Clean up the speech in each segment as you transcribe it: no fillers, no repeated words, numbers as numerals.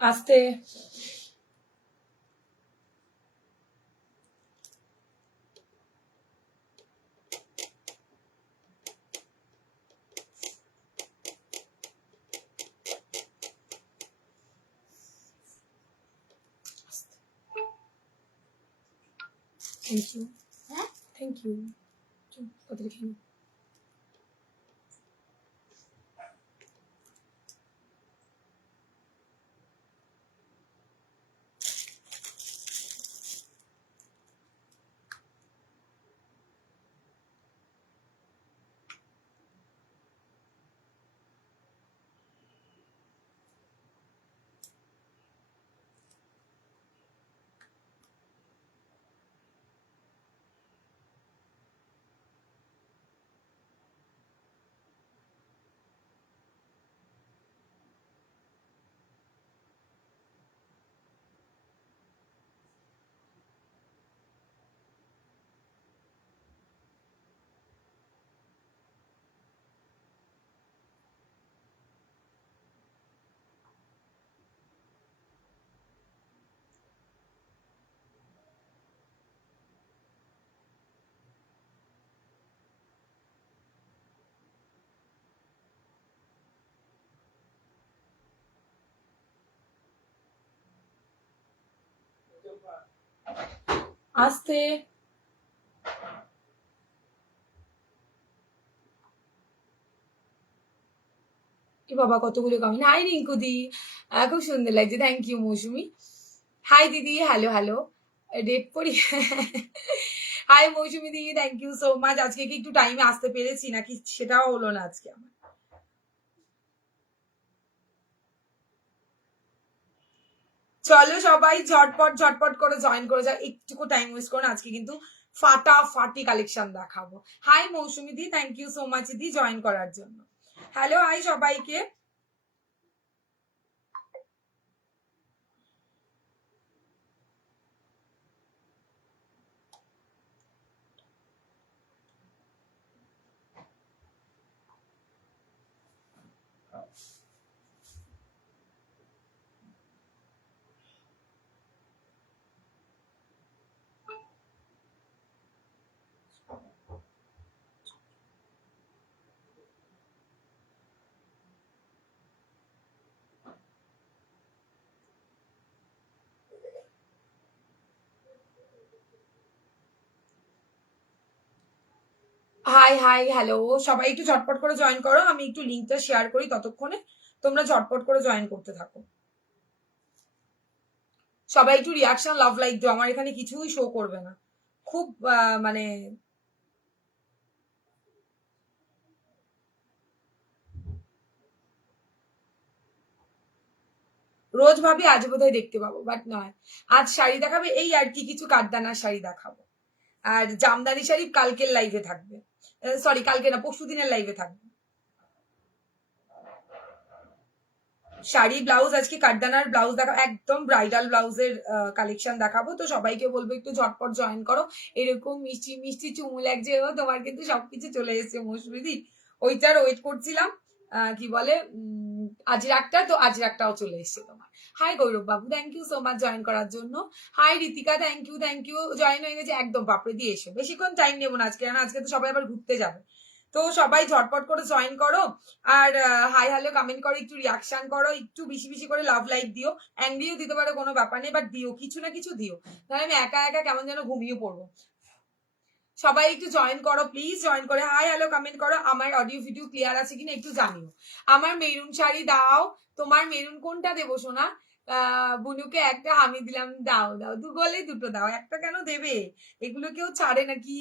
আস্তে thank you. Thank you. কত লিখে আস্তে এ বাবা কতগুলো কমেন্ট। হাই রিঙ্কু দি, খুব সুন্দর লাগছে, থ্যাংক ইউ মৌসুমি। হাই দিদি, হ্যালো হ্যালো, ডেট পড়ি। হাই মৌসুমি দি, থ্যাংক ইউ সো মাচ। আজকে কি একটু টাইমে আসতে পেরেছি নাকি সেটাও হলো না আজকে আমার। চলো সবাই ঝটপট ঝটপট করে জয়েন করে যাও, একটুকু টাইম ওয়েস্ট করো, আজকে কিন্তু ফাটাফাটি কালেকশন দেখাবো। হাই মৌসুমি দি, থ্যাংক ইউ সো মাচ দি জয়েন করার জন্য। হ্যালো হাই সবাইকে। হাই হাই হ্যালো, সবাই একটু ঝটপট করে জয়েন করো, আমি একটু লিঙ্কটা শেয়ার করি, ততক্ষণে তোমরা ঝটপট করে জয়েন করতে থাকো। সবাই একটু রিয়াকশন লাভ লাইক দিও, আমার এখানে কিছুই শো করবে না, খুব মানে রোজ ভাবি আজ বোধহয় দেখতে পাবো, বাট নয়। আজ শাড়ি দেখাবে, এই আর কি কিছু কাঠদানার শাড়ি দেখাবো, আর জামদানি শাড়ি কালকের লাইভে থাকবে, সরি কালকে না, পরশু দিনের লাইভে থাকবে। শাড়ি ব্লাউজ আজকে কাঠদানার ব্লাউজ দেখাবো, একদম ব্রাইডাল ব্লাউজের কালেকশন দেখাবো, তো সবাইকে বলবো একটু ঝটপট জয়েন করো। এরকম মিষ্টি মিষ্টি চুমু লাগছে, ও তোমার কিন্তু সবকিছু চলে এসেছে মৌসুমিদি, ওইটার ওয়েট করছিলাম। কি বলে আজরাকটা, তো আজরাকটাও চলে এসছে তোমার। হাই গৌরব বাবু, thank you so much join করার জন্য। Hi Ritika, thank you join হয়ে গেছে একদম, বাপরে দিয়ে এসো, বেশিক্ষণ টাইম নেবো না আজকে, কারণ আজকে তো সবাই আবার ঘুরতে যাবে, তো সবাই ঝটপট করে জয়েন করো, আর হাই হ্যালো কমেন্ট করো, একটু রিয়াকশন করো, একটু বেশি বেশি করে লাভ লাইক দিও, অ্যাংরিও দিতে পারো, কোনো ব্যাপার নেই, বাট দিও, কিছু না কিছু দিও, তাহলে আমি একা একা কেমন যেন ঘুমিয়ে পড়বো। সবাই একটু জয়েন করো প্লিজ, জয়েন করে হাই হ্যালো কমেন্ট করো, আমার অডিও ভিডিও ক্লিয়ার আছে কিনা একটু জানিও। আমার মেরুন শাড়ি দাও, তোমার মেরুন কোনটা দেবো সোনা? বুনুকে একটা আমি দিলাম, দাও দাও, দু গলে দুটো দাও, একটা কেন দেবে, এগুলো কেউ ছাড়ে নাকি?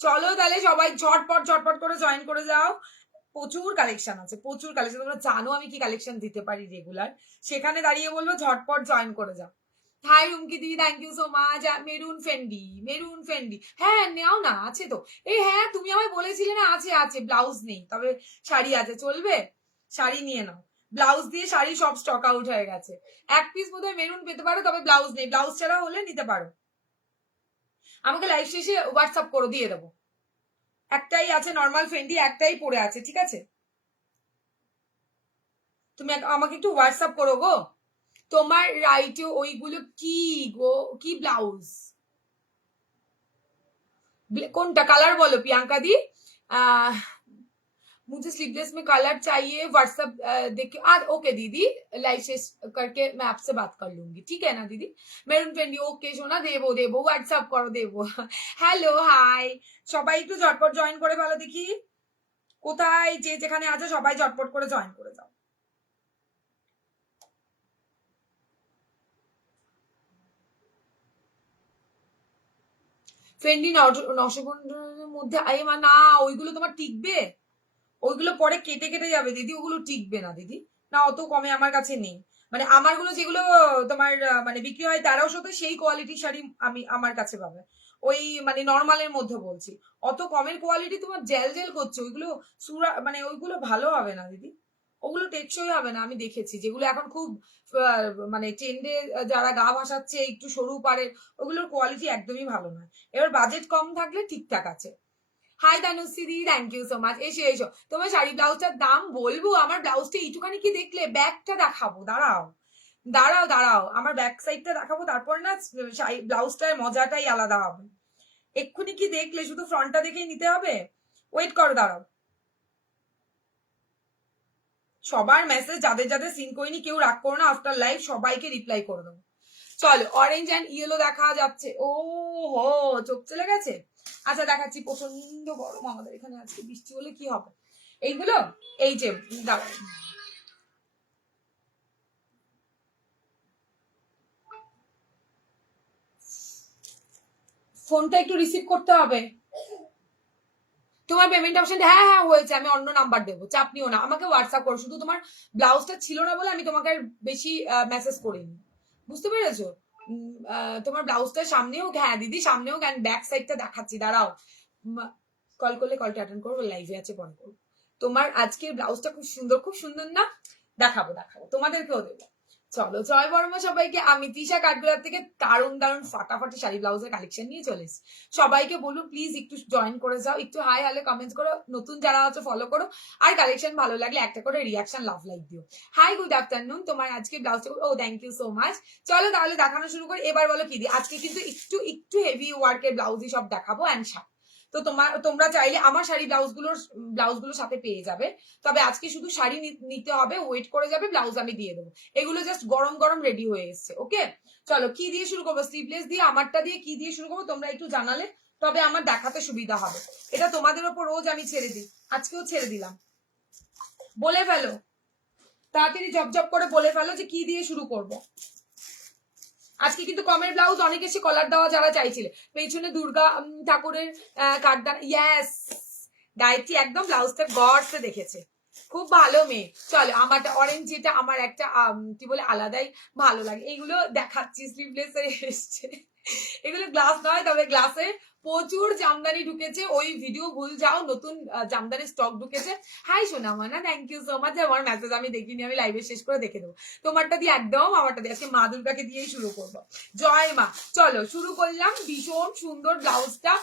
চলো তাহলে সবাই ঝটপট ঝটপট করে জয়েন করে যাও, প্রচুর কালেকশন আছে, প্রচুর কালেকশন, তোমরা জানো আমি কি কালেকশন দিতে পারি রেগুলার, সেখানে দাঁড়িয়ে বলবো ঝটপট জয়েন করে যাও। হাই রুমকি দিদি, thank you so much. Maroon Fendi, maroon Fendi, হ্যাঁ নেও না, আছে তো, এই হ্যাঁ তুমি আমায় বলেছিলে না, আছে আছে, ব্লাউজ নেই তবে শাড়ি আছে, চলবে, শাড়ি নিয়ে নাও, ব্লাউজ দিয়ে শাড়ি সব স্টক আউট হয়ে গেছে, এক পিস বোধহয় মেরুন পেতে পারো, তবে ব্লাউজ নেই, ব্লাউজ ছাড়া হলে নিতে পারো, আমাকে লাইভ শেষে হোয়াটসঅ্যাপ করে দিয়ে দেবো, একটাই আছে নর্মাল ফেন্ডি, একটাই পড়ে আছে, ঠিক আছে। তুমি আমাকে একটু হোয়াটসঅ্যাপ করো গো। তোমার রাইটে ওইগুলো কি গো, কি ব্লাউজ, কোনটা কালার বলো प्रियंका दी। मुझे स्लीवलेस में कलर चाहिए, व्हाट्सएप देख ओके दीदी, लाइव शेष करके मैं आपसे बात कर लूंगी, ठीक है ना दीदी। মেরুন ফ্রেন্ডি ওকে সোনা, দেবো দেবো, হোয়াটসঅ্যাপ করো দেবো। হ্যালো হাই, সবাই একটু ঝটপট জয়েন করে ভালো দেখি, কোথায় যে যেখানে আছো সবাই ঝটপট করে জয়েন করে যাও। ফ্রেন্ডলি 915 মধ্যে না, ওইগুলো তোমার টিকবে, ওইগুলো পরে কেটে কেটে যাবে দিদি, ওগুলো টিকবে না দিদি, না অত কমে আমার কাছে নেই। মানে আমারগুলো যেগুলো তোমার মানে বিক্রি হয় 1300-তে, সেই কোয়ালিটি শাড়ি আমি আমার কাছে পাবে, ওই মানে নর্মালের মধ্যে বলছি। অত কমের কোয়ালিটি তোমার জেল জেল করছে, ওইগুলো সুরা মানে ওইগুলো ভালো হবে না দিদি, ওগুলো টেকসই হবে না। আমি দেখেছি যেগুলো এখন খুব মানে ট্রেন্ডে যারা গা ভাসাচ্ছে একটু সরু পারে, ওগুলোর কোয়ালিটি একদমই ভালো নয়। এবার বাজেট কম থাকলে ঠিকঠাক আছে। হাই দানুশ্রী দি, থ্যাংক ইউ সো মাচ। এসো এসো, তোমার শাড়ি ব্লাউজটার দাম বলবো? আমার ব্লাউজটা এইটুখানি কি দেখলে, ব্যাকটা দেখাবো, দাঁড়াও দাঁড়াও দাঁড়াও, আমার ব্যাক সাইডটা দেখাবো, তারপর না ব্লাউজটার মজাটাই আলাদা হবে। এক্ষুনি কি দেখলে, শুধু ফ্রন্টটা দেখেই নিতে হবে? ওয়েট করো, দাঁড়াও। সবার মেসেজ যাদের যাদের সিন করিনি কেউ রাগ করো না, আফটার লাইভ সবাইকে রিপ্লাই করে দেবো। চলো, অরেঞ্জ অ্যান্ড ইয়েলো দেখা যাচ্ছে। ও হো, চোখ চলে গেছে। আচ্ছা দেখাচ্ছি, প্রচন্ড গরম আমাদের এখানে আজকে, বৃষ্টি হলে কি হবে। এইগুলো এই যে দাঁড়াও, ফোনটা একটু রিসিভ করতে হবে। তোমার পেমেন্ট অপশন, হ্যাঁ হ্যাঁ হয়েছে, আমি অন্য নাম্বার দেবো, চাপ নিও না, আমাকে হোয়াটসঅ্যাপ করো। শুধু তোমার ব্লাউজটা ছিল না বলে আমি তোমাকে বেশি মেসেজ করিনি, বুঝতে পেরেছো? তোমার ব্লাউজটা সামনেও, হ্যাঁ দিদি সামনেও, ব্যাক সাইডটা দেখাচ্ছি, দাঁড়াও। কল করলে কলটা অ্যাটেন্ড করবো, লাইভে আছে পরে করবো। তোমার আজকের ব্লাউজটা খুব সুন্দর, খুব সুন্দর না? দেখাবো দেখাবো, তোমাদেরকেও দেবো। চলো, জয় বর্মা সবাইকে। আমি তিশা কাঠগোলাপ থেকে দারুণ দারুণ ফাটাফাটি শাড়ি ব্লাউজের কালেকশন নিয়ে চলে এসেছি। সবাইকে বলবো প্লিজ একটু জয়েন করে যাও, একটু হাই হ্যালো কমেন্টস করো, নতুন যারা আছো ফলো করো, আর কালেকশন ভালো লাগলে একটা করে রিয়াকশন লাভ লাইক দিও। হাই গুড আফটারনুন, তোমার আজকে ব্লাউজটা, ও থ্যাংক ইউ সো মাচ। চলো তাহলে দেখানো শুরু করি। এবার বলো কি দিই, আজকে কিন্তু একটু একটু হেভি ওয়ার্কের ব্লাউজই সব দেখাবো অ্যান্ড শাড়ি। তো তোমরা চাইলে আমার শাড়ি ব্লাউজগুলোর সাথে পেয়ে যাবে, তবে আজকে শুধু শাড়ি নিতে হবে, ওয়েট করে যাবে, ব্লাউজ আমি দিয়ে দেবো। এগুলো জাস্ট গরম গরম রেডি হয়ে এসছে। ওকে চলো, কি দিয়ে শুরু করবো? স্লিভলেস দিয়ে, আমারটা দিয়ে কি দিয়ে শুরু করবো তোমরা একটু জানালে তবে আমার দেখাতে সুবিধা হবে। এটা তোমাদের ওপর রোজ আমি ছেড়ে দিই, আজকেও ছেড়ে দিলাম। বলে ফেলো তাড়াতাড়ি, জব করে বলে ফেলো যে কি দিয়ে শুরু করবো। আজকে কিন্তু কমের ব্লাউজ অনেক এসে কলার দেওয়া যারা চাইছিলে, পেছনে দুর্গা ঠাকুরের কাঠদান, ইয়েস গায়ত্রী একদম ব্লাউজটা গড়তে দেখেছে, খুব ভালো মেয়ে। চলো, আমারটা অরেঞ্জ, যেটা আমার একটা কি বলে আলাদাই ভালো লাগে। এইগুলো দেখাচ্ছি, স্লিভলেস এসছে, এগুলো গ্লাস নয়, তবে গ্লাসে প্রচুর জামদানি ঢুকেছে, ওই ভিডিও ভুল যাও, নতুন জামদানি স্টক ঢুকেছে। হাই সোনামানা, থ্যাংক ইউ সো মাচ। আমার মেসেজ আমি দেখিনি, আমি লাইভে শেষ করে দেখে দেবো। তোমারটা দিয়ে একদম, আমারটা দিয়ে আজকে মা দুর্গাকে দিয়েই শুরু করবো। জয় মা। চলো শুরু করলাম। ভীষণ সুন্দর ব্লাউজটা,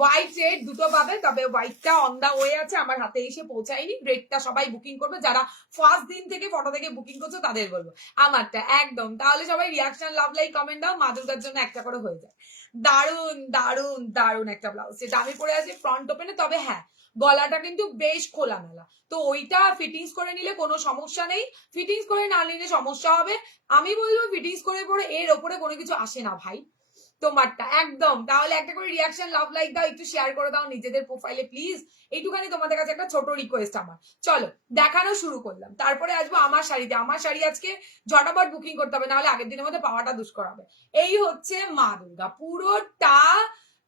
হোয়াইট রেড দুটো পাবে, তবে হোয়াইটটা অন দা ওয়ে আছে, আমার হাতে এসে পৌঁছায়নি। রেডটা সবাই বুকিং করবে, যারা ফার্স্ট দিন থেকে ফটো থেকে বুকিং করছো তাদের বলবো। আমারটা একদম, তাহলে সবাই রিয়াকশন লাভ লাইক কমেন্ট দাও, মা দুর্গার জন্য একটা করে হয়ে যায়। দারুন দারুন দারুন একটা ব্লাউজ, যেটা আমি পরে আছি ফ্রন্ট ওপেনে, তবে হ্যাঁ গলাটা কিন্তু বেশ খোলামেলা, তো ওইটা ফিটিংস করে নিলে কোনো সমস্যা নেই, ফিটিংস করে না নিলে সমস্যা হবে। আমি বলবো ফিটিংস করে পরে এর ওপরে কোনো কিছু আসে না ভাই, তোমারটা একদম। তাহলে একটা করে রিয়াকশন লাভ লাইক দাও, একটু শেয়ার করে দাও নিজেদের প্রোফাইলে প্লিজ, এইটুখানি তোমাদের কাছে একটা ছোট রিকোয়েস্ট আমার। চলো দেখানো শুরু করলাম, তারপরে আসবো আমার শাড়িতে। আমার শাড়ি আজকে ঝটাপট বুকিং করতে হবে, নাহলে আগের দিনের মধ্যে পাওয়াটা দুষ্কর হবে। এই হচ্ছে মা দুর্গা, পুরোটা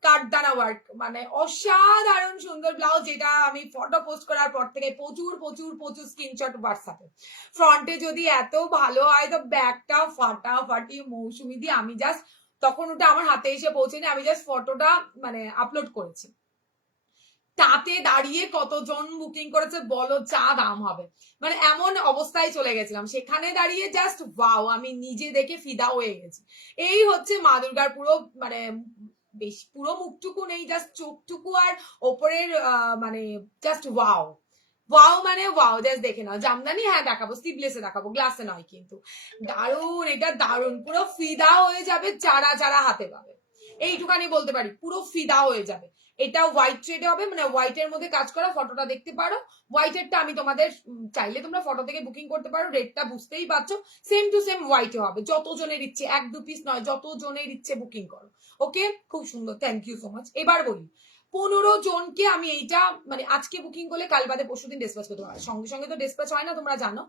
কাঠদানা ওয়ার্ক, মানে অসাধারণ সুন্দর ব্লাউজ, যেটা আমি ফটো পোস্ট করার পর থেকে প্রচুর প্রচুর প্রচুর স্ক্রিনশট হোয়াটসঅ্যাপে। ফ্রন্টে যদি এত ভালো হয় তো ব্যাকটা ফাটাফাটি মৌসুমি দিয়ে, আমি জাস্ট তখন ওটা আমার হাতে এসে পৌঁছেনি, আমি জাস্ট ফটোটা মানে আপলোড করেছি। তাতে দাঁড়িয়ে কতজন বুকিং করেছে বলো, যা দাম হবে, মানে এমন অবস্থায় চলে গেছিলাম, সেখানে দাঁড়িয়ে জাস্ট ওয়াও, আমি নিজে দেখে ফিদা হয়ে গেছি। এই হচ্ছে মা দুর্গার পুরো মানে বেশ পুরো মুখটুকু নেই, জাস্ট চোখটুকু আর ওপরের মানে জাস্ট ওয়াও। ওয়াও মানে ওয়াও, জাস্ট দেখে নাও। জামদানি হ্যাঁ দেখাবো, স্লিভলেসে দেখাবো, গ্লাসে নয় কিন্তু। দারুন, এটা দারুন, পুরো ফিদা হয়ে যাবে যারা যারা হাতে পাবে, এইটুখানি বলতে পারি, পুরো ফিদা হয়ে যাবে। এটা হোয়াইট থ্রেডে হবে, মানে হোয়াইটের মধ্যে কাজ করা, ফটোটা দেখতে পারো। হোয়াইটেরটা আমি তোমাদের চাইলে তোমরা ফটো থেকে বুকিং করতে পারো, রেটটা বুঝতেই পারছো, সেম টু সেম হোয়াইটে হবে। যত জনের ইচ্ছে, 1-2 পিস নয়, যত জনের ইচ্ছে বুকিং করো। ওকে, খুব সুন্দর, থ্যাংক ইউ সো মাচ। এবার বলি, 15 জনকে আমি এইটা, মানে আজকে বুকিং করলে কাল বাদে পরশুদিন ডিসপ্যাচ করতে পারবো, সঙ্গে সঙ্গে তো ডিসপ্যাচ হয় না, তোমরা জানো।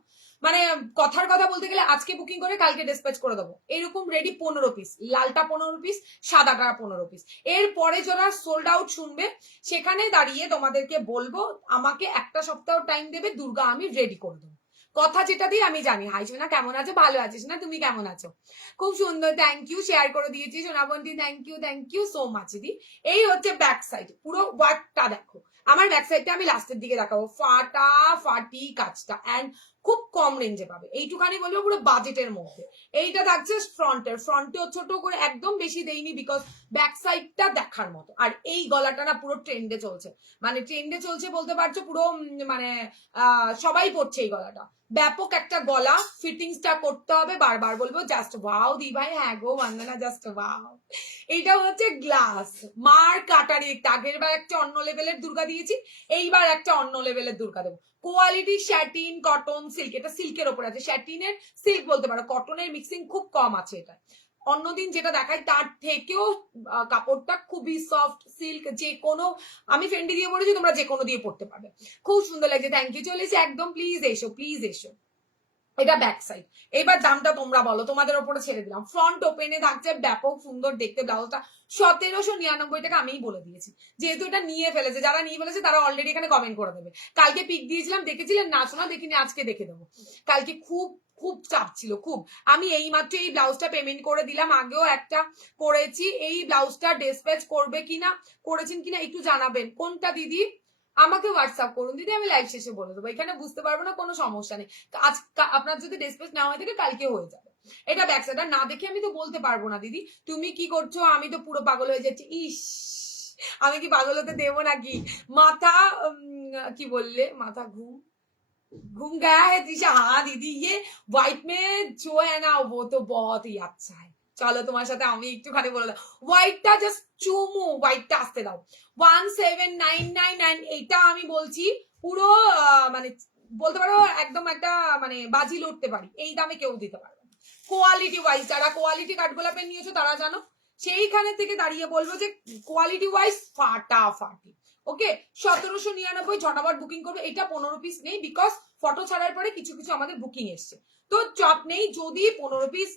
মানে কথার কথা বলতে গেলে আজকে বুকিং করে কালকে ডিসপ্যাচ করে দেবো, এরকম রেডি 15 পিস, লালটা 15 পিস, সাদাটা 15 পিস। এরপরে যারা সোল্ড আউট শুনবে, সেখানে দাঁড়িয়ে তোমাদেরকে বলবো আমাকে একটা সপ্তাহ টাইম দেবে, দুর্গা আমি রেডি করে দেবো। কথা যেটা দিই আমি জানি। হাই সোনা, কেমন আছো? ভালো আছিস না? তুমি কেমন আছো? খুব সুন্দর, থ্যাংক ইউ, শেয়ার করে দিয়েছি সোনাবন্তী, থ্যাংক ইউ সো মাচ দি। এই হচ্ছে ব্যাক সাইড, পুরো ওয়ার্কটা দেখো। আমার ব্যাক সাইডটা আমি লাস্টের দিকে দেখাবো, ফাটাফাটি কাজটা, এন্ড খুব কম রেঞ্জে পাবে, এইটুখানি বলবো, পুরো বাজেটের মধ্যে। এইটা থাকছে ফ্রন্টেও ছোট করে, একদম বেশি দেইনি, বিকজ ব্যাক সাইডটা দেখার মতো। আর এই গলাটা না পুরো ট্রেন্ডে চলছে, মানে ট্রেন্ডে চলছে বলতে পারছো, পুরো মানে সবাই পড়ছে এই গলাটা। ব্যাপক একটা গলা, ফিটিংসটা করতে হবে, বারবার বলবো, জাস্ট ওয়াও দি ভাই, হ্যাঁ গো বন্দনা, জাস্ট ওয়াও। এইটা হচ্ছে গ্লাস, মার কাটারি, আগের বার একটা অন্য লেভেলের দুর্গা দিয়েছি, এইবার একটা অন্য লেভেলের দুর্গা দেবো। কোয়ালিটি শ্যাটিন, কটন, সিল্ক, এটা সিল্কের ওপর আছে, শ্যাটিনের সিল্ক বলতে পারো, কটনের মিক্সিং খুব কম আছে এটা। অন্যদিন যেটা দেখাই তার থেকেও কাপড়টা খুবই সফট, সিল্ক, যে কোনো, আমি ফেন্ডি দিয়ে পড়েছি, তোমরা যে কোনো দিয়ে পড়তে পারবে, খুব সুন্দর লাগছে, থ্যাংক ইউ। চলেছি একদম, প্লিজ এসো, প্লিজ এসো। এটা ব্যাক সাইড। এবার দামটা তোমরা বলো, তোমাদের ওপরে ছেড়ে দিলাম। ফ্রন্ট ওপেনে থাকছে, ব্যাপক সুন্দর দেখতে, ব্লাউজটা 1799 টাকা আমিই বলে দিয়েছি, যেহেতু এটা নিয়ে ফেলেছে, যারা নিয়ে ফেলেছে তারা অলরেডি এখানে কমেন্ট করে দেবে। কালকে পিক দিয়েছিলাম, দেখেছিলেন না? শোনা দেখিনি, আজকে দেখে দেবো। কালকে খুব খুব চাপ ছিল, খুব। আমি এই মাত্র এই ব্লাউজটা পেমেন্ট করে দিলাম, আগেও একটা করেছি। এই ব্লাউজটা ডিসপ্যাচ করবে কিনা, করেছেন কিনা একটু জানাবেন। কোনটা দিদি? আমাকে হোয়াটসঅ্যাপ করুন দিদি, আমি লাইভ শেষে বলে দেবো, এখানে বুঝতে পারবো না, কোনো সমস্যা নেই। আজ আপনার যদি ডিসপ্যাচ না হয়ে থাকে, কালকে হয়ে যাবে। এটা ব্যাক সাইডটা না দেখে আমি তো বলতে পারবো না দিদি, তুমি কি করছো? আমি তো পুরো পাগল হয়ে যাচ্ছি। ইস, আমি কি পাগল হতে দেবো নাকি? মাথা কি বললে, মাথা ঘুম घूम गया है दिशा। हाँ दीदी, ये व्हाइट में जो है ना, वो तो बहुत ही अच्छा है। চলো তোমার সাথে আমি একটুখানি বলে দাও, হোয়াইটটা জাস্ট চুমু, হোয়াইটটা আসতে দাও। 1799, এইটা আমি বলছি পুরো মানে বলতে পারো একদম একটা, মানে বাজি লড়তে পারি, এই দামে কেউ দিতে পারবে না। কোয়ালিটি ওয়াইজ, যারা কোয়ালিটি কাঠগোলাপের নিয়েছো তারা জানো, সেইখানে থেকে দাঁড়িয়ে বলবো যে কোয়ালিটি ওয়াইজ ফাটাফাটি। ওকে, 1799 ঝটাপট বুকিং করবে। এটা 15 পিস নেই, বিকজ ফটো ছাড়ার পরে কিছু কিছু আমাদের বুকিং এসছে, তো চাপ নেই। যদি 15 পিস,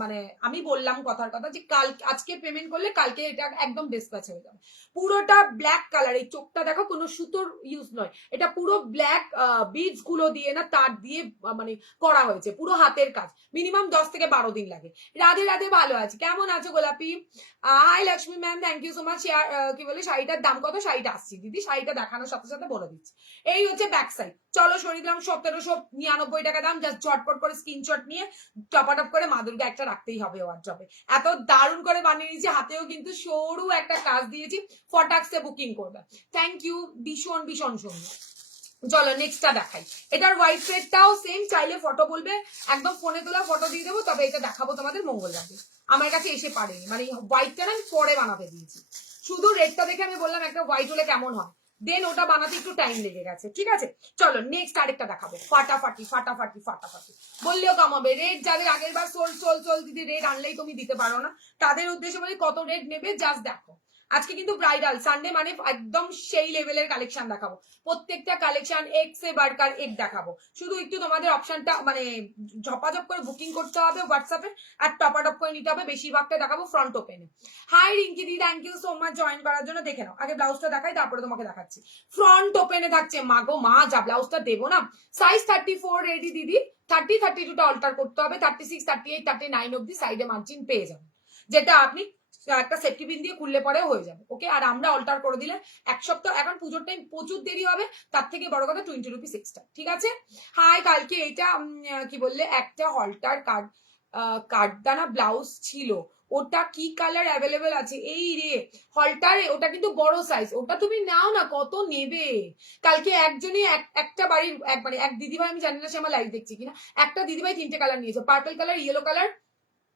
মানে আমি বললাম কথার কথা, যে কাল আজকে পেমেন্ট করলে কালকে এটা একদম ডিসপ্যাচ হয়ে যাবে। পুরোটা ব্ল্যাক কালার, এই চোখটা দেখো, কোনো সুতোর ইউজ নয়, এটা পুরো ব্ল্যাক বিডস গুলো দিয়ে না, তার দিয়ে মানে করা হয়েছে, পুরো হাতের কাজ। মিনিমাম 10 থেকে 12 দিন লাগে। রাধে রাধে, ভালো আছি, কেমন আছো Golapi? Hi Lakshmi ma'am, thank you so much. কি বলে, শাড়িটার দাম কত? শাড়িটা আসছি দিদি, শাড়িটা দেখানোর সাথে সাথে বলে দিচ্ছি। এই হচ্ছে ব্যাক সাইড। চলো সরিয়ে দিলাম, 1799 টাকা দাম, জাস্ট ঝটপট করে স্ক্রিনশট নিয়ে টপাটপ করে মা দুর্গা একটা রাখতেই হবে ওয়ার্ড্রপে। এত দারুণ করে বানিয়ে নিয়েছি, হাতেও কিন্তু সরু একটা কাজ দিয়েছি, ফটাক্সে বুকিং করবে। থ্যাংক ইউ, ভীষণ ভীষণ সুন্দর। চলো নেক্সটটা দেখাই। এটার হোয়াইট থ্রেডটাও সেম, চাইলে ফটো বলবে, একদম ফোনে তোলা ফটো দিয়ে দেবো, তবে এটা দেখাবো তোমাদের মঙ্গলবারে। আমার কাছে এসে পারেনি, মানে হোয়াইটটা না আমি পরে বানাতে দিয়েছি, শুধু রেডটা দেখে আমি বললাম একটা হোয়াইট হলে কেমন হয়, দেন ওটা বানাতে একটু টাইম লেগে গেছে, ঠিক আছে। চলো নেক্সট আরেকটা দেখাবো, ফাটাফাটি ফাটাফাটি ফাটাফাটি, বললেও কমাবে। রেড যাদের আগের বার চল দিদি, রেড আনলেই তুমি দিতে পারো না, তাদের উদ্দেশ্যে বলি কত রেড নেবে জাস্ট দেখো। আজকে কিন্তু ব্রাইডাল সানডে, মানে একদম সেই লেভেলের কালেকশন দেখাবো, প্রত্যেকটা কালেকশন এক্স এ বারকার এক দেখাবো। শুধু একটু তোমাদের অপশনটা মানে ঝপাঝপ করে বুকিং করতে হবে হোয়াটসঅ্যাপে, আর টপাটপ করে নিতে হবে। বেশিরভাগটা দেখাবো ফ্রন্ট ওপেনে। হাই রিঙ্কি দি, thank you so much join করার জন্য। দেখে নাও, আগে ব্লাউজটা দেখাই, তারপরে তোমাকে দেখাচ্ছি। ফ্রন্ট ওপেনে থাকছে, মাগো মা, যা ব্লাউজটা দেবো না, সাইজ 34 রেডি দিদি, 32টা অল্টার করতে হবে, 36, 38, 39 অব্দি সাইডে মার্জিন পেয়ে যাবেন, যেটা আপনি একটা সেফটি পিন দিয়ে খুললে পরে হয়ে যাবে। ওকে, আর আমরা অল্টার করে দিলে এক সপ্তাহ, এখন পুজোর টাইম প্রচুর দেরি হবে, তার থেকে বড় কথা 20 রুপিস এক্সট্রা, ঠিক আছে। হাই, কালকে এটা কি বললে, একটা হল্টার কাঠদানা ব্লাউজ ছিল, ওটা কি কালার অ্যাভেলেবেল আছে এই রে হলটারে, ওটা কিন্তু বড় সাইজ, ওটা তুমি নাও না, কত নেবে? কালকে একজনই একটা বাড়ির মানে এক দিদিভাই, আমি জানি না সে আমার লাইভ দেখছি কিনা, একটা দিদিভাই 3টে কালার নিয়েছে, purple colour, yellow colour,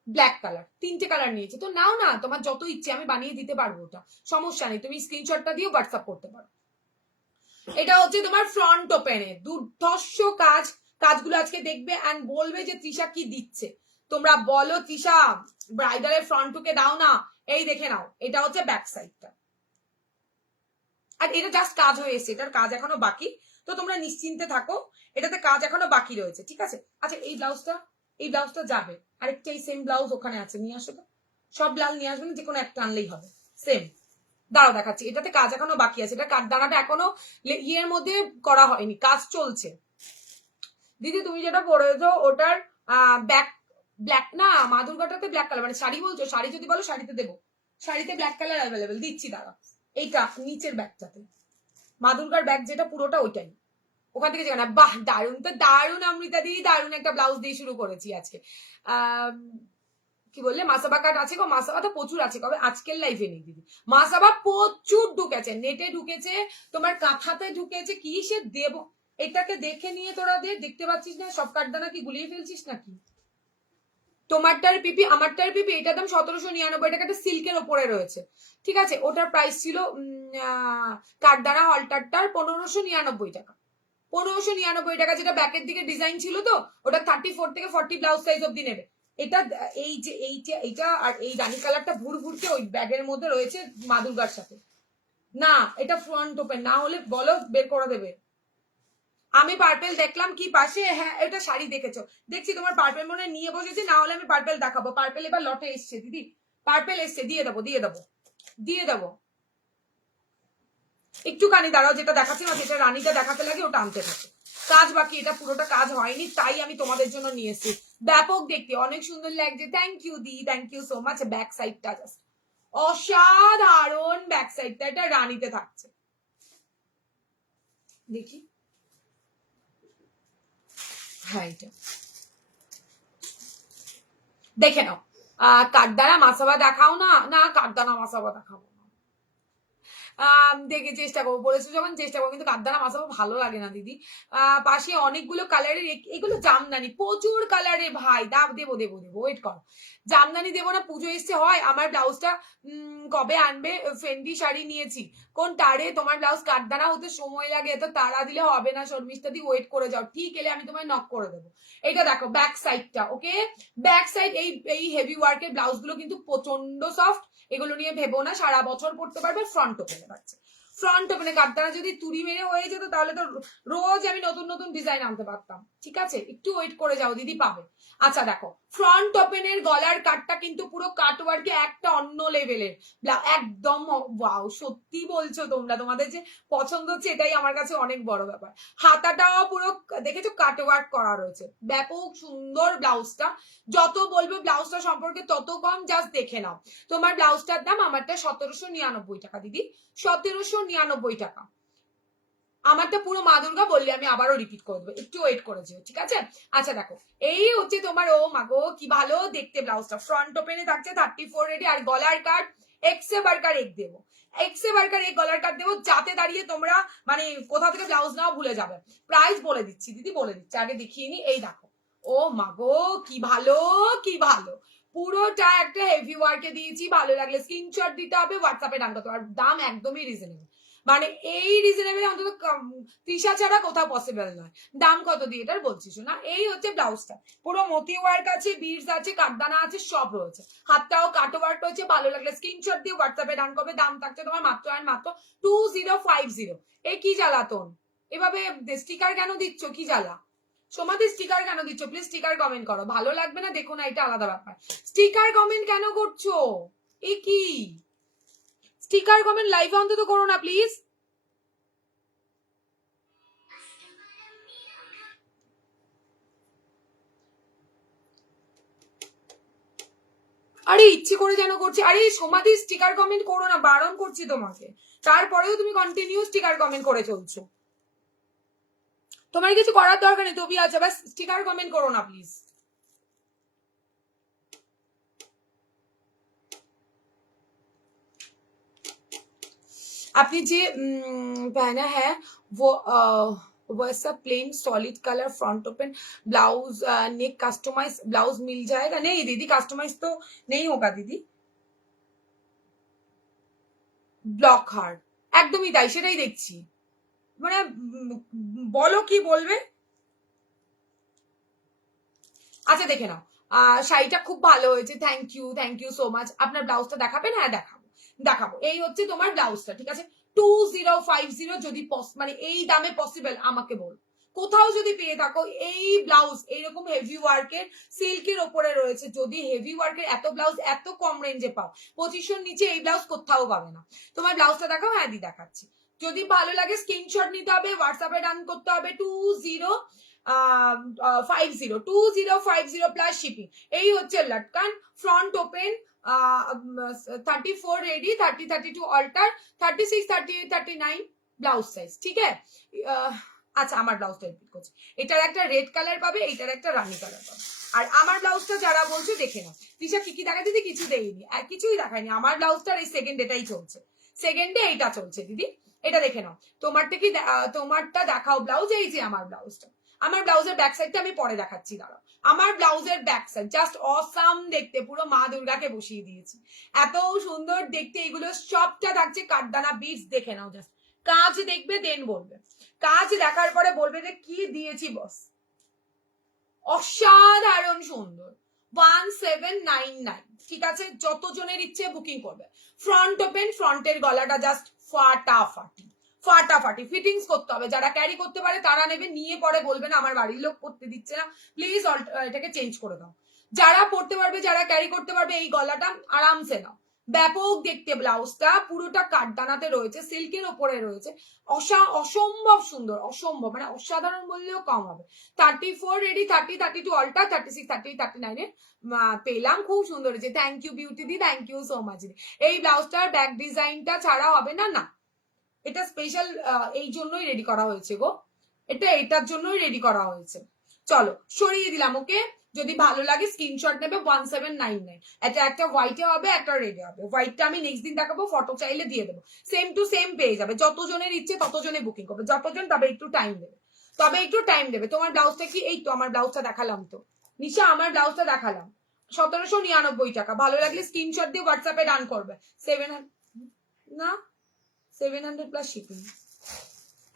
black colour, 3টে কালার নিয়েছে। তো নাও না, তোমার যত ইচ্ছে আমি বানিয়ে দিতে পারবো, ওটা সমস্যা নেই, তুমি স্ক্রিনশটটা দিয়ে হোয়াটসঅ্যাপ করতে পারো। এটা হচ্ছে তোমার ফ্রন্ট ওপেনের দুর্ধর্ষ কাজ, কাজগুলো আজকে দেখবে এন্ড বলবে যে তৃষা কি দিচ্ছে। তোমরা বলো তৃষা ব্রাইডালের ফ্রন্ট টুকে দাও না, এই দেখে নাও, এটা হচ্ছে ব্যাক সাইডটা, আর এটা জাস্ট কাজ হয়ে এসেছে, এটার কাজ এখনো বাকি, তো তোমরা নিশ্চিন্তে থাকো, এটাতে কাজ এখনো বাকি রয়েছে, ঠিক আছে? আচ্ছা এই ব্লাউজটা যাবে, আরেকটা এই সেম ব্লাউজ ওখানে আছে, নিয়ে আসো তো, সব ব্লাউজ নিয়ে আসবে না, যে কোনো একটা আনলেই হবে, সেম। দাঁড়াও দেখাচ্ছি, এটাতে কাজ এখনো বাকি আছে, এটা কাঠদানাটা এখনো ইয়ের মধ্যে করা হয়নি, কাজ চলছে। দিদি তুমি যেটা পরেছো ওটার ব্যাক ব্ল্যাক না, মা দুর্গাটাতে ব্ল্যাক কালার, মানে শাড়ি বলছো, শাড়ি যদি বলো শাড়িতে দেবো, শাড়িতে ব্ল্যাক কালার অ্যাভেলেবেল দিচ্ছি, দাঁড়া এইটা নিচের ব্যাগটাতে, মা দুর্গার ব্যাগ যেটা পুরোটা ওইটাই, ওখান থেকে যেখানে, বাহ দারুণ, তো দারুণ অমৃতা দিদি, দারুণ একটা ব্লাউজ দিয়ে শুরু করেছি আজকে। কি বললে মাসাবা কাট আছে গো? মাসাবা তো প্রচুর আছে, কবে আজকের লাইফে নেই দিদি, মাসাবা প্রচুর ঢুকেছে, নেটে ঢুকেছে, তোমার কাঁথাতে ঢুকেছে, কি সে দেব, এটাকে দেখে নিয়ে তোরা দেখতে পাচ্ছিস না সব কাঠদানা কি গুলিয়ে ফেলছিস নাকি? তোমারটার পিপি আমারটার পিপি, এটার দাম 1799 টাকা, একটা সিল্কের ওপরে রয়েছে, ঠিক আছে? ওটার প্রাইস ছিল কাঠদানা হলটারটার 1599 টাকা, 1599 টাকা, যেটা ব্যাকের দিকে ডিজাইন ছিল, তো ওটা 34 থেকে 40 ব্লাউজ সাইজ অব্দি নেবে। এটা এইটা আর এই রানী কালারটা ভুর ভুরকে ওই ব্যাগের মধ্যে রয়েছে মা দুর্গার সাথে, না এটা ফ্রন্ট ওপেন, না হলে বলো বের করে দেবে। আমি পার্পেল দেখলাম কি পাশে, হ্যাঁ এটা শাড়ি দেখেছো, দেখছি তোমার পার্পেল মনে নিয়ে বসেছে, না হলে আমি পার্পেল দেখাবো, পার্পেল এবার লটে এসছে দিদি, পার্পেল এসছে, দিয়ে দেবো একটুখানি দাঁড়াও, যেটা দেখাচ্ছি না, যেটা রানীটা দেখাতে লাগে ওটা আনতে থাকে, কাজ বাকি, এটা পুরোটা কাজ হয়নি, তাই আমি তোমাদের জন্য নিয়ে এসেছি। ব্যাপক দেখতে, অনেক সুন্দর লাগছে, থ্যাংক ইউ দি, thank you so much. Back সাইডটা জাস্ট অসাধারণ, ব্যাক সাইডটা এটা রানীতে থাকছে, দেখি, হ্যাঁ এটা দেখে নাও। কাঠদানা মাসাবা দেখাও না, না কাঠদানা মাসাবা দেখাবো, দেখে চেষ্টা করবো, বলেছো যখন চেষ্টা করবো, কিন্তু কাঠদানা মাসাবো ভালো লাগে না দিদি। পাশে অনেকগুলো কালারের, এগুলো জামদানি, প্রচুর কালারে ভাই, দেবো ওয়েট করো, জামদানি দেবো না, পুজো এসছে হয়, আমার ব্লাউজটা কবে আনবে? ফেন্ডি শাড়ি নিয়েছি, কোন তারে তোমার ব্লাউজ কাঠদানা হতে সময় লাগে, এত তাড়া দিলে হবে না, শর্মিষ্ঠা দি ওয়েট করে যাও, ঠিক এলে আমি তোমায় নক করে দেবো। এটা দেখো ব্যাক সাইডটা, ওকে ব্যাক সাইড, এই হেভি ওয়ার্কের ব্লাউজ গুলো কিন্তু প্রচন্ড সফট, এগুলো নিয়ে ভেবো না, সারা বছর পড়তে পারবে, ফ্রন্ট ওপেনে পাচ্ছে, ফ্রন্ট ওপেনে কাঠদানা যদি তুড়ি মেরে হয়ে যেত তাহলে তো রোজ আমি নতুন নতুন ডিজাইন আনতে পারতাম, ঠিক আছে? একটু ওয়েট করে যাও দিদি, পাবে। আচ্ছা দেখো ফ্রন্ট ওপেনের গলার কাটটা কিন্তু পুরো কাটওয়ার্কে একটা অন্য লেভেলের, একদম ওয়াও, সত্যি বলছো তোমরা, তোমাদের যে পছন্দ হচ্ছে এটাই আমার কাছে অনেক বড় ব্যাপার। হাতাটাও পুরো দেখেছো কাটওয়ার্ক করা রয়েছে, ব্যাপক সুন্দর ব্লাউজটা, যত বলবো ব্লাউজটা সম্পর্কে তত কম, জাস্ট দেখে নাও। তোমার ব্লাউজটার দাম, আমারটা 1799 টাকা দিদি, 1799 টাকা, আমারটা পুরো মা দুর্গা বললে আমি আবারও রিপিট করে দেবো, একটু ওয়েট করেছি, ঠিক আছে? আচ্ছা দেখো এই হচ্ছে তোমার, ও মাগো কি ভালো দেখতে ব্লাউজটা, ফ্রন্ট ওপেনে থাকছে 34 রেডি, আর গলার কাট এক্সে বার্কার এক দেবো, এক্সে বার্কার এক গলার কাট দেবো, যাতে দাঁড়িয়ে তোমরা মানে কোথা থেকে ব্লাউজ নাও ভুলে যাবে। প্রাইস বলে দিচ্ছি দিদি, বলে দিচ্ছি, আগে দেখিয়ে নি, এই দেখো, ও মাগো কি ভালো, কি ভালো, পুরোটা একটা হেভি ওয়ার্কে দিয়েছি, ভালো লাগলে স্ক্রিনশট দিতে হবে, হোয়াটসঅ্যাপে ডান করতে হবে, আর দাম একদমই রিজনেবল, মানে এই রিজনেবল অন্তত 30 ছাড়া কোথাও পসিবল নয়। দাম কত দিয়ে এটার বলছিস না? এই হচ্ছে ব্লাউজটা, পুরো মতি ওয়ার্ক আছে, বিডস আছে, কাঠদানা আছে, সব রয়েছে, হাতটাও কাটো ওয়ার্ক রয়েছে, ভালো লাগলে স্ক্রিনশট দিয়ে হোয়াটসঅ্যাপে ডান করবে। দাম থাকছে তোমার মাত্র আর মাত্র 2050। এই কি জ্বালাতন, এভাবে স্টিকার কেন দিচ্ছ, কি জ্বালা? সমাধি স্টিকার কেন দিচ্ছ? প্লিজ স্টিকার কমেন্ট করো, ভালো লাগবে না দেখো না, এটা আলাদা ব্যাপার, স্টিকার কমেন্ট কেন করছো? এ কি স্টিকার কমেন্ট লাইভে অন্তত করো না প্লিজ। আরে ইচ্ছে করে যেন করছি, আরে সমাধি স্টিকার কমেন্ট করো না, বারণ করছি তোমাকে, তারপরেও তুমি কন্টিনিউ স্টিকার কমেন্ট করে চলছো, তোমার কিছু করার দরকার নেই, তবি আছে, বাস স্টিকার কমেন্ট করো না প্লিজ। आपने जे पहना है वो वैसा plain solid colour front open blouse neck customise blouse मिल जाएगा? नहीं दीदी, कस्टमाइज तो नहीं होगा दीदी, ব্লক হার্ট একদমই তাই, সেটাই দেখছি। মানে বলো কি বলবে। আচ্ছা দেখে নাও, শাড়িটা খুব ভালো হয়েছে, থ্যাংক ইউ সো মাচ। আপনার ব্লাউজটা দেখাবেন? হ্যাঁ দেখাবো দেখাবো। এই হচ্ছে তোমার ব্লাউজটা, ঠিক আছে? 2050 যদি মানে এই দামে পসিবল আমাকে বল, কোথাও যদি পেয়ে থাকো এই ব্লাউজ এইরকম হেভি ওয়ার্কের সিল্কের ওপরে রয়েছে, যদি হেভি ওয়ার্কের এত ব্লাউজ এত কম রেঞ্জে পাও, 2500 নিচে এই ব্লাউজ কোথাও পাবে না। তোমার ব্লাউজটা দেখাও। হ্যাঁ দি দেখাচ্ছি। যদি ভালো লাগে স্ক্রিনশট নিতে হবে, হোয়াটসঅ্যাপে ডান করতে হবে 2050 প্লাস শিপিং। এই হচ্ছে লটকান front open 34 ready, 30-32 alter, 36-38-39 blouse size, ঠিক আছে? আচ্ছা আমার ব্লাউজটা রিপিট করছি, এটার একটা রেড কালার পাবে, এইটার একটা রানী কালার পাবে। আর আমার ব্লাউজটা যারা বলছে দেখে নাও। দিশা কি কি দেখাই দিদি? কিছু দেয়নি, আর কিছুই দেখায়নি। আমার ব্লাউজটার এই সেকেন্ড এটাই চলছে, সেকেন্ডে এইটা চলছে দিদি, এটা দেখে নাও। তোমারটা কি তোমারটা দেখাও ব্লাউজ। এই যে আমার ব্লাউজটা, আমার ব্লাউজের ব্যাক সাইডটা আমি পরে দেখাচ্ছি, দাঁড়াও। আমার ব্লাউজের ব্যাক সাইড জাস্ট অসাম দেখতে, পুরো মা দুর্গাকে বসিয়ে দিয়েছি, এত সুন্দর দেখতে। এগুলো সবটা থাকছে কাঠদানা বিটস, দেখে নাও জাস্ট। কাজ দেখবে দেন বলবে, কাজ দেখার পরে বলবে যে কি দিয়েছি বস। অসাধারণ সুন্দর, 1799, ঠিক আছে? যতজনের ইচ্ছে বুকিং করবে। ফ্রন্ট ওপেন, ফ্রন্টের গলাটা জাস্ট ফাটাফাটি ফাটাফাটি, ফিটিংস করতে হবে। যারা ক্যারি করতে পারে তারা নেবে, নিয়ে পরে বলবে না আমার বাড়ির লোক পড়তে দিচ্ছে না, প্লিজ এটাকে চেঞ্জ করে দাও। যারা পড়তে পারবে, যারা ক্যারি করতে পারবে, এই গলাটা আরামসে নাও। ব্যাপক দেখতে ব্লাউজটা, পুরোটা কাঠদানাতে রয়েছে, সিল্কের ওপরে রয়েছে, অসম্ভব সুন্দর, অসম্ভব, মানে অসাধারণ বললেও কম হবে। 34 রেডি, 30-32 অল্টা, 36-38-39 এ পেলাম, খুব সুন্দর হয়েছে। থ্যাংক ইউ বিউটি দি, থ্যাংক ইউ সো মাচ। এই ব্লাউজটার ব্যাক ডিজাইনটা ছাড়া হবে না, না এটা স্পেশাল এই জন্যই রেডি করা হয়েছে গো, এটা এটার জন্যই রেডি করা হয়েছে। চলো সরিয়ে দিলাম, ওকে? যদি ভালো লাগে স্ক্রিনশট নেবে 1799। এটা একটা হোয়াইটে হবে, একটা রেডে হবে। হোয়াইটটা আমি নেক্সট দিন দেখাবো, ফটো চাইলে দিয়ে দেবো, সেম টু সেম পেয়ে যাবে। যতজনের ইচ্ছে ততজনে বুকিং করবে, যতজন, তবে একটু টাইম দেবে, তবে একটু টাইম দেবে। তোমার ব্লাউজটা কি? এই তো আমার ব্লাউজটা দেখালাম তো নিশা, আমার ব্লাউজটা দেখালাম, 1799 টাকা। ভালো লাগলে স্ক্রিনশট দিয়ে হোয়াটসঅ্যাপে ডান করবে। 700 না, 700 প্লাস শিপিং।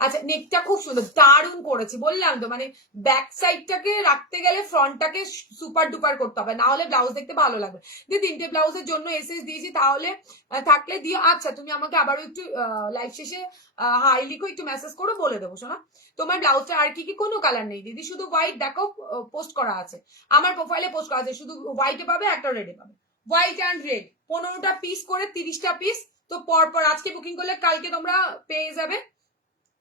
আচ্ছা নেকটা খুব সুন্দর, দারুণ করেছি, বললাম তো। মানে ব্যাক সাইডটাকে রাখতে গেলে ফ্রন্টটাকে সুপার ডুপার করতে হবে, না হলে ব্লাউজ দেখতে ভালো লাগবে। দিয়ে 3টে ব্লাউজের জন্য এসএস দিয়েছি, তাহলে থাকলে দিও। আচ্ছা তুমি আমাকে আবারও একটু লাইভ শেষে হাই লিখো, একটু মেসেজ করো, বলে দেবো শোনা। তোমার ব্লাউজটা আর কি কি? কোনো কালার নেই দিদি, শুধু হোয়াইট দেখো পোস্ট করা আছে, আমার প্রোফাইলে পোস্ট করা আছে, শুধু হোয়াইটে পাবে, একটা রেডে পাবে। হোয়াইট অ্যান্ড রেড 15টা পিস করে, 30টা পিস। তো পরপর আজকে বুকিং করলে কালকে তোমরা পেয়ে যাবে।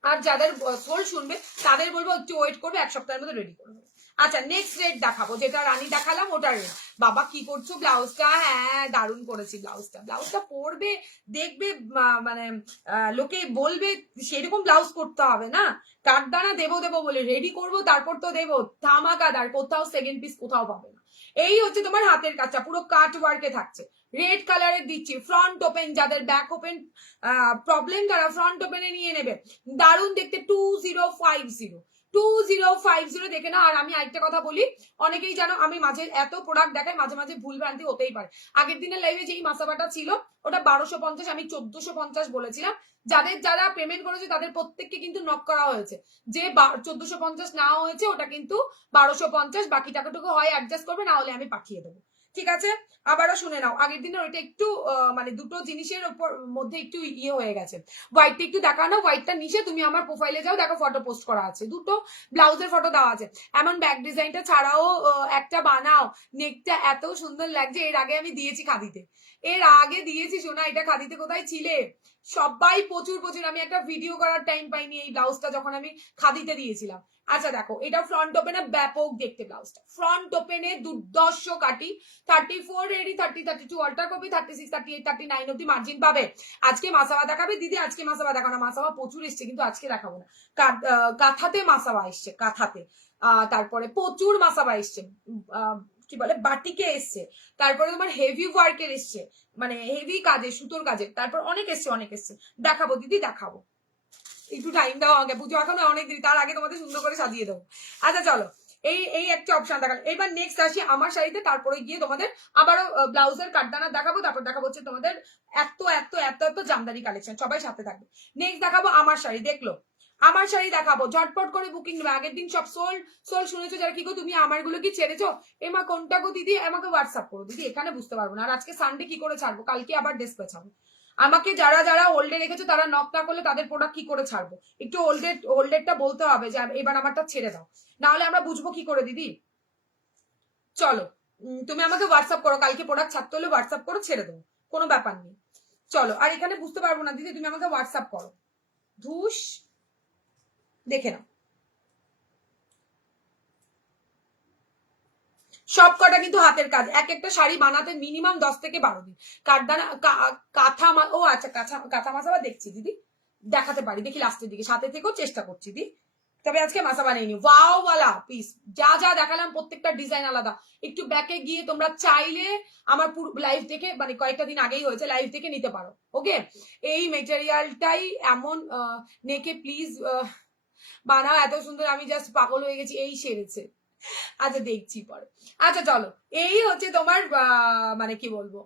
আর যাদের সোল শুনবে তাদের বলবো একটু ওয়েট করবে, এক সপ্তাহের মধ্যে রেডি করবে। আচ্ছা নেক্সট রেড দেখাবো, যেটা রানী দেখালাম ওটা রেড। বাবা কি করছো ব্লাউজটা? হ্যাঁ দারুণ করেছি ব্লাউজটা, ব্লাউজটা পরবে দেখবে, মানে লোকে বলবে সেরকম ব্লাউজ করতে হবে না। কাঠদানা দেবো দেবো বলে রেডি করব, তারপর তো দেবো ধামাকাদার, কোথাও সেকেন্ড পিস কোথাও পাবে না। এই হচ্ছে তোমার হাতের কাজটা, পুরো কাট ওয়ার্কে থাকছে, রেড কালারের দিচ্ছি। ফ্রন্ট ওপেন, যাদের ব্যাক ওপেন প্রবলেম তারা ফ্রন্ট ওপেনে নিয়ে নেবে, দারুণ দেখতে। 2050 দেখে না। আর আমি আরেকটা কথা বলি, অনেকেই জানো আমি মাঝে এত প্রোডাক্ট দেখাই, মাঝে মাঝে ভুল ভ্রান্তি হতেই পারে। আগের দিনের লাইভে যেই মাসাবাটা ছিল ওটা 1250, আমি 1450 বলেছিলাম। যারা পেমেন্ট করেছে তাদের প্রত্যেককে কিন্তু নক করা হয়েছে, যে 1450 না হয়েছে ওটা কিন্তু 1250, বাকি টাকাটুকু হয় অ্যাডজাস্ট করবে, না হলে আমি পাঠিয়ে দেবো, ঠিক আছে? আবারও শুনে নাও, আগের দিনে ওইটা একটু মানে দুটো জিনিসের উপর মধ্যে একটু ইয়ে হয়ে গেছে। হোয়াইটটা একটু দেখানো, হোয়াইটটা নিচে তুমি আমার প্রোফাইলে যাও, দেখো ফটো পোস্ট করা আছে, দুটো ব্লাউজের ফটো দেওয়া আছে। এমন ব্যাক ডিজাইনটা ছাড়াও একটা বানাও, নেকটা এত সুন্দর লাগছে। এর আগে আমি দিয়েছি খাদিতে, এর আগে দিয়েছি শোনা, এটা খাদিতে কোথায় ছিলে সবাই? প্রচুর প্রচুর, আমি একটা ভিডিও করার টাইম পাইনি এই ব্লাউজটা যখন আমি খাদিতে দিয়েছিলাম। আচ্ছা দেখো, এটা ফ্রন্ট ওপেনে ব্যাপক দেখতে ব্লাউজটা, ফ্রন্ট ওপেনে দুর্দর্শ কাটি। 34 রেডি, 30-32 অল্টার কপি, 36-38-39 অব্দি মার্জিন পাবে। আজকে মাসাবা দেখাবে দিদি, আজকে মাসাবা দেখানো, মাসাবা প্রচুর এসছে কিন্তু আজকে দেখাবো না। কাঁথাতে মাসাবা এসছে, কাঁথাতে। তারপরে প্রচুর মাসাবা এসছে, কি বলে বাটিকে এসছে, তারপরে তোমার হেভি ওয়ার্কের এসছে, মানে হেভি কাজে সুতোর কাজে, তারপর অনেক এসছে। দেখাবো দিদি দেখাবো, একটু টাইম দাও আমাকে, পুজো এখনো অনেক দিন, তার আগে তোমাদের সুন্দর করে সাজিয়ে দেবো। আচ্ছা চলো, এই একটা অপশন দেখালো। এবার নেক্সট আসি আমার শাড়িতে, তারপরে গিয়ে তোমাদের আবারও ব্লাউজের কাটদানা দেখাবো, তারপর দেখাবো হচ্ছে তোমাদের এত জামদানি কালেকশন। সবাই সাথে থাকবে। নেক্সট দেখাবো আমার শাড়ি, দেখলো আমার শাড়ি দেখাবো, ঝটপট করে বুকিং নেবে, আগের দিন সব সোল শুনেছো যারা, কি গো তুমি আমার গুলো কি ছেড়েছো, এমা কোনটা গো দিদি, আমাকে হোয়াটসঅ্যাপ করো দিদি, এখানে বুঝতে পারবো না। আর আজকে সানডে কি করে ছাড়বো, কালকে আবার ডিসপ্যাচ আমাকে যারা যারা হোল্ডে রেখেছো তারা নক না করলে তাদের প্রোডাক্ট কি করে ছাড়বো, একটু হোল্ডেডটা বলতে হবে যে এবার আমারটা ছেড়ে দাও, না হলে আমরা বুঝবো কি করে দিদি। চলো তুমি আমাকে হোয়াটসঅ্যাপ করো, কালকে প্রোডাক্ট ছাড়তে হলে হোয়াটসঅ্যাপ করো, ছেড়ে দেবো, কোনো ব্যাপার নেই। চলো, আর এখানে বুঝতে পারবো না দিদি, তুমি আমাকে হোয়াটসঅ্যাপ করো, ধুস দেখে নাও। সব কটা কিন্তু হাতের কাজ, এক একটা শাড়ি বানাতে মিনিমাম 10 থেকে 12 দিন। কাঠদানা কাঁথা, ও আচ্ছা কাঁথা মাসাবা দেখছি দিদি, দেখাতে পারি, দেখি লাস্টের দিকে, সাথে থেকেও চেষ্টা করছি দিদি। তবে আজকে মাসা বানাইনি, ওয়াও ওয়ালা পিস, যা যা দেখালাম প্রত্যেকটা ডিজাইন আলাদা। একটু ব্যাকে গিয়ে তোমরা চাইলে আমার পুরো লাইভ দেখে, মানে কয়েকটা দিন আগেই হয়েছে, লাইভ দেখে নিতে পারো। ওকে, এই মেটেরিয়ালটাই এমন, নেকে প্লিজ বানাও এত সুন্দর, আমি জাস্ট পাগল হয়ে গেছি, এই সেরেছে। আচ্ছা দেখছি পরে। আচ্ছা চলো, এই হচ্ছে তোমার মানে কি বলবো,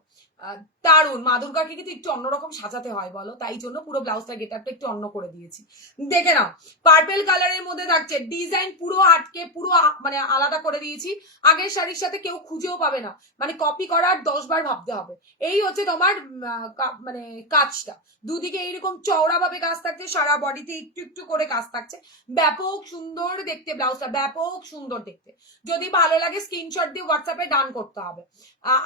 দারুন। মা দুর্গাকে কিন্তু একটু অন্যরকম সাজাতে হয় বলো, তাই জন্য পুরো ব্লাউজটা গেট আপটা একটু অন্য করে দিয়েছি। দেখে নাও, পার্পেল কালারের মধ্যে থাকছে, ডিজাইন পুরো আটকে পুরো মানে আলাদা করে দিয়েছি। আগের শাড়ির সাথে কেউ খুঁজেও পাবে না, মানে কপি করার 10 বার ভাবতে হবে। এই হচ্ছে তোমার মানে কাজটা, দুদিকে এইরকম চওড়া ভাবে কাজ থাকছে, সারা বডিতে একটু একটু করে কাজ থাকছে, ব্যাপক সুন্দর দেখতে ব্লাউজটা, ব্যাপক সুন্দর দেখতে। যদি ভালো লাগে স্ক্রিনশট দিয়ে হোয়াটসঅ্যাপে ডান করতে হবে।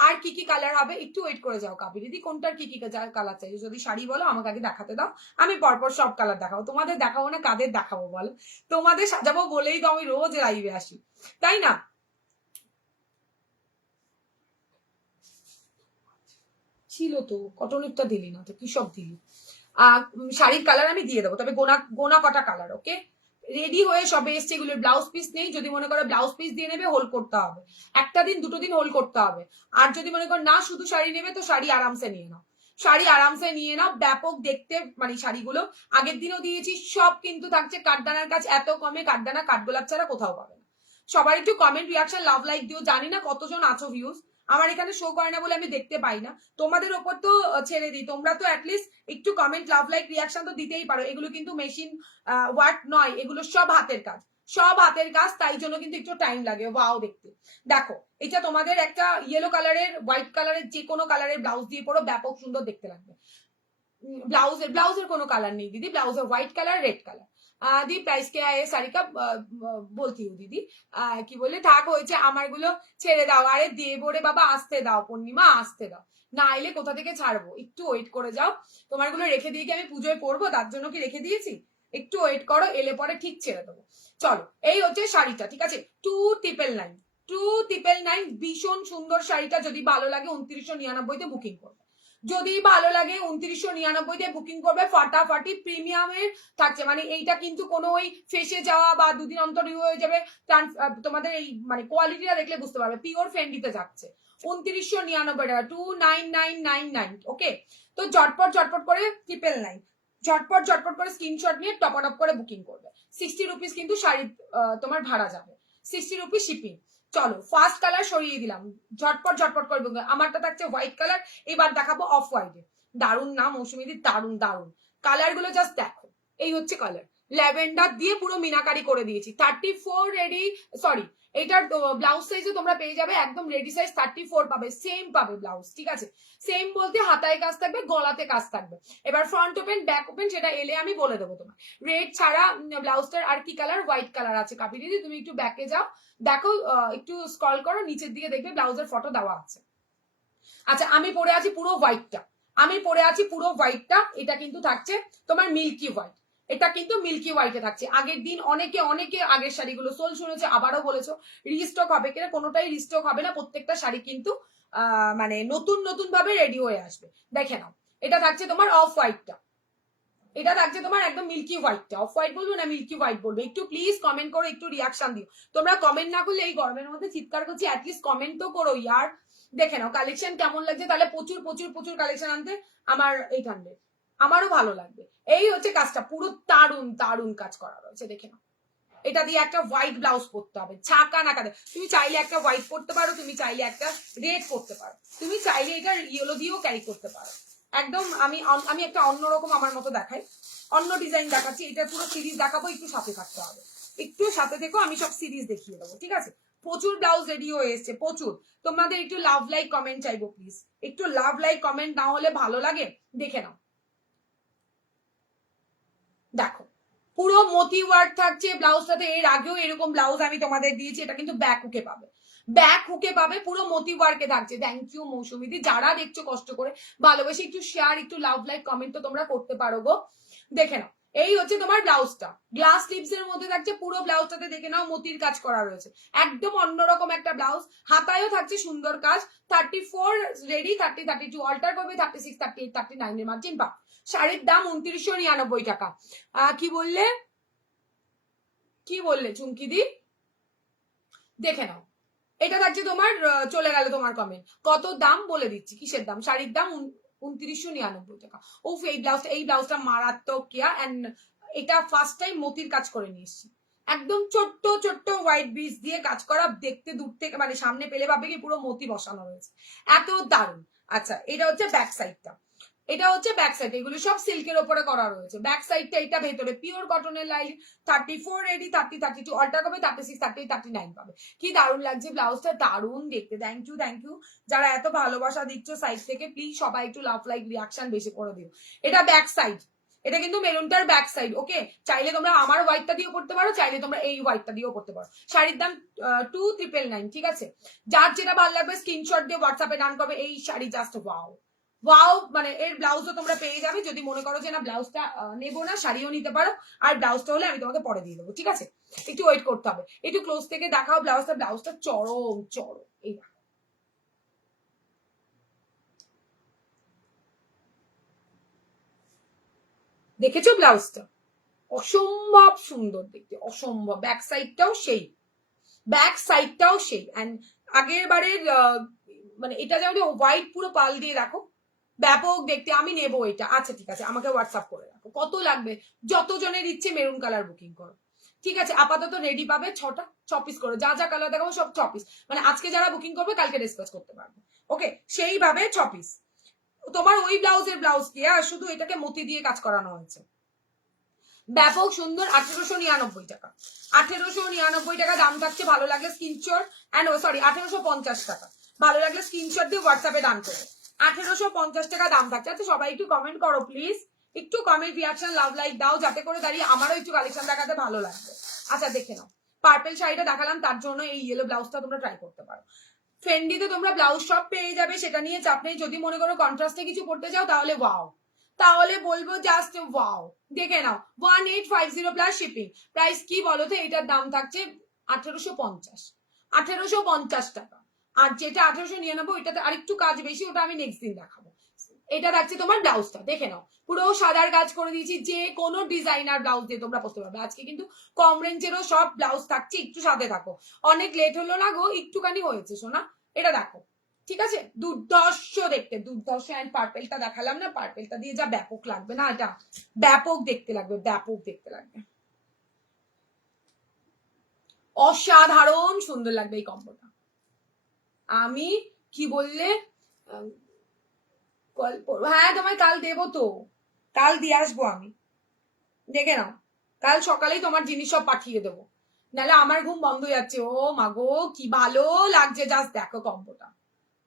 আর কি কি কালার হবে একটু ওয়েট করে যাও কাবি দিদি, কোনটার কি কি কালার চাই, যদি শাড়ি বলো আমাকে আগে দেখাতে দাও, আমি পরপর সব কালার দেখাবো। তোমাদের দেখাবো না কাদের দেখাবো বলো, তোমাদের সাজাবো বলেই তো আমি রোজ লাইভে আসি, তাই না? ছিল তো, কটনেরটা দিলি না তো, কি সব দিলি। শাড়ির কালার আমি দিয়ে দেবো, তবে গোনা গোনা কটা কালার। ওকে, রেডি হয়ে সবে এসছে, এগুলো ব্লাউজ পিস নেই, যদি মনে করো ব্লাউজ পিস দিয়ে নেবে হোল্ড করতে হবে, একটা দিন দুটো দিন হোল্ড করতে হবে। আর যদি মনে করো না শুধু শাড়ি নেবে, তো শাড়ি আরামসে নিয়ে নাও, শাড়ি আরামসে নিয়ে নাও, ব্যাপক দেখতে মানে শাড়িগুলো আগের দিনও দিয়েছি, সব কিন্তু থাকছে কাঠদানার কাজ, এত কমে কাঠদানা কাঠগোলাপ ছাড়া কোথাও পাবে না। সবার একটু কমেন্ট রিয়াকশন লাভ লাইক দিও, জানি না কতজন আছো ভিউজ, আমার এখানে শো করে না বলে আমি দেখতে পাই না, তোমাদের ওপর তো ছেড়ে দিই, তোমরা তো অ্যাটলিস্ট একটু কমেন্ট লাভ লাইক রিয়াকশন তো দিতেই পারো। এগুলো কিন্তু মেশিন ওয়ার্ক নয়, এগুলো সব হাতের কাজ, সব হাতের কাজ, তাই জন্য কিন্তু একটু টাইম লাগে ওয়াও দেখতে। দেখো, এটা তোমাদের একটা ইয়েলো কালারের হোয়াইট কালারের যে কোনো কালারের ব্লাউজ দিয়ে পরো, ব্যাপক সুন্দর দেখতে লাগবে। ब्लाउजर কোনো কালার নেই দিদি, ব্লাউজের হোয়াইট কালার রেড কালার। दी प्राइस क्या है শাড়ি का বলতি হু দিদি, কি বলে থাক হয়েছে আমার গুলো ছেড়ে দাও, আরে দেবো রে বাবা, আসতে দাও পূর্ণিমা, আসতে দাও, না এলে কোথা থেকে ছাড়বো, একটু ওয়েট করে যাও। তোমার গুলো রেখে দিয়ে কি আমি পুজোয় পরবো, তার জন্য কি রেখে দিয়েছি, একটু ওয়েট করো, এলে পরে ঠিক ছেড়ে দেবো। চলো, এই হচ্ছে শাড়িটা, ঠিক আছে, 2,999, 2,999, ভীষণ সুন্দর শাড়িটা। যদি ভালো লাগে 2999 বুকিং করবে, যদি ভালো লাগে 2999 বুকিং করবে, ফাটাফাটি প্রিমিয়ামের থাকছে, মানে এইটা কিন্তু কোনো ওই ফেসে যাওয়া বা দুদিন অন্তর হয়ে যাবে, তোমাদের এই মানে কোয়ালিটিটা দেখলে বুঝতে পারবে, পিওর ফেন্ডিতে যাচ্ছে 2999 টাকা, 29999। ওকে, তো ঝটপট করে 999, ঝটপট করে স্ক্রিনশট নিয়ে টপ আপ করে বুকিং করবে। 60 রুপিস কিন্তু শাড়ি তোমার ভাড়া যাবে, 60 রুপিস শিপিং। চলো, ফার্স্ট কালার সরিয়ে দিলাম, ঝটপট করে বুকিং। আমারটা থাকছে হোয়াইট কালার, এবার দেখাবো অফ হোয়াইটে, দারুন না মৌসুমীদি, দারুন দারুন কালার গুলো, জাস্ট দেখো, এই হচ্ছে কালার, ল্যাভেন্ডার দিয়ে পুরো মিনাকারি করে দিয়েছি। 34 রেডি, সরি, এটার ব্লাউজ সাইজও তোমরা পেয়ে যাবে, একদম রেডি সাইজ 34 পাবে, সেম পাবে ব্লাউজ, ঠিক আছে, সেম বলতে হাতায় কাজ থাকবে, গলাতে কাজ থাকবে। এবার ফ্রন্ট ওপেন ব্যাক ওপেন সেটা এলে আমি বলে দেবো তোমার। রেড ছাড়া ব্লাউজটার আর কি কালার, হোয়াইট কালার আছে। কাপি দিদি তুমি একটু ব্যাকে যাও, দেখো একটু স্ক্রল করো, নিচের দিকে দেখবে ব্লাউজের ফটো দেওয়া আছে। আচ্ছা, আমি পরে আছি পুরো হোয়াইটটা, এটা কিন্তু থাকছে তোমার মিল্কি হোয়াইট, এটা কিন্তু মিল্কি হোয়াইটে থাকছে। আগের দিন অনেকে আগের শাড়িগুলো সোল শুনেছে, আবারও বলেছো রিস্টক হবে কিনা, কোনোটাই রিস্টক হবে না, প্রত্যেকটা শাড়ি কিন্তু মানে নতুন ভাবে রেডি হয়ে আসবে। দেখে নাও, এটা থাকছে তোমার অফ হোয়াইটটা, এটা থাকছে তোমার একদম মিল্কি হোয়াইটটা, অফ হোয়াইট বলবো না মিল্কি হোয়াইট বলবো। একটু প্লিজ কমেন্ট করো, একটু রিয়াকশন দিও। তোমরা কমেন্ট না করলে এই গরমের মধ্যে চিৎকার করছি, অ্যাটলিস্ট কমেন্ট তো করো ইয়ার। দেখে নাও কালেকশন কেমন লাগছে, তাহলে প্রচুর প্রচুর প্রচুর কালেকশন আনতে আমার 800, আমারও ভালো লাগবে। এই হচ্ছে কাজটা, পুরো দারুন দারুন কাজ করা রয়েছে, দেখে নাও। এটা দিয়ে একটা হোয়াইট ব্লাউজ পরতে হবে, ছাকা না কাটে। তুমি চাইলে একটা হোয়াইট পরতে পারো, তুমি চাইলে একটা রেড পরতে পারো, তুমি চাইলে এটা ইয়েলো দিয়েও ক্যারি করতে পারো। একদম আমি একটা অন্যরকম আমার মতো দেখাই, অন্য ডিজাইন দেখাচ্ছি। এটা পুরো সিরিজ দেখাবো, একটু সাথে থাকতে হবে, একটু সাথে থেকো, আমি সব সিরিজ দেখিয়ে দেবো, ঠিক আছে? প্রচুর ব্লাউজ রেডি হয়ে এসছে, প্রচুর। তোমাদের একটু লাভ লাইক কমেন্ট চাইবো প্লিজ, একটু লাভ লাইক কমেন্ট না হলে ভালো লাগে। দেখে নাও, দেখো পুরো মতি ওয়ার্ক থাকছে ব্লাউজটাতে। এর আগেও এরকম ব্লাউজ আমি তোমাদের দিয়েছি, এটা কিন্তু ব্যাক হুকে পাবে, ব্যাক হুকে পাবে, পুরো মতি ওয়ার্কে থাকছে। থ্যাংক ইউ মৌসুমিদি, যারা দেখছো কষ্ট করে ভালোবেসে একটু শেয়ার, একটু লাভ লাইক কমেন্ট তো তোমরা করতে পারো গো। দেখে নাও, এই হচ্ছে তোমার ব্লাউজটা, গ্লাস স্লিভস এর মধ্যে থাকছে। পুরো ব্লাউজটাতে দেখে নাও মতির কাজ করা রয়েছে, একদম অন্যরকম একটা ব্লাউজ। হাতায়ও থাকছে সুন্দর কাজ। 34 রেডি, 30 32 অল্টার করবে, 36 38 39 এর মার্জিন পা। শাড়ির দাম 2999 টাকা। কি বললে, কি বললে চুমকি দি? দেখে নাও, এটা থাকছে তোমার, চলে গেল তোমার কমেন্ট। কত দাম বলে দিচ্ছি, কিসের দাম? শাড়ির দাম 2999 টাকা। ওফ, এই ব্লাউজটা মারাত্মক কেয়া। এন্ড এটা ফার্স্ট টাইম মতির কাজ করে নিয়ে এসেছি, একদম ছোট্ট ছোট্ট হোয়াইট বিস দিয়ে কাজ করা। দেখতে দূর থেকে মানে সামনে পেলে ভাবে কি পুরো মতি বসানো রয়েছে, এত দারুণ। আচ্ছা, এটা হচ্ছে ব্যাক সাইডটা, এটা হচ্ছে ব্যাক সাইড, এগুলো সব সিল্কের উপরে করা রয়েছে। ব্যাক সাইডটা এটা ভেতরে পিওর কটনের লাইন। 34 রেডি, 30 32 অল্টার করবে, 36 38 39 পাবে। কি দারুণ লাগছে ব্লাউজটা, দারুণ দেখতে। থ্যাংক ইউ থ্যাংক ইউ, যারা এত ভালোবাসা দিচ্ছ সাইড থেকে, প্লিজ সবাই একটু লাভ লাইক রিয়াকশন বেশি করে দিও। এটা ব্যাক সাইড, এটা কিন্তু মেরুনটার ব্যাক সাইড। ওকে, চাইলে তোমরা আমার হোয়াইটটা দিয়েও করতে পারো, চাইলে তোমরা এই হোয়াইটটা দিয়েও করতে পারো। শাড়ির দাম 2999, ঠিক আছে? যার যেটা ভালো লাগবে স্ক্রিনশট দিয়ে হোয়াটসঅ্যাপে ডান করবে। এই শাড়ি জাস্ট ওয়াও ওয়াও, মানে এর ব্লাউজও তোমরা পেয়ে যাবে। যদি মনে করো যে না ব্লাউজটা নেবো না, শাড়িও নিতে পারো। আর ব্লাউজটা হলে আমি তোমাকে পরে দিয়ে দেবো, ঠিক আছে? একটু ওয়েট করতে হবে, একটু ক্লোজ থেকে দেখাও ব্লাউজটা। ব্লাউজটা চরম চরম, এই দেখেছো ব্লাউজটা? অসম্ভব সুন্দর দেখতে, অসম্ভব। ব্যাক সাইডটাও সেই, ব্যাক সাইডটাও সেই। অ্যান্ড আগের বারের মানে এটা যেমন হোয়াইট পুরো পাল দিয়ে রাখো, ব্যাপক দেখতে। আমি নেবো এটা। আচ্ছা ঠিক আছে, আমাকে হোয়াটসঅ্যাপ করে রাখো কত লাগবে। যতজনের ইচ্ছে মেরুন কালার বুকিং করো, ঠিক আছে? আপাতত রেডি পাবে 6টা, 6 পিস করো। যা যা কালার দেখাবো সব 6 পিস, মানে আজকে যারা বুকিং করবে কালকে ডিসকাস করতে পারবে। ওকে, সেইভাবে 6 পিস। তোমার ওই ব্লাউজের ব্লাউজ কি, শুধু এটাকে মতি দিয়ে কাজ করানো হয়েছে। ব্যাপক সুন্দর, 1899 টাকা। 1899 টাকা দাম থাকছে। ভালো লাগলে স্ক্রিনশট, সরি 1850 টাকা। ভালো লাগলে স্ক্রিনশট দিয়ে হোয়াটসঅ্যাপে দান করো। 1850 টাকা দাম থাকছে। আচ্ছা, সবাই একটু কমেন্ট করো প্লিজ, একটু কমেন্ট রিয়াকশন লাভ লাইক দাও, যাতে করে দাঁড়িয়ে আমারও একটু কালেকশন দেখাতে ভালো লাগবে। আচ্ছা দেখে নাও, পার্পেল শাড়িটা দেখালাম, তার জন্য এই ইয়েলো ব্লাউজটা তোমরা ট্রাই করতে পারো। ফেন্ডিতে তোমরা ব্লাউজ সব পেয়ে যাবে, সেটা নিয়ে চাপ নেই। যদি মনে করো কন্ট্রাস্টে কিছু পড়তে চাও তাহলে ওয়াও, তাহলে বলবো জাস্ট ওয়াও। দেখে নাও, 1850 প্লাস শিপিং। প্রাইস কি বলো তো? এটার দাম থাকছে 1850, 1850 টাকা। আর যেটা 1899, ওইটাতে আরেকটু কাজ বেশি, ওটা আমি নেক্সট দিন দেখাবো। এটা থাকছে তোমার ব্লাউজটা, দেখে নাও পুরো সাদার কাজ করে দিয়েছি। যে কোনো ডিজাইনার ব্লাউজ দিয়ে তোমরা পরতে পারবে। আজকে কিন্তু কম রেঞ্জেরও সব ব্লাউজ থাকছে, একটু সাথে থাকো। অনেক লেট হলো না গো, একটুখানি হয়েছে শোনা। এটা দেখো, ঠিক আছে? দুর্ধর্ষ দেখতে, দুর্ধর্ষ। অ্যান্ড পার্পেলটা দেখালাম না, পার্পেলটা দিয়ে যা ব্যাপক লাগবে না, এটা ব্যাপক দেখতে লাগবে, ব্যাপক দেখতে লাগবে, অসাধারণ সুন্দর লাগবে এই কম্বোটা। আমি কি বললে, হ্যাঁ তোমায় কাল দেবো তো, কাল দিয়ে আসবো আমি। দেখে নাও, কাল সকালেই তোমার জিনিস সব পাঠিয়ে দেবো, নাহলে আমার ঘুম বন্ধ হয়ে যাচ্ছে। ও মাগো, কি ভালো লাগছে, জাস্ট দেখো কম্বোটা,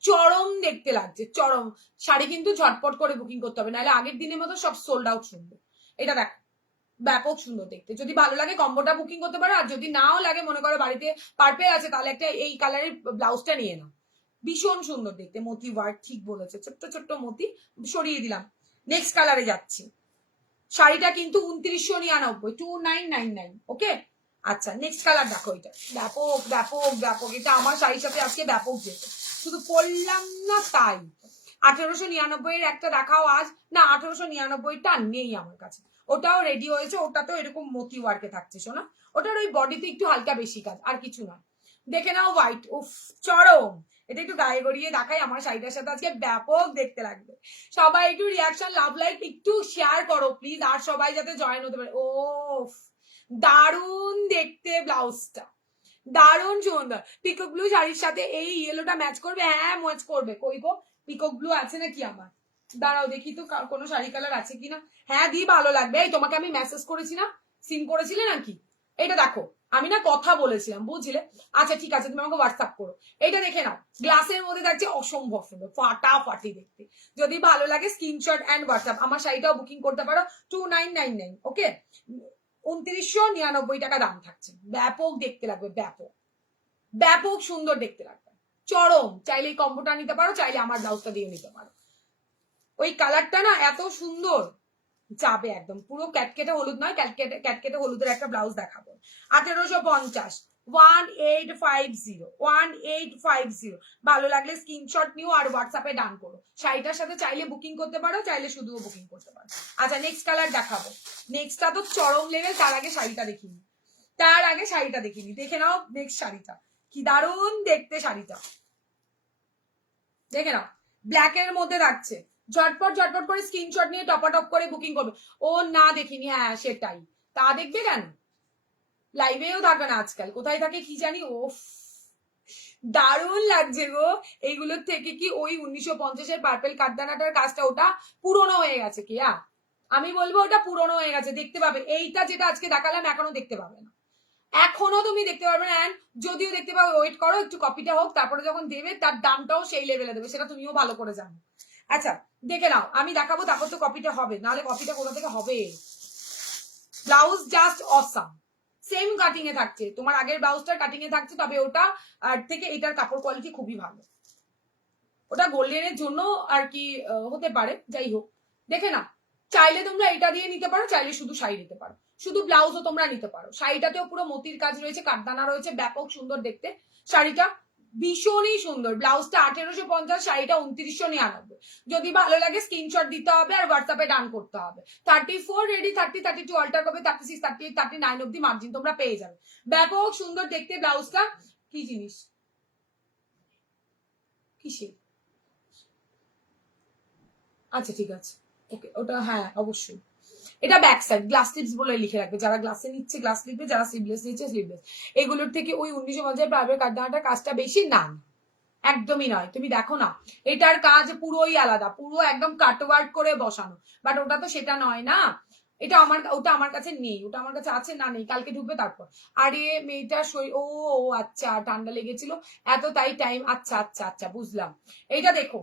চরম দেখতে লাগছে, চরম। শাড়ি কিন্তু ঝটপট করে বুকিং করতে হবে, নাহলে আগের দিনের মতো সব সোল্ড আউট শুনবে। এটা দেখো, ব্যাপক সুন্দর দেখতে। যদি ভালো লাগে কম্বোটা বুকিং করতে পারো, আর যদি নাও লাগে, মনে করো বাড়িতে পার্পেল আছে, তাহলে একটা এই কালারের ব্লাউজটা নিয়ে নাও, ভীষণ সুন্দর দেখতে। মতি ওয়ার্ক, ঠিক বলেছে, ছোট্ট ছোট্ট মতি। সরিয়ে দিলাম, নেক্সট কালারে যাচ্ছি। শাড়িটা কিন্তু 2999, 2999। ওকে, আচ্ছা নেক্সট কালার দেখো। এটা ব্যাপক ব্যাপক ব্যাপক, এটা আমার শাড়ির সাথে আজকে ব্যাপক যেত, শুধু পরলাম না তাই। 1899 এর একটা দেখাও আজ। না, 1899টা নেই আমার কাছে, ওটাও রেডি হয়েছে, ওটাতেও এরকম মতি ওয়ার্কে থাকছে শোনা, ওটার ওই বডিতে একটু হালকা বেশি কাজ, আর কিছু নয়। দেখে নাও হোয়াইট, উফ চরম। এটা একটু গায়ে গড়িয়ে দেখাই, আমার শাড়িটার সাথে আজকে ব্যাপক দেখতে লাগবে। সবাই একটু রিয়াকশন, লাভ লাইক একটু শেয়ার করো প্লিজ, আর সবাই যাতে জয়েন হতে পারে। ও দারুণ দেখতে ব্লাউজটা, দারুণ সুন্দর। পিকক ব্লু শাড়ির সাথে এই ইয়েলোটা ম্যাচ করবে? হ্যাঁ ম্যাচ করবে। কই গো পিকক ব্লু আছে নাকি আমার? দাঁড়াও দেখি তো কোনো শাড়ি কালার আছে কিনা। হ্যাঁ দি, ভালো লাগবে। এই তোমাকে আমি মেসেজ করেছি না, সিন করেছিলে নাকি? এটা দেখো, আমি না কথা বলেছিলাম বুঝলে। আচ্ছা ঠিক আছে, তুমি আমাকে হোয়াটসঅ্যাপ করো। এটা দেখে নাও, গ্লাসের মধ্যে থাকছে, অসম্ভব সুন্দর, ফাটাফাটি দেখতে। যদি ভালো লাগে স্ক্রিনশট এন্ড হোয়াটসঅ্যাপ। আমার শাড়িটাও বুকিং করতে পারো 2999। ওকে, 2999 টাকা দাম থাকছে। ব্যাপক দেখতে লাগবে, ব্যাপক ব্যাপক সুন্দর দেখতে লাগবে, চরম। চাইলে এই কম্বোটা নিতে পারো, চাইলে আমার ব্লাউজটা দিয়ে নিতে পারো। ওই কালারটা না এত সুন্দর যাবে একদম, পুরো ক্যাটকেটে হলুদ নয়, ক্যাটকেটে হলুদের একটা ব্লাউজ দেখাবো। 1850, 1850। ভালো লাগলে স্ক্রিনশট নিও আর হোয়াটসঅ্যাপে ডান করো। শাড়িটার সাথে চাইলে বুকিং করতে পারো, চাইলে শুধুও বুকিং করতে পারো। আচ্ছা নেক্সট কালার দেখাবো, নেক্সটটা তো চরম লেভেল। তার আগে শাড়িটা দেখিনি, দেখে নাও নেক্সট শাড়িটা, কি দারুণ দেখতে শাড়িটা। দেখে নাও, ব্ল্যাক এর মধ্যে রাখছে। ঝটপট ঝটপট করে স্ক্রিনশট নিয়ে টপাটপ করে বুকিং করবে। ও না দেখিনি, হ্যাঁ সেটাই, তা দেখবে কেন, লাইভেও থাকে না আজকাল, কোথায় থাকে কি জানি। ওফ দারুণ লাগছে গো। এইগুলোর থেকে কি ওই 1950-এর পার্পেল কাঠদানাটার কাজটা, ওটা পুরনো হয়ে গেছে কি? আমি বলবো ওটা পুরনো হয়ে গেছে, দেখতে পাবে। এইটা যেটা আজকে দেখালাম এখনো দেখতে পাবে না, এখনো তুমি দেখতে পারবে না। যদিও দেখতে পাবে, ওয়েট করো একটু, কপিটা হোক, তারপরে যখন দেবে তার দামটাও সেই লেভেলে দেবে, সেটা তুমিও ভালো করে জানো। আচ্ছা দেখে নাও, আমি দেখাবো, তারপর তো কপিটা হবে, নাহলে কপিটা কোথা থেকে হবে। Blouse just awesome, same cutting এ থাকছে, তোমার আগের ব্লাউজটার কাটিং এ থাকছে, তবে ওটা আর থেকে এটার কাপড় কোয়ালিটি খুবই ভালো। ওটা গোল্ডেনের জন্য আর কি হতে পারে, যাই হোক। দেখে না, চাইলে তোমরা এটা দিয়ে নিতে পারো, চাইলে শুধু শাড়ি নিতে পারো, শুধু ব্লাউজও তোমরা নিতে পারো। শাড়িটাতেও পুরো মতির কাজ রয়েছে, কাঠদানা রয়েছে, ব্যাপক সুন্দর দেখতে শাড়িটা, ভীষণই সুন্দর। ব্লাউজটা 1850, শাড়িটা 2999। যদি ভালো লাগে স্ক্রিনশট দিতে হবে আর হোয়াটসঅ্যাপে ডান করতে হবে। 34 রেডি, 30, 32 অল্টার করবে, 36, 38, 39 অব্দি মার্জিন তোমরা পেয়ে যাবে। ব্যাপক সুন্দর দেখতে ব্লাউজটা। কি জিনিস, কিসের? আচ্ছা ঠিক আছে, ওকে ওটা হ্যাঁ অবশ্যই। এটা ব্যাক সাইড, গ্লাস স্লিপস বলে লিখে রাখবে, যারা গ্লাসে নিচ্ছে গ্লাস লিখবে, যারা স্লিভলেস নিচ্ছে স্লিভলেস। এগুলোর থেকে ওই 1950 প্রাইভেট কাঠদানাটার কাজটা বেশি না, একদমই নয়। তুমি দেখো না, এটার কাজ পুরোই আলাদা, পুরো একদম কাটওয়ার্ক করে বসানো, বাট ওটা তো সেটা নয় না। এটা ওটা আমার কাছে নেই, ওটা আমার কাছে আছে না নেই, কালকে ঢুকবে তারপর। আরে মেয়েটা ও আচ্ছা ঠান্ডা লেগেছিল এত, তাই টাইম। আচ্ছা আচ্ছা আচ্ছা বুঝলাম। এইটা দেখো,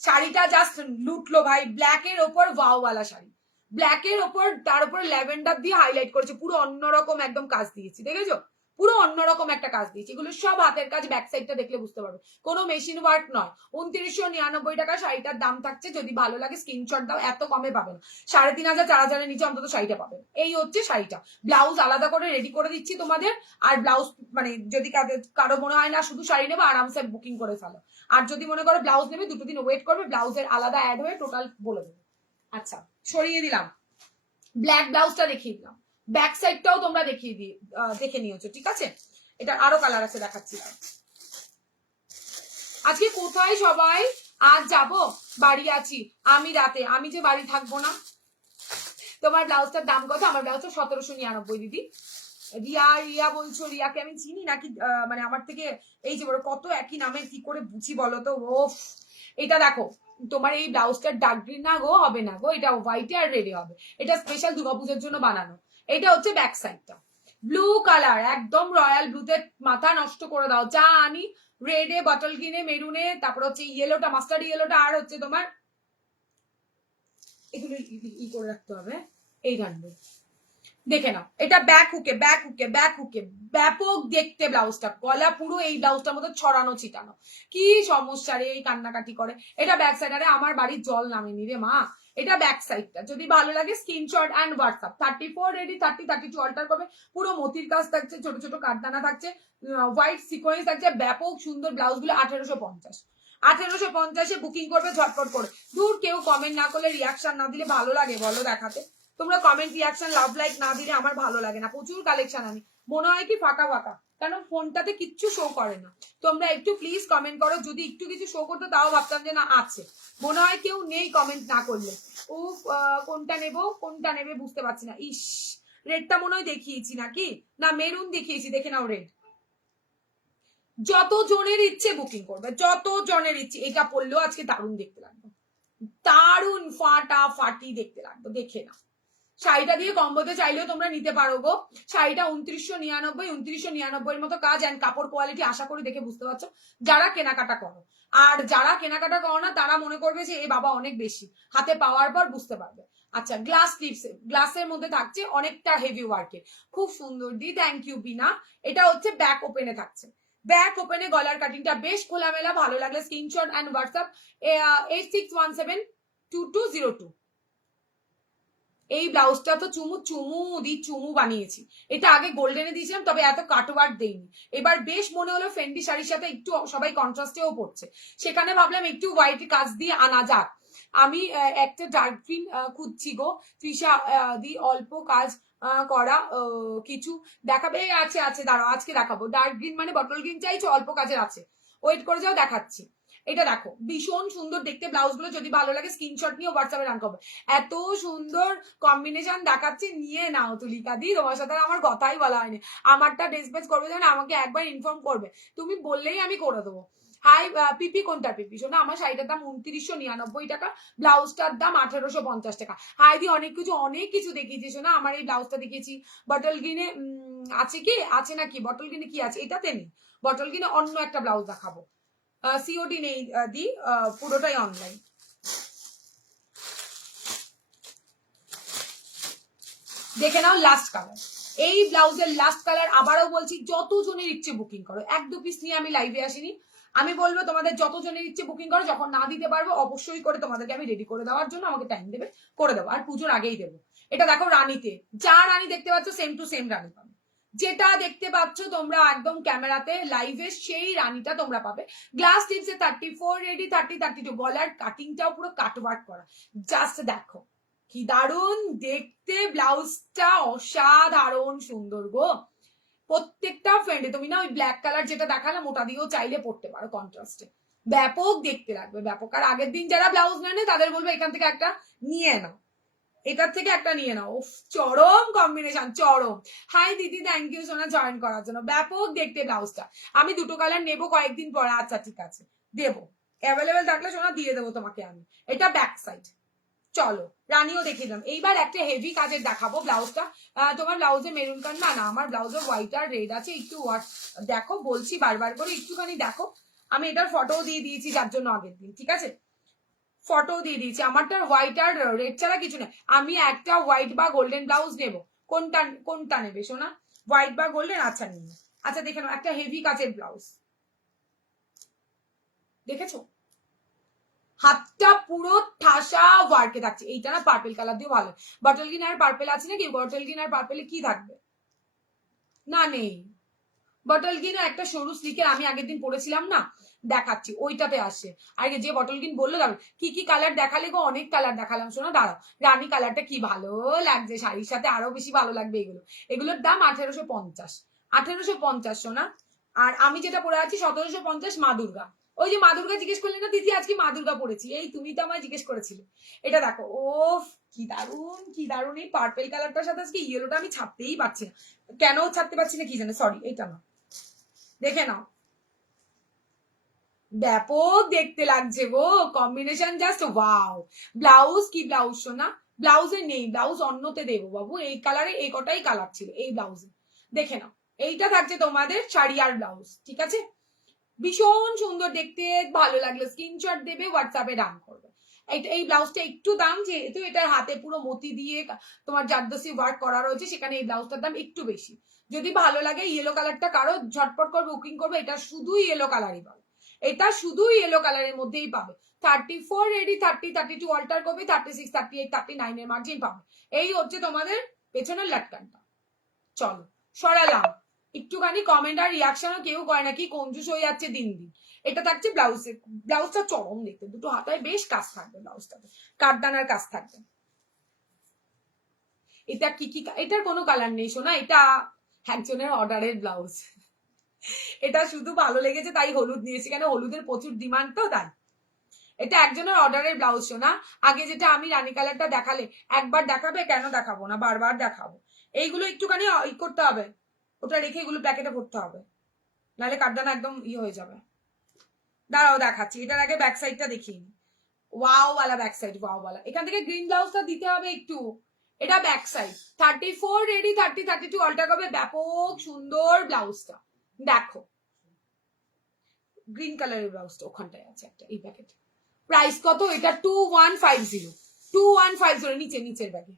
শাড়িটা জাস্ট লুটলো ভাই, ব্ল্যাক এর ওপর ওয়াওয়ালা শাড়ি, ব্ল্যাক এর ওপর তার উপর ল্যাভেন্ডার দিয়ে হাইলাইট করেছে, পুরো অন্যরকম একদম কাজ দিয়েছি, দেখেছো? পুরো অন্যরকম একটা কাজ দিয়েছি। এগুলো সব হাতের কাজ, ব্যাক সাইডটা দেখলে বুঝতে পারবে, কোনো মেশিন ওয়ার্ক নয়। 2999 টাকা শাড়িটার দাম থাকছে, যদি ভালো লাগে স্ক্রিনশট দাও, এত কমে পাবে না। 3500, 4000-এর নিচে অন্তত শাড়িটা পাবে। এই হচ্ছে শাড়িটা, ব্লাউজ আলাদা করে রেডি করে দিচ্ছি তোমাদের। আর ব্লাউজ মানে যদি কারো মনে হয় না শুধু শাড়ি নেবো, আরামসে বুকিং করে ফেলো। আর যদি মনে করো ব্লাউজ নেবে, দুটো দিন ওয়েট করবে, ব্লাউজের আলাদা অ্যাড হয়ে টোটাল বলে দেবে। আচ্ছা সরিয়ে দিলাম, ব্ল্যাক ব্লাউজটা দেখিয়ে দিলাম, ব্যাক সাইডটাও তোমরা দেখে নিয়েছো, ঠিক আছে? এটা আরো কালার আছে, দেখাচ্ছি। আজকে কোথায় সবাই? আজ যাব, বাড়ি আছি আমি রাতে, আমি যে বাড়ি থাকবো না। তোমার ব্লাউজটার দাম কত? আমার ব্লাউজটা 1799 দিদি। রিয়া বলছো, রিয়াকে আমি চিনি নাকি? মানে আমার থেকে এই যে বড় কত একই নামে, কি করে বুঝি বলো তো? ওফ, এটা দেখো, তোমার এই ব্লাউজটার ডার্ক গ্রিন না গো, হবে না গো, এটা হোয়াইটে আর রেডে হবে। এটা স্পেশাল দুর্গাপূজার জন্য বানানো। এটা হচ্ছে ব্যাক সাইডটা, ব্লু কালার, একদম রয়্যাল ব্লুতে মাথা নষ্ট করে দাও। যা আনি রেডে, বটল গ্রিনে, মেরুনে, তারপর হচ্ছে ইয়েলোটা, মাস্টার্ড ইয়েলোটা, আর হচ্ছে তোমার এগুলো ই করে রাখতে হবে, এই রাখবে। দেখে নাও, এটা ব্যাক হুকে, ব্যাপক দেখতে ব্লাউজটা, গলা পুরো এই ব্লাউজটার মধ্যে ছড়ানো ছিটানো। কি সমস্যা রে, এই কান্নাকাটি করে। এটা ব্যাক সাইড, আরে আমার বাড়ির জল নামেনি রে মা। এটা ব্যাক সাইডটা, যদি ভালো লাগে screenshot and WhatsApp. 34 ready, 30, 32 alter করবে। পুরো মতির কাজ থাকছে, ছোট ছোট কাঠদানা থাকছে, হোয়াইট সিকোয়েন্স থাকছে, ব্যাপক সুন্দর। ব্লাউজগুলো 1850, 1850-এ বুকিং করবে ঝটপট করে। দূর, কেউ কমেন্ট না করলে, রিয়াকশন না দিলে ভালো লাগে বলো দেখাতে? তোমরা কমেন্ট রিয়াকশন লাভ লাইক না দিলে আমার ভালো লাগে না। প্রচুর কালেকশন আনি, মনে হয় কি ফাঁকা ফাঁকা, কারণ ফোনটাতে কিচ্ছু শো করে না। তোমরা একটু প্লিজ কমেন্ট করো, যদি একটু কিছু শো করতো তাও ভাবতাম যে না আছে, মনে হয় কেউ নেই কমেন্ট না করলে। ও কোনটা নেবে বুঝতে পারছি না। ইস, রেডটা মনে হয় দেখিয়েছি নাকি, না মেরুন দেখিয়েছি, দেখে নাও রেড। যত জনের ইচ্ছে বুকিং করবে, যত জনের ইচ্ছে। এটা পড়লেও আজকে দারুণ দেখতে লাগবে, দারুণ ফাটাফাটি দেখতে লাগবে, দেখে না। শাড়িটা দিয়ে কম্বোতে চাইলেও তোমরা নিতে পারো গো। শাড়িটা 2999 মতো কাজ, অ্যান্ড কাপড় কোয়ালিটি আশা করি দেখে বুঝতে পারছো যারা কেনাকাটা করো। আর যারা কেনাকাটা করো না তারা মনে করবে যে এ বাবা অনেক বেশি, হাতে পাওয়ার পর বুঝতে পারবে। আচ্ছা, গ্লাস টিপস, গ্লাসের মধ্যে থাকছে অনেকটা হেভি ওয়ার্কের, খুব সুন্দর দি, থ্যাংক ইউ বিনা। এটা হচ্ছে ব্যাক ওপেনে থাকছে, ব্যাক ওপেনে গলার কাটিংটা বেশ খোলামেলা। ভালো লাগলে স্ক্রিনশট অ্যান্ড হোয়াটসঅ্যাপ 86172202। এই ব্লাউজটা তো চুমু বানিয়েছি। এটা আগে গোল্ডেনে দিয়েছিলাম, তবে এত কাটওয়ার্ক দেইনি। এবার বেশ মনে হলো ফেন্ডি শাড়ির সাথে একটু সবাই কন্ট্রাস্টেও পড়ছে, সেখানে ভাবলাম একটু হোয়াইট কাজ দিয়ে আনা যাক। আমি একটা ডার্ক গ্রিন খুঁজছি গো তৃষা দি, অল্প কাজ করা কিছু দেখাবে। আছে দাঁড়াও, আজকে দেখাবো। ডার্ক গ্রিন মানে বটল গ্রিন চাইছো, অল্প কাজের আছে, ওয়েট করে যাও, দেখাচ্ছি। এটা দেখো ভীষণ সুন্দর দেখতে ব্লাউজগুলো, যদি ভালো লাগে স্ক্রিনশট নিয়ে হোয়াটসঅ্যাপে রান করবে। এত সুন্দর কম্বিনেশন দেখাচ্ছি, নিয়ে নাও তুলিকা দি, তোমার সাথে আমার কথাই বলা হয়নি। আমারটা ডিসপ্যাচ করবে যেন আমাকে একবার ইনফর্ম করবে, তুমি বললেই আমি করে দেবো। হাই পিপি, কোনটা পিপি শোনা? আমার শাড়িটার দাম 2999 টাকা, ব্লাউজটার দাম 1850 টাকা। হাই দি, অনেক কিছু দেখিয়েছি শোনা। আমার এই ব্লাউজটা দেখিয়েছি বটল গ্রিনে, আছে কি আছে নাকি বটল গ্রিনে? কি আছে এটাতে? নেই বটল গ্রিনে, অন্য একটা ব্লাউজ দেখাবো। সিওডি নেই দি, পুরোটাই অনলাইন। দেখে নাও লাস্ট কালার, এই ব্লাউজের লাস্ট কালার। আবারও বলছি যত জনের ইচ্ছে বুকিং করো, 1-2 পিস নিয়ে আমি লাইভে আসিনি। আমি বলবো তোমাদের যত জনের ইচ্ছে বুকিং করো, যখন না দিতে পারবো অবশ্যই করে তোমাদেরকে আমি রেডি করে দেওয়ার জন্য, আমাকে টাইম দেবে, করে দেবো, আর পুজোর আগেই দেবো। এটা দেখো রানীতে, যা রানী দেখতে পাচ্ছ সেম টু সেম রানী পাবে, যেটা দেখতে পাচ্ছ তোমরা একদম ক্যামেরাতে লাইভে সেই রানীটা তোমরা পাবে। গ্লাস টিপসে 34 রেডি, 30-32 গলার কাটিংটাও পুরো কাটওয়ার্ক করা, জাস্ট দেখো কি দারুণ দেখতে। ব্লাউজটা অসাধারণ সুন্দর গো। প্রত্যেকটা ফ্রেন্ডে তুমি না ওই ব্ল্যাক কালার যেটা দেখালাম ওটা দিয়েও চাইলে পড়তে পারো কন্ট্রাস্টে, ব্যাপক দেখতে লাগবে, ব্যাপক। আর আগের দিন যারা ব্লাউজ নেয় তাদের বলবো এখান থেকে একটা নিয়ে নাও, এটার থেকে একটা নিয়ে নাও। চরম কম্বিনেশন, চরম। হাই দিদি, থ্যাংক ইউ সোনা জয়েন করার জন্য। ব্যাপক দেখতে ব্লাউজটা। আমি দুটো কালার নেবো কয়েকদিন পরে, আচ্ছা ঠিক আছে দেবো, অ্যাভেলেবেল থাকলে সোনা দিয়ে দেবো তোমাকে আমি। এটা ব্যাক সাইড, চলো রানিও দেখিয়ে দিলাম। এইবার একটা হেভি কাজের দেখাবো ব্লাউজটা। তোমার ব্লাউজে মেরুন কালার, না আমার ব্লাউজে হোয়াইট আর রেড আছে, একটু দেখো, বলছি বারবার করে একটুখানি দেখো। আমি এটার ফটোও দিয়ে দিয়েছি যার জন্য আগের দিন, ঠিক আছে, ফটো দিয়ে দিয়েছি। আমারটা হোয়াইট আর রেড ছাড়া কিছু নেই। আমি একটা হোয়াইট বা গোল্ডেন ব্লাউজ নেবো, কোনটা নেবে সোনা? হোয়াইট বা গোল্ডেন? আচ্ছা নিয়ে, আচ্ছা দেখে নাও একটা হেভি কাজের ব্লাউজ, দেখেছো হাতটা পুরো ঠাসা ওয়ার্কে থাকছে। এইটা না পার্পেল কালার দিয়ে ভালো, বটল গ্রিন আর পার্পেল আছে নাকি? বটল গ্রিন আর পার্পেলে কি থাকবে? না নেই, বটল গ্রিন একটা সরু স্লিকের আমি আগের দিন পরেছিলাম না, দেখাচ্ছি ওইটাতে আসে। আর যে বটল গ্রিন বললো দাঁড়ো, কি কালার দেখালে গো? অনেক কালার দেখালাম শোনো, দাঁড়াও। রানী কালারটা কি ভালো লাগছে, শাড়ির সাথে আরো বেশি ভালো লাগবে এগুলো। এগুলোর দাম 1850 শোনা। আর আমি যেটা পরে আছি 1750 মা দুর্গা। ওই যে মা দুর্গা জিজ্ঞেস করলে না দিদি আজকে মা দুর্গা পড়েছি, এই তুমি তো আমায় জিজ্ঞেস করেছিলে। এটা দেখো, ও কি দারুণ এই পার্পেল কালারটার সাথে আজকে ইয়েলোটা আমি ছাড়তেই পারছি না, কেন ছাড়তে পারছি না কি জানে, সরি এইটা না, দেখে নাও ব্যাপক দেখতে লাগছে গো, কম্বিনেশন জাস্ট ওয়াও। ব্লাউজ কি ব্লাউজ শোনা? ব্লাউজে নেই, ব্লাউজ অন্যতে দেবো বাবু। এই কালারে এই কটাই কালার ছিল এই ব্লাউজে, দেখে নাও। এইটা থাকছে তোমাদের শাড়ি আর ব্লাউজ, ঠিক আছে, ভীষণ সুন্দর দেখতে। ভালো লাগলে স্ক্রিনশট দেবে, হোয়াটসঅ্যাপে ডান করবে। এই ব্লাউজটা একটু দাম, যেহেতু এটার হাতে পুরো মতি দিয়ে তোমার জারদোসি ওয়ার্ক করা রয়েছে, সেখানে এই ব্লাউজটার দাম একটু বেশি। যদি ভালো লাগে ইয়েলো কালারটা কারো ঝটপট করে বুকিং করবে, এটা শুধু ইয়েলো কালারই পাবে, এটা শুধু ইয়েলো কালারের মধ্যেই পাবে। 34 রেডি, 30-32 অল্টার করবে, 36-38-39 এর মার্জিন পাবে। এই হচ্ছে তোমাদের পেছনের লাটকানটা। চলো সরালাম, একটুখানি কমেন্ট আর রিয়াকশনও কেউ করে নাকি, কঞ্জুস হয়ে যাচ্ছে দিন দিন। এটা থাকছে ব্লাউজে, ব্লাউজটা চরম দেখতে, দুটো হাতায় বেশ কাজ থাকবে, ব্লাউজটাতে কাঠদানার কাজ থাকবে। এটা কি কি, এটার কোনো কালার নেই শোনা, এটা একজনের অর্ডারের ব্লাউজ। এটা শুধু ভালো লেগেছে তাই হলুদ নিয়েছি, কেন হলুদের প্রচুর ডিমান্ড তো তাই। এটা একজনের অর্ডারের ব্লাউজ শোনা। আগে যেটা আমি রানী কালারটা দেখালে একবার দেখাবে, কেন দেখাবো না, বারবার দেখাবো। এইগুলো একটুখানি করতে হবে, ওটা রেখে এগুলো প্যাকেটে ভরতে হবে, নাহলে কাঠদানা একদম হয়ে যাবে। দাঁড়াও দেখাচ্ছি, এটার আগে ব্যাক সাইডটা দেখিয়ে নি। ওয়াও ওয়ালা ব্যাক সাইড, ওয়াও ওয়ালা। এখান থেকে গ্রিন ব্লাউজটা দিতে হবে একটু। এটা ব্যাক সাইড 34 রেডি, 30 32 অল্টার করবে। ব্যাপক সুন্দর ব্লাউজটা দেখো, গ্রিন কালারের ব্লাউজটা ওখানটায় আছে একটা এই প্যাকেটে। প্রাইস কত এটা? 2150, 2150 নিচে, নিচের ব্যাগে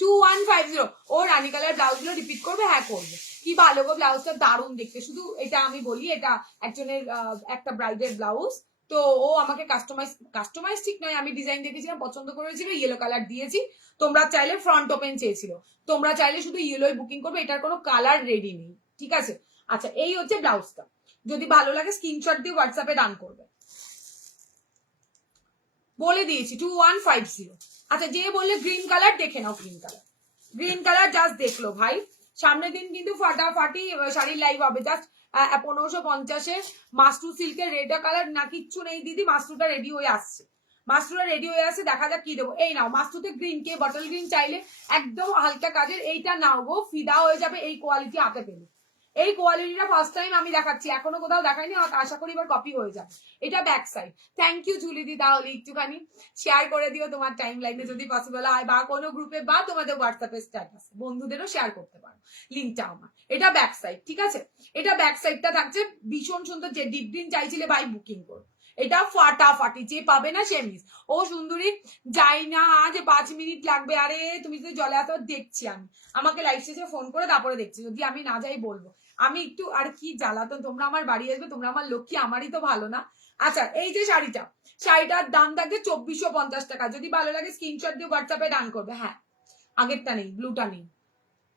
2150। ও রানী কালার ব্লাউজ গুলো রিপিট করবে? হ্যাঁ করবে। কি ভালো গো, ব্লাউজটা দারুণ দেখতে। শুধু এটা আমি বলি, এটা একজনের একটা ব্রাইডের ব্লাউজ, তো ও আমাকে কাস্টমাইজ ঠিক নয়, আমি ডিজাইন দেখেছিলাম, পছন্দ করেছিল, ইয়েলো কালার দিয়েছি। তোমরা চাইলে ফ্রন্ট ওপেন চেয়েছিল, তোমরা চাইলে শুধু ইয়েলোই বুকিং করবে, এটার কোনো কালার রেডি নেই, ঠিক আছে। আচ্ছা এই হচ্ছে ব্লাউজটা, যদি ভালো লাগে স্ক্রিনশট দিয়ে হোয়াটসঅ্যাপে ডান করবে, বলে দিয়েছি 2150। আচ্ছা যে বললে গ্রিন কালার, দেখে নাও green colour, green colour just দেখলো ভাই। সামনের দিন কিন্তু ফাটাফাটি শাড়ির লাইভ হবে, জাস্ট 1550-এ মাস্টু সিল্কের রেড কালার না, কিচ্ছু নেই দিদি, মাস্টুটা রেডি হয়ে আসছে, মাস্টুটা রেডি হয়ে আসছে, দেখা যাক কি দেবো। এই নাও মাস্টুতে গ্রিন, কে বটল গ্রিন চাইলে একদম হালকা কাজের এইটা নাও গো, ফিদা হয়ে যাবে এই কোয়ালিটি হাতে পেলে। এই কোয়ালিটিটা ফার্স্ট টাইম আমি দেখাচ্ছি, এখনো কোথাও দেখাইনি, আশা করি এবার কপি হয়ে যাবে। এটা ব্যাক সাইড। থ্যাংক ইউ ঝুলি দি, তাহলে একটুখানি শেয়ার করে দিও তোমার টাইম লাইনে যদি পসিবল হয়, বা কোনো গ্রুপে বা তোমাদের হোয়াটসঅ্যাপে স্ট্যাটাস, বন্ধুদেরও শেয়ার করতে পারো লিঙ্কটা আমার। এটা ব্যাক সাইড, ঠিক আছে। এটা ব্যাক সাইডটা থাকছে ভীষণ সুন্দর, যে ডিপ গ্রিন চাইছিলে ভাই বুকিং করো, এটা ফাটাফাটি, যে পাবে না সে মিস। ও সুন্দরী যাই না যে 5 মিনিট লাগবে, আরে তুমি যদি জলে আসো দেখছি আমি, আমাকে লাইভ শেষে ফোন করে তারপরে দেখছি, যদি আমি না যাই বলবো। আমি একটু আর কি জ্বালাতন, তোমরা আমার বাড়ি আসবে, তোমরা আমার লক্ষ্মী, আমারই তো ভালো না। আচ্ছা এই যে শাড়িটা, শাড়িটার দাম থাকবে 2450 টাকা, যদি ভালো লাগে স্ক্রিনশট দিয়ে হোয়াটসঅ্যাপে ডান করবে। হ্যাঁ আগেরটা নেই, ব্লুটা নেই,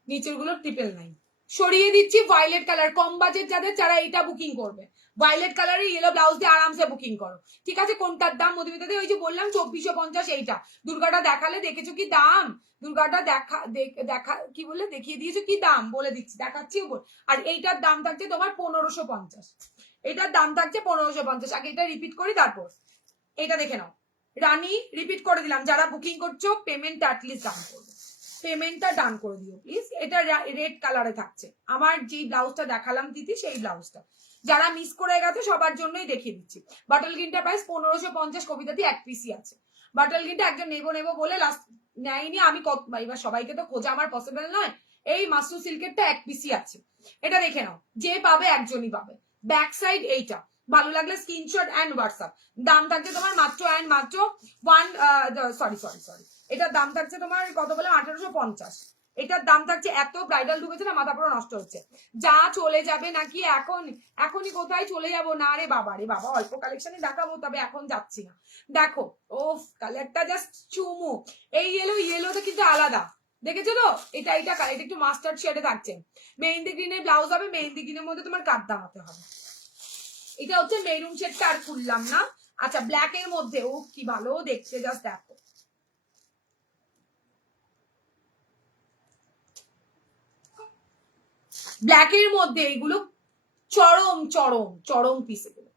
নিচের গুলো 999। সরিয়ে দিচ্ছি ভায়োলেট কালার, কম বাজেট যাদের, যারা এটা বুকিং করবে, ভায়োলেট কালারের ইয়েলো ব্লাউজ দিয়ে আরামসে বুকিং করো, ঠিক আছে। কোনটার দাম মধুমিতাতে? ওই যে বললাম 2450, এইটা। দুর্গাটা দেখালে দেখেছো কি দাম, দুর্গাটা দেখা কি বললে, দেখিয়ে দিয়েছো কি দাম, বলে দিচ্ছি, দেখাচ্ছি। আর এইটার দাম থাকছে তোমার 1550, এটার দাম থাকছে 1550। আগে এটা রিপিট করি তারপর এটা দেখে নাও। রানী রিপিট করে দিলাম, যারা বুকিং করছো পেমেন্ট অ্যাটলিস্ট ডান করবে, পেমেন্টটা ডান করে দিও প্লিজ। এটা রেড কালারে থাকছে, আমার যে ব্লাউজটা দেখালাম দিদি সেই ব্লাউজটা, যারা মিস করে গেছে সবার জন্যই দেখিয়ে দিচ্ছি। বাটল গ্রিনটা প্রাইস 1550, কবিতাতে এক পিসি আছে। বাটল গ্রিনটা একজন নেবো বলে লাস্ট নেয়নি, আমি কত, এবার সবাইকে তো খোঁজা আমার পসিবল নয়। এই মাস্টু সিল্কেরটা এক পিসি আছে, এটা দেখে নাও, যে পাবে একজনই পাবে। ব্যাক সাইড এইটা, ভালো লাগলে স্ক্রিনশট অ্যান্ড হোয়াটসঅ্যাপ। দাম থাকছে তোমার মাত্র অ্যান্ড মাত্র সরি, এটার দাম থাকছে তোমার কত বলে 1850। এটার দাম থাকছে, এত ব্রাইডাল ঢুকেছে না মাথা পুরো নষ্ট হচ্ছে, যা চলে যাবে নাকি এখনই কোথায় চলে যাবো না রে বাবা, রে বাবা অল্প কালেকশনে দেখাবো, তবে এখন যাচ্ছি না। দেখো ও কালারটা জাস্ট চুমু, এই ইয়েলোটা কিন্তু আলাদা, দেখেছো তো, এটা কালার একটু মাস্টার্ড শেডে থাকছে, মেহেন্দি গ্রিনের ব্লাউজ হবে, মেহেন্দি গ্রিনের মধ্যে তোমার কাঁদা হতে হবে। এটা হচ্ছে মেরুন শেডটা, আর খুললাম না। আচ্ছা ব্ল্যাক এর মধ্যে, ও কি ভালো দেখতে, জাস্ট দেখো, ব্ল্যাক এর মধ্যে এইগুলো চরম চরম চরম পিস, এগুলো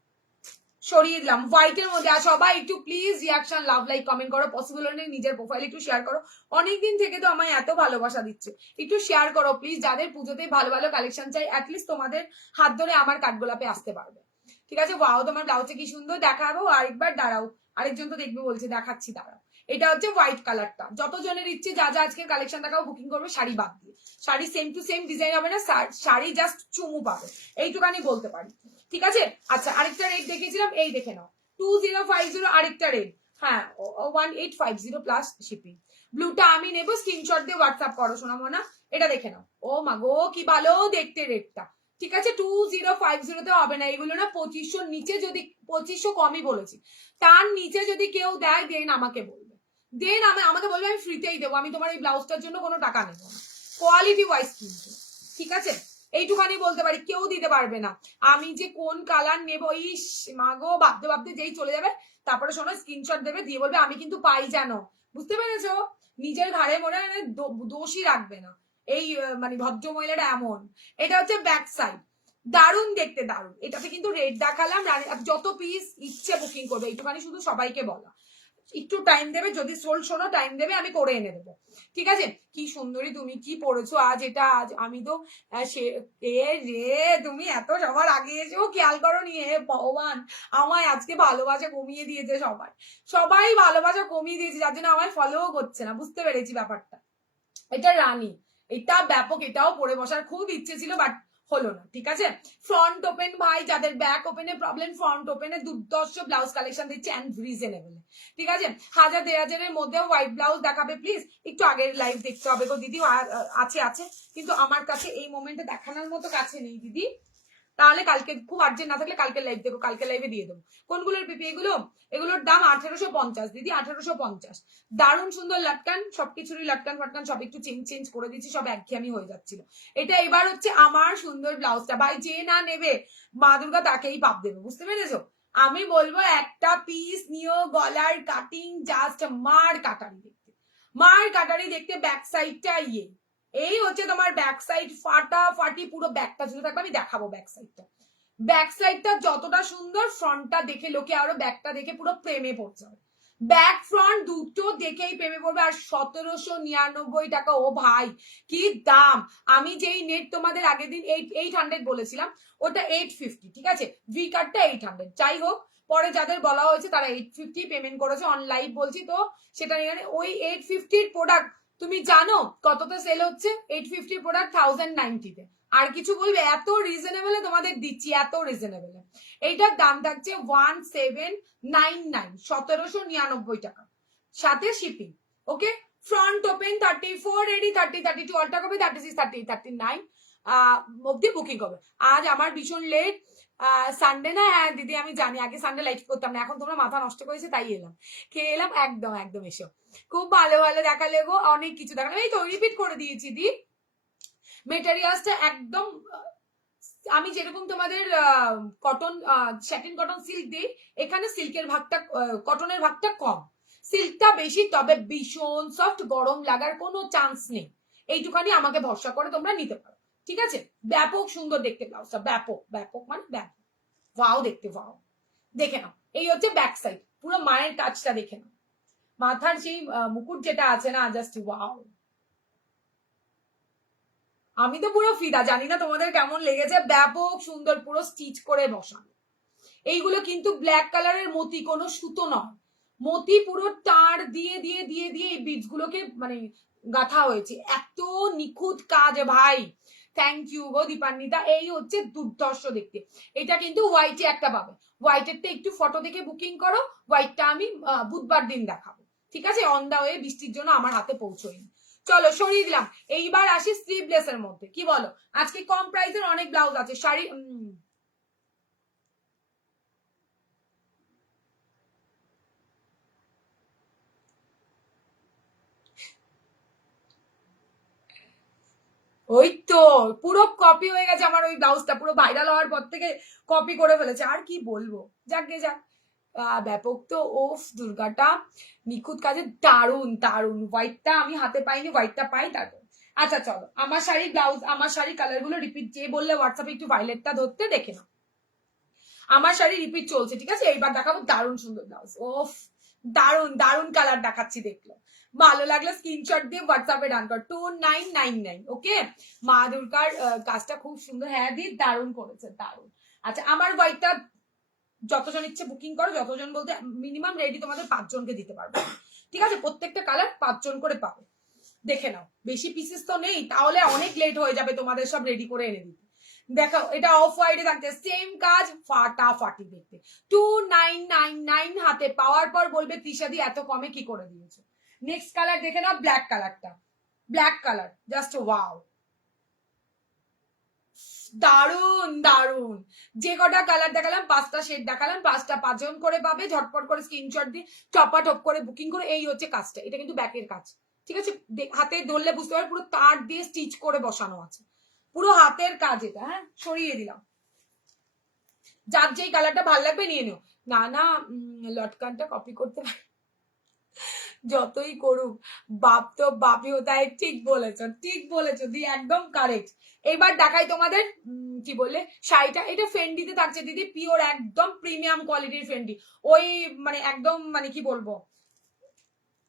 সরিয়ে দিলাম। হোয়াইট এর মধ্যে, আর সবাই একটু please reaction, love, like, comment করো, পসিবল হলে নিজের প্রোফাইল একটু শেয়ার করো, অনেকদিন থেকে তো আমায় এত ভালোবাসা দিচ্ছে, একটু শেয়ার করো প্লিজ। যাদের পুজোতে ভালো ভালো কালেকশন চাই, অ্যাটলিস্ট তোমাদের হাত ধরে আমার কাঠগোলাপে আসতে পারবে, ঠিক আছে। ওয়াও তোমার ব্লাউজে কি সুন্দর, দেখাবো আরেকবার, দাঁড়াও, আরেকজন তো দেখবে বলছে, দেখাচ্ছি দাঁড়াও। এটা হচ্ছে হোয়াইট কালারটা, যতজনের ইচ্ছে যা যা আজকের কালেকশন দেখাবো বুকিং করবে, শাড়ি বাদ দিয়ে, sari same to same design হবে না, শাড়ি জাস্ট চুমু পাবে, এইটুকানি বলতে পারি, ঠিক আছে। আচ্ছা আরেকটা রেট দেখিয়েছিলাম, এই দেখে নাও 2050, আরেকটা রেট, হ্যাঁ 1850 প্লাস শিপিং। ব্লুটা আমি নেবো, স্ক্রিনশট দিয়ে হোয়াটসঅ্যাপ করো সোনামোনা, এটা দেখে নাও। ও মাগো কি ভালো দেখতে রেটটা, ঠিক আছে। 2050 হবে না, এগুলো না 2500 নিচে, যদি 2500 কমই বলেছি, তার নিচে যদি কেউ দেয় দেন আমাকে বলবে, আমাকে বলবে, আমি ফ্রিতেই দেবো, আমি তোমার এই ব্লাউজটার জন্য কোনো টাকা নেবো না, কোয়ালিটি ওয়াইজ কিন্তু, ঠিক আছে। এইটুখানি বলতে পারি, কেউ দিতে পারবে না। আমি যে কোন কালার নেবো, ইস মাগো ভাবতে ভাবতে যেই চলে যাবে, তারপরে শোনো স্ক্রিনশট দেবে, দিয়ে বলবে আমি কিন্তু পাই, জানো, বুঝতে পেরেছো। নিজের ঘাড়ে মনে হয় দোষই রাখবে না, এই মানে ভদ্র মহিলাটা এমন। এটা হচ্ছে ব্যাক সাইড, দারুণ দেখতে, দারুণ। এটাতে কিন্তু রেড দেখালাম, যত পিস ইচ্ছে বুকিং করবে, এইটুখানি শুধু সবাইকে বলা, একটু টাইম দেবে, যদি সোল শোনো টাইম দেবে, আমি করে এনে দেবো, ঠিক আছে। কি সুন্দরী তুমি কি পড়েছো আজ, এটা আজ আমি তো রে, তুমি এত সবার আগে এসেও খেয়াল করো নি, হে ভগবান, আমায় আজকে ভালোবাসা কমিয়ে দিয়েছে সবাই, সবাই ভালোবাসা কমিয়ে দিয়েছে, যার জন্য আমায় ফলো করছে না, বুঝতে পেরেছি ব্যাপারটা। এটা রানী, এটা ব্যাপক, এটাও পরে বসার খুব ইচ্ছে ছিল, বাট হলো না, ঠিক আছে। ফ্রন্ট ওপেন ভাই, যাদের ব্যাক ওপেনে প্রবলেম, ফ্রন্ট ওপেনে দুর্দর্শ ব্লাউজ কালেকশন দিচ্ছে এন্ড রিজনেবল, ঠিক আছে। 1000-1500 মধ্যে হোয়াইট ব্লাউজ দেখাবে প্লিজ, একটু আগের লাইভ দেখতে হবে গো দিদি, আছে আছে, কিন্তু আমার কাছে এই মোমেন্টে দেখানোর মতো কাছে নেই দিদি, তাহলে কালকে খুব আর্জেন্ট না থাকলে কালকে লাইভ দেবো, কালকে লাইভে দিয়ে দেবো। কোনগুলোর পিপি এগুলো, এগুলোর দাম 1850 দিদি, 1850। দারুণ সুন্দর লাটকান, সবকিছুরই লাটকান ফাটকান সব একটু চেঞ্জ করে দিচ্ছি, সব একঘেয়েমি হয়ে যাচ্ছিল। এটা এবার হচ্ছে আমার সুন্দর ব্লাউজটা, ভাই যে না নেবে মা দুর্গা তাকেই পাপ দেবে, বুঝতে পেরেছো। আমি বলবো একটা পিস নিও, গলার কাটিং জাস্ট মার কাটারি দেখতে, মার কাটারি দেখতে, ব্যাক সাইডটা ইয়ে, এই হচ্ছে তোমার ব্যাক সাইড, ফাটাফাটি পুরো ব্যাকটা ঝুলে থাকবে, আমি দেখাবো ব্যাক সাইডটা। ব্যাক সাইডটা যতটা সুন্দর, ফ্রন্টটা দেখে লোকে আরো ব্যাকটা দেখে পুরো প্রেমে পড়ছে, ব্যাক ফ্রন্ট দুটো দেখেই প্রেমে পড়বে। আর 1799 টাকা, ও ভাই কি দাম। আমি যেই নেট তোমাদের আগের দিন 800 বলেছিলাম, ওটা 850, ঠিক আছে, ভি কার্ডটা 800, যাই হোক পরে যাদের বলা হয়েছে তারা 850 পেমেন্ট করেছে, অন লাইভ বলছি তো সেটা নিয়ে। ওই 850 প্রোডাক্ট তুমি জানো কততে সেল হচ্ছে? 850 প্রোডাক্ট 1090-তে। আর কিছু বলবে? এত রিজনেবলে তোমাদের দিচ্ছি, এত রিজনেবলে। এইটার দাম থাকছে 1799, 1799 টাকা, সাথে শিপিং, ওকে। ফ্রন্ট ওপেন 34 রেডি, 30, 32 অল্টা কপি, 36, 38, 39 অব্দি বুকিং হবে। আজ আমার ভীষণ লেট, সানডে না, হ্যাঁ দিদি আমি জানি, আগে সানডে লাইভ করতাম না, এখন তোমরা মাথা নষ্ট করেছে তাই এলাম, খেয়ে এলাম, একদম একদম এসো। খুব ভালো ভালো দেখালে গো, অনেক কিছু দেখালে, এই তো রিপিট করে দিয়েছি দি। মেটেরিয়ালসটা একদম আমি যেরকম তোমাদের কটন, স্যাটিন কটন সিল্ক দিই, এখানে সিল্কের ভাগটা, কটনের ভাগটা কম, সিল্কটা বেশি, তবে ভীষণ সফট, গরম লাগার কোনো চান্স নেই, এইটুখানি আমাকে ভরসা করে তোমরা নিতে পারো, ঠিক আছে। ব্যাপক সুন্দর দেখতে ব্লাউজটা, ব্যাপক ব্যাপক মানে ব্যাপক, ওয়াও দেখতে, ওয়াও। দেখে নাও, এই হচ্ছে ব্যাক সাইড, পুরো মায়ের কাজটা দেখে নাও, মাথার সেই মুকুট যেটা আছে না, জাস্ট ওয়াও। আমি তো পুরো ফিদা, জানি না তোমাদের কেমন লেগেছে, ব্যাপক সুন্দর, পুরো স্টিচ করে বসানো। এইগুলো কিন্তু ব্ল্যাক কালারের মতি, কোনো সুতো নয়, মতি পুরো তার দিয়ে দিয়ে দিয়ে দিয়ে এই বিটস গুলোকে মানে গাঁথা হয়েছে, এত নিখুঁত কাজ ভাই। থ্যাংক ইউ গো দীপান্বিতা, এই হচ্ছে দুর্ধর্ষ দেখতে। এটা কিন্তু হোয়াইটে একটা পাবে, হোয়াইটেরটা একটু ফটো দেখে বুকিং করো, হোয়াইটটা আমি বুধবার দিন দেখাবো, ঠিক আছে। অন দা ওয়ে, বৃষ্টির জন্য আমার হাতে পৌঁছয়নি। চলো সরিয়ে দিলাম, এইবার আসি স্লিভলেস এর মধ্যে, কি বলো? আজকে কম প্রাইসের অনেক ব্লাউজ আছে, শাড়ি ওই তো পুরো কপি হয়ে গেছে আমার ওই ব্লাউজটা, পুরো ভাইরাল হওয়ার পর থেকে কপি করে ফেলেছে, আর কি বলবো, যাক গে যাক। ব্যাপক তো, ওফ দুর্গাটা নিখুঁত কাজে, দারুন দারুন। হোয়াইটটা আমি হাতে পাইনি, হোয়াইটটা পাই তারপর। আচ্ছা চলো, আমার শাড়ি ব্লাউজ, আমার শাড়ি কালার গুলো রিপিট, যে বললে হোয়াটসঅ্যাপে একটু ভাইলেটটা ধরতে, দেখে নাও, আমার শাড়ি রিপিট চলছে, ঠিক আছে। এইবার দেখাবো দারুণ সুন্দর ব্লাউজ, ওফ দারুণ দারুণ কালার দেখাচ্ছি, দেখলো ভালো লাগলে স্ক্রিনশট দিয়ে হোয়াটসঅ্যাপে ডান কর, 2999, ওকে। মা দুর্গার কাজটা খুব সুন্দর, হ্যাঁ দি দারুণ করেছে, দারুণ। আচ্ছা আমার হোয়াইটটা যতজন ইচ্ছে বুকিং করো, যতজন বলতে মিনিমাম রেডি তোমাদের 5 জনকে দিতে পারবো, ঠিক আছে। প্রত্যেকটা কালার 5 জন করে পাবে, দেখে নাও, বেশি পিসেস তো নেই, তাহলে অনেক লেট হয়ে যাবে তোমাদের সব রেডি করে এনে দিতে। দেখো এটা অফ হোয়াইটে থাকতে, সেম কাজ, ফাটাফাটি দেখতে, 2999 হাতে পাওয়ার পর বলবে তৃষাদি এত কমে কি করে দিয়েছো। নেক্সট কালার দেখে নাও, ব্ল্যাক কালারটা, ব্ল্যাক কালার জাস্ট ওয়াও, দারুন দারুন। যে কটা কালার দেখালাম, 5টা শেড দেখালাম, 5টা 5 জন করে পাবে, ঝটপট করে স্ক্রিনশট দিয়ে টপ করে বুকিং করে। এই হচ্ছে কাজটা, এটা কিন্তু ব্যাকের কাজ, ঠিক আছে। হাতে ধরলে বুঝতে পারবে পুরো তার দিয়ে স্টিচ করে বসানো আছে, পুরো হাতের কাজ এটা, হ্যাঁ সরিয়ে দিলাম। যার যেই কালারটা ভালো লাগবে নিয়ে নিও। না না লটকানটা কপি করতে যতই করুক, বাপ তো বাপই হতা है। ঠিক বলেছো দি, একদম কারেক্ট। এবার দেখাই তোমাদের কি বললে শাড়িটা, এটা ফেন্ডিতে থাকছে দিদি, পিওর একদম প্রিমিয়াম কোয়ালিটির ফেন্ডি। ওই মানে একদম মানে কি বলবো,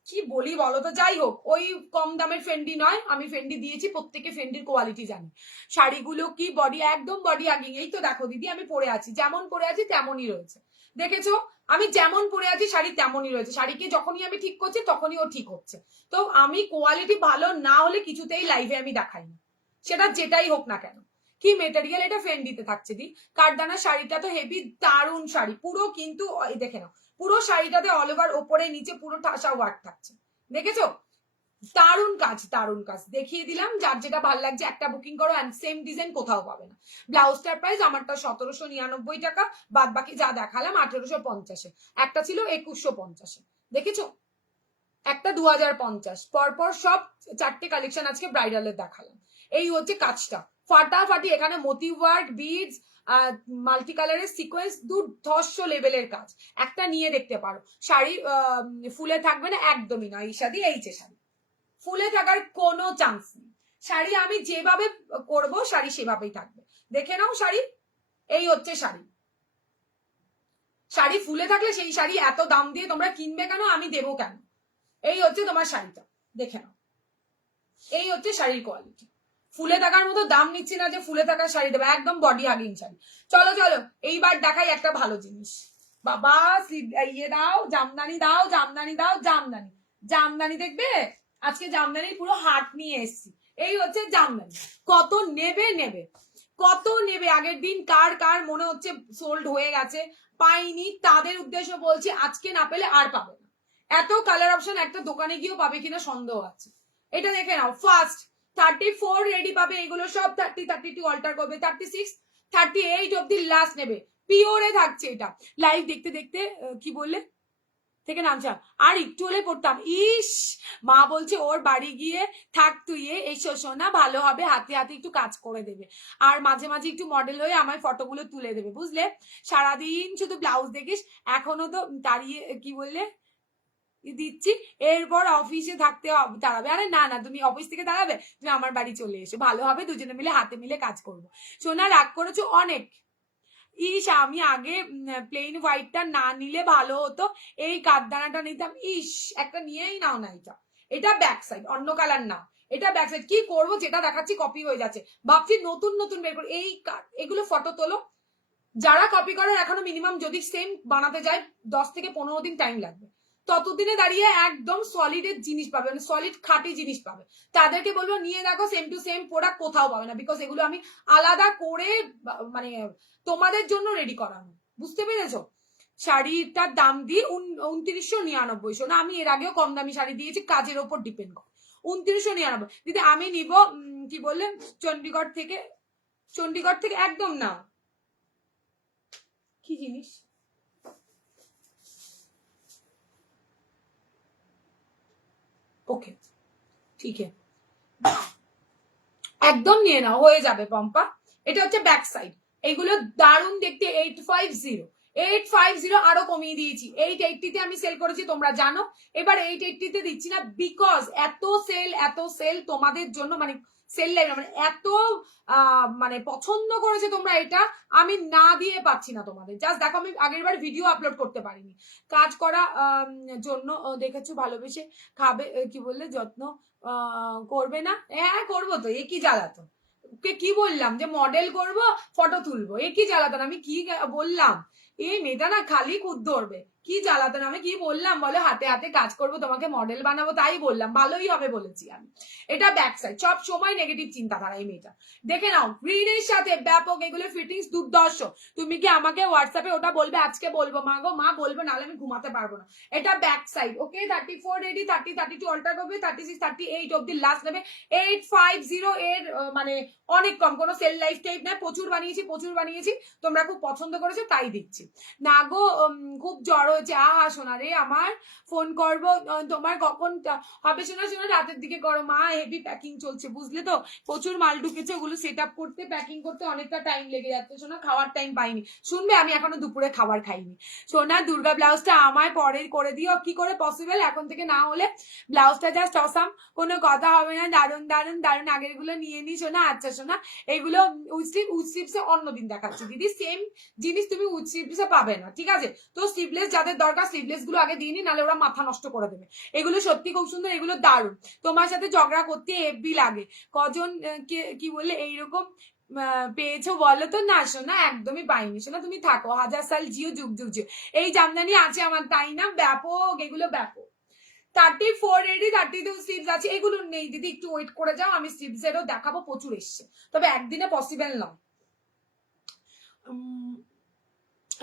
কি বলি বলো তো, যাই হোক ওই কম দামের ফেন্ডি নয়, আমি ফেন্ডি দিয়েছি, প্রত্যেকে ফেন্ডির কোয়ালিটি জানি। শাড়িগুলো কি বডি, একদম বডি আগিং। এই তো দেখো দিদি আমি পরে আছি, যেমন পরে আছি তেমনই রয়েছে, দেখেছো? আমি যেমন পরে আছি শাড়ি তেমনই রয়েছে, শাড়িকে যখনই আমি ঠিক করছি তখনই ও ঠিক হচ্ছে। তো আমি কোয়ালিটি ভালো না হলে কিছুতেই লাইভে আমি দেখাই না, সেটা যেটাই হোক না কেন। কি মেটেরিয়াল, এটা ফেন্ডিতে থাকছে দি। কাঠদানা শাড়িটা তো হেভি দারুণ শাড়ি, পুরো কিন্তু দেখে নাও, পুরো শাড়িটাতে অল ওভার ওপরে নিচে পুরো ঠাসা ওয়ার্ক থাকছে, দেখেছো? দারুণ কাজ, দারুণ কাজ, দেখিয়ে দিলাম। যার যেটা ভালো লাগছে একটা বুকিং করো, এন্ড সেম ডিজাইন কোথাও পাবে না। ব্লাউজটার প্রাইস আমারটা 1799 টাকা, বাদ বাকি যা দেখালাম 1850, একটা ছিল 2150, দেখেছো? একটা 2050, পরপর সব চারটে কালেকশন আজকে ব্রাইডালের দেখালাম। এই হচ্ছে কাজটা ফাটাফাটি, এখানে মোটিভ ওয়ার্ক, বিডস, মাল্টি কালারের সিকোয়েন্স, দুর্ধর্ষ লেভেলের কাজ। একটা নিয়ে দেখতে পারো। শাড়ি ফুলে থাকবে না, একদমই না। এই শাড়ি, এই যে শাড়ি ফুলে থাকার কোনো চান্স নেই। শাড়ি আমি যেভাবে করব শাড়ি সেভাবেই থাকবে, দেখে নাও শাড়ি। এই হচ্ছে শাড়ি, শাড়ি ফুলে থাকলে সেই শাড়ি এত দাম দিয়ে তোমরা কিনবে কেন, আমি দেবো কেন? এই হচ্ছে তোমার শাড়িটা, দেখে নাও। এই হচ্ছে শাড়ির কোয়ালিটি, ফুলে থাকার মতো দাম নিচ্ছি না যে ফুলে থাকার শাড়ি দেবে, একদম বডি হাগিং শাড়ি। চলো চলো এইবার দেখাই একটা ভালো জিনিস। বাবা ইয়ে দাও, জামদানি দাও, জামদানি দাও, জামদানি, জামদানি দেখবে, আজকে জামদানির পুরো হাট নিয়ে এসছি। এই হচ্ছে জামদানি, কত নেবে নেবে, কত নেবে। আগের দিন কার কার মনে হচ্ছে সোল্ড হয়ে গেছে, পাইনি, তাদের উদ্দেশ্য বলছি, আজকে না পেলে আর পাবে না। এত কালার অপশন একটা দোকানে গিয়েও পাবে কিনা সন্দেহ আছে। এটা দেখে নাও, ফার্স্ট 34 রেডি পাবে, এগুলো সব 30, 32 অল্টার করবে, 36, 38 অব্দি লাস্ট নেবে, পিওরে থাকছে এটা। লাইভ দেখতে দেখতে কি বললে থেকে নামছা, আর একটু হলে পড়তাম। ইস, মা বলছে ওর বাড়ি গিয়ে থাক তুই, এই শোনা ভালো হবে, হাতে হাতে একটু কাজ করে দেবে, আর মাঝে মাঝে একটু মডেল হয়ে আমার ফটোগুলো তুলে দেবে, বুঝলে? সারাদিন শুধু ব্লাউজ দেখিস, এখনো তো দাঁড়িয়ে কি বললে দিচ্ছি, এরপর অফিসে থাকতে দাঁড়াবে। আরে না না, তুমি অফিস থেকে দাঁড়াবে, তুমি আমার বাড়ি চলে এসো, ভালো হবে, দুজনে মিলে হাতে মিলে কাজ করবো। সোনা রাগ করেছো অনেক। ইস, আমি আগে প্লেন হোয়াইটটা না নিলে ভালো হতো, এই কাঠদানাটা নিতাম। ইস, একটা নিয়েই নাও না, এটা এটা ব্যাক সাইড, অন্য কালার না, এটা ব্যাক সাইড। কি করবো, যেটা দেখাচ্ছি কপি হয়ে যাচ্ছে, ভাবছি নতুন নতুন বের করে। এই এগুলো ফটো তোলো, যারা কপি করার এখনো মিনিমাম যদি সেম বানাতে যায় 10 থেকে 15 দিন টাইম লাগবে, ততদিনে দাঁড়িয়ে একদম সলিডের জিনিস পাবে, মানে সলিড খাঁটি জিনিস পাবে। তাদেরকে বলবো নিয়ে দেখো, সেম টু সেম প্রোডাক্ট কোথাও পাবে না, বিকজ এগুলো আমি আলাদা করে মানে তোমাদের জন্য রেডি করানো, বুঝতে পেরেছো? শাড়িটার দাম দিয়ে 2999। শোনা, আমি এর আগেও কম দামি শাড়ি দিয়েছি, কাজের ওপর ডিপেন্ড করে। 2999 দিদি, আমি নিব কি বললেন চণ্ডীগড় থেকে একদম না, কি জিনিস, ওকে ঠিক আছে, একদম নিয়ে নাও, হয়ে যাবে পম্পা। এটা হচ্ছে ব্যাক সাইড, এইগুলো দারুণ দেখতে। 850 আরো কমিয়ে দিয়েছি, 880 আমি সেল করেছি তোমরা জানো, এবার 880 দিচ্ছি না, বিকজ এত সেল তোমাদের জন্য, মানে সেল লাইভ, মানে এত মানে পছন্দ করেছে তোমরা, এটা আমি না দিয়ে পাচ্ছি না তোমাদের। জাস্ট দেখো, আমি আগের বার ভিডিও আপলোড করতে পারিনি, কাজ করা জন্য দেখেছো, ভালোবেসে খাবে কি বললে, যত্ন করবে না, হ্যাঁ করবো তো, এ কি জ্বালাতন, কি বললাম যে মডেল করব, ফটো তুলবো, এ কি জ্বালাতন, আমি কি বললাম? এই মেয়েটা না খালি খুদ ধরবে, কি জ্বালাতন, আমি কি বললাম বলো? হাতে হাতে কাজ করব, তোমাকে মডেল বানাবো, তাই বললাম, ভালোই হবে বলেছি আমি। এটা ব্যাক সাইড, সব সময় নেগেটিভ চিন্তাধারা এই মেয়েটা। দেখে নাও, গ্রিনের সাথে ব্যাপক, এগুলো ফিটিংস দুর্দর্শ। তুমি কি আমাকে হোয়াটসঅ্যাপে ওটা বলবে? আজকে বলবো মা গো, মা বলবো, নাহলে আমি ঘুমাতে পারবো না। এটা ব্যাক সাইড, ওকে। 34 রেডি, 30, 32 অল্টার করবে, 36, 38 অব্দি লাস্ট নেবে। 850 এর মানে অনেক কম, কোনো সেল লাইফ টাইপ না, প্রচুর বানিয়েছি, তোমরা খুব পছন্দ করেছো তাই দিচ্ছি। না গো খুব জ্বর হয়েছে। আহা সোনা রে আমার, ফোন করবো তোমার কখন হবে সোনা? সোনা রাতের দিকে করো মা, হেভি প্যাকিং চলছে বুঝলে তো, প্রচুর মাল ঢুকেছে, ওগুলো সেট আপ করতে প্যাকিং করতে অনেকটা টাইম লেগে যাচ্ছে সোনা, খাওয়ার টাইম পাইনি। শুনবে আমি এখনো দুপুরে খাবার খাইনি সোনা। দুর্গা ব্লাউজটা আমায় পরে করে দিও, কি করে পসিবল? এখন থেকে না হলে ব্লাউজটা জাস্ট অসাম, কোনো কথা হবে না, দারুন দারুন দারুন। আগের গুলো নিয়ে নি সোনা। আচ্ছা সোনা, এইগুলো উইথ অন্যদিন দেখাচ্ছি দিদি, সেম জিনিস তুমি উইথ স্লিভসে পাবে না, ঠিক আছে? তো স্লিভলেস যাদের দরকার স্লিভলেস গুলো আগে দিয়ে নি, নাহলে ওরা মাথা নষ্ট করে দেবে। এগুলো সত্যি খুব সুন্দর, এগুলো দারুন। তোমার সাথে ঝগড়া করতে হেব্বি লাগে। কজন কি বললে এইরকম পেয়েছো বলো তো? না শোনা, একদমই পাইনি শোনা, তুমি থাকো, হাজার সাল জিও, যুগ যুগ জিও। এই জামদানি আছে আমার, তাই না? ব্যাপক, এগুলো ব্যাপক। 34 রেডি, 32 স্লিভস আছে, এগুলো নেই দিদি, একটু ওয়েট করে যাও, আমি স্লিভস এরও দেখাবো, প্রচুর এসছে, তবে একদিনে পসিবল নয়।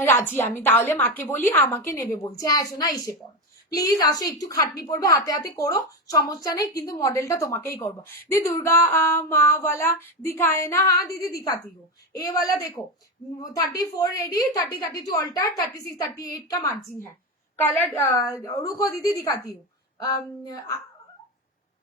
রাজি আমি, তাহলে মাকে বলি আমাকে নেবে বলছে। হ্যাঁ শোনা, এসে পড়ো প্লিজ, আসো, একটু খাটনি পড়বে, হাতে হাতে করো, সমস্যা নেই, কিন্তু মডেলটা তোমাকেই করবো। दी दुर्गा माँ वाला दिखाए ना? हाँ दीदी दिखाती हूँ। ए वाला देखो 34 रेडी, 30-32 अल्टर, 36-38 का मार्जिन है। कलर रुको दीदी दिखाती हूँ।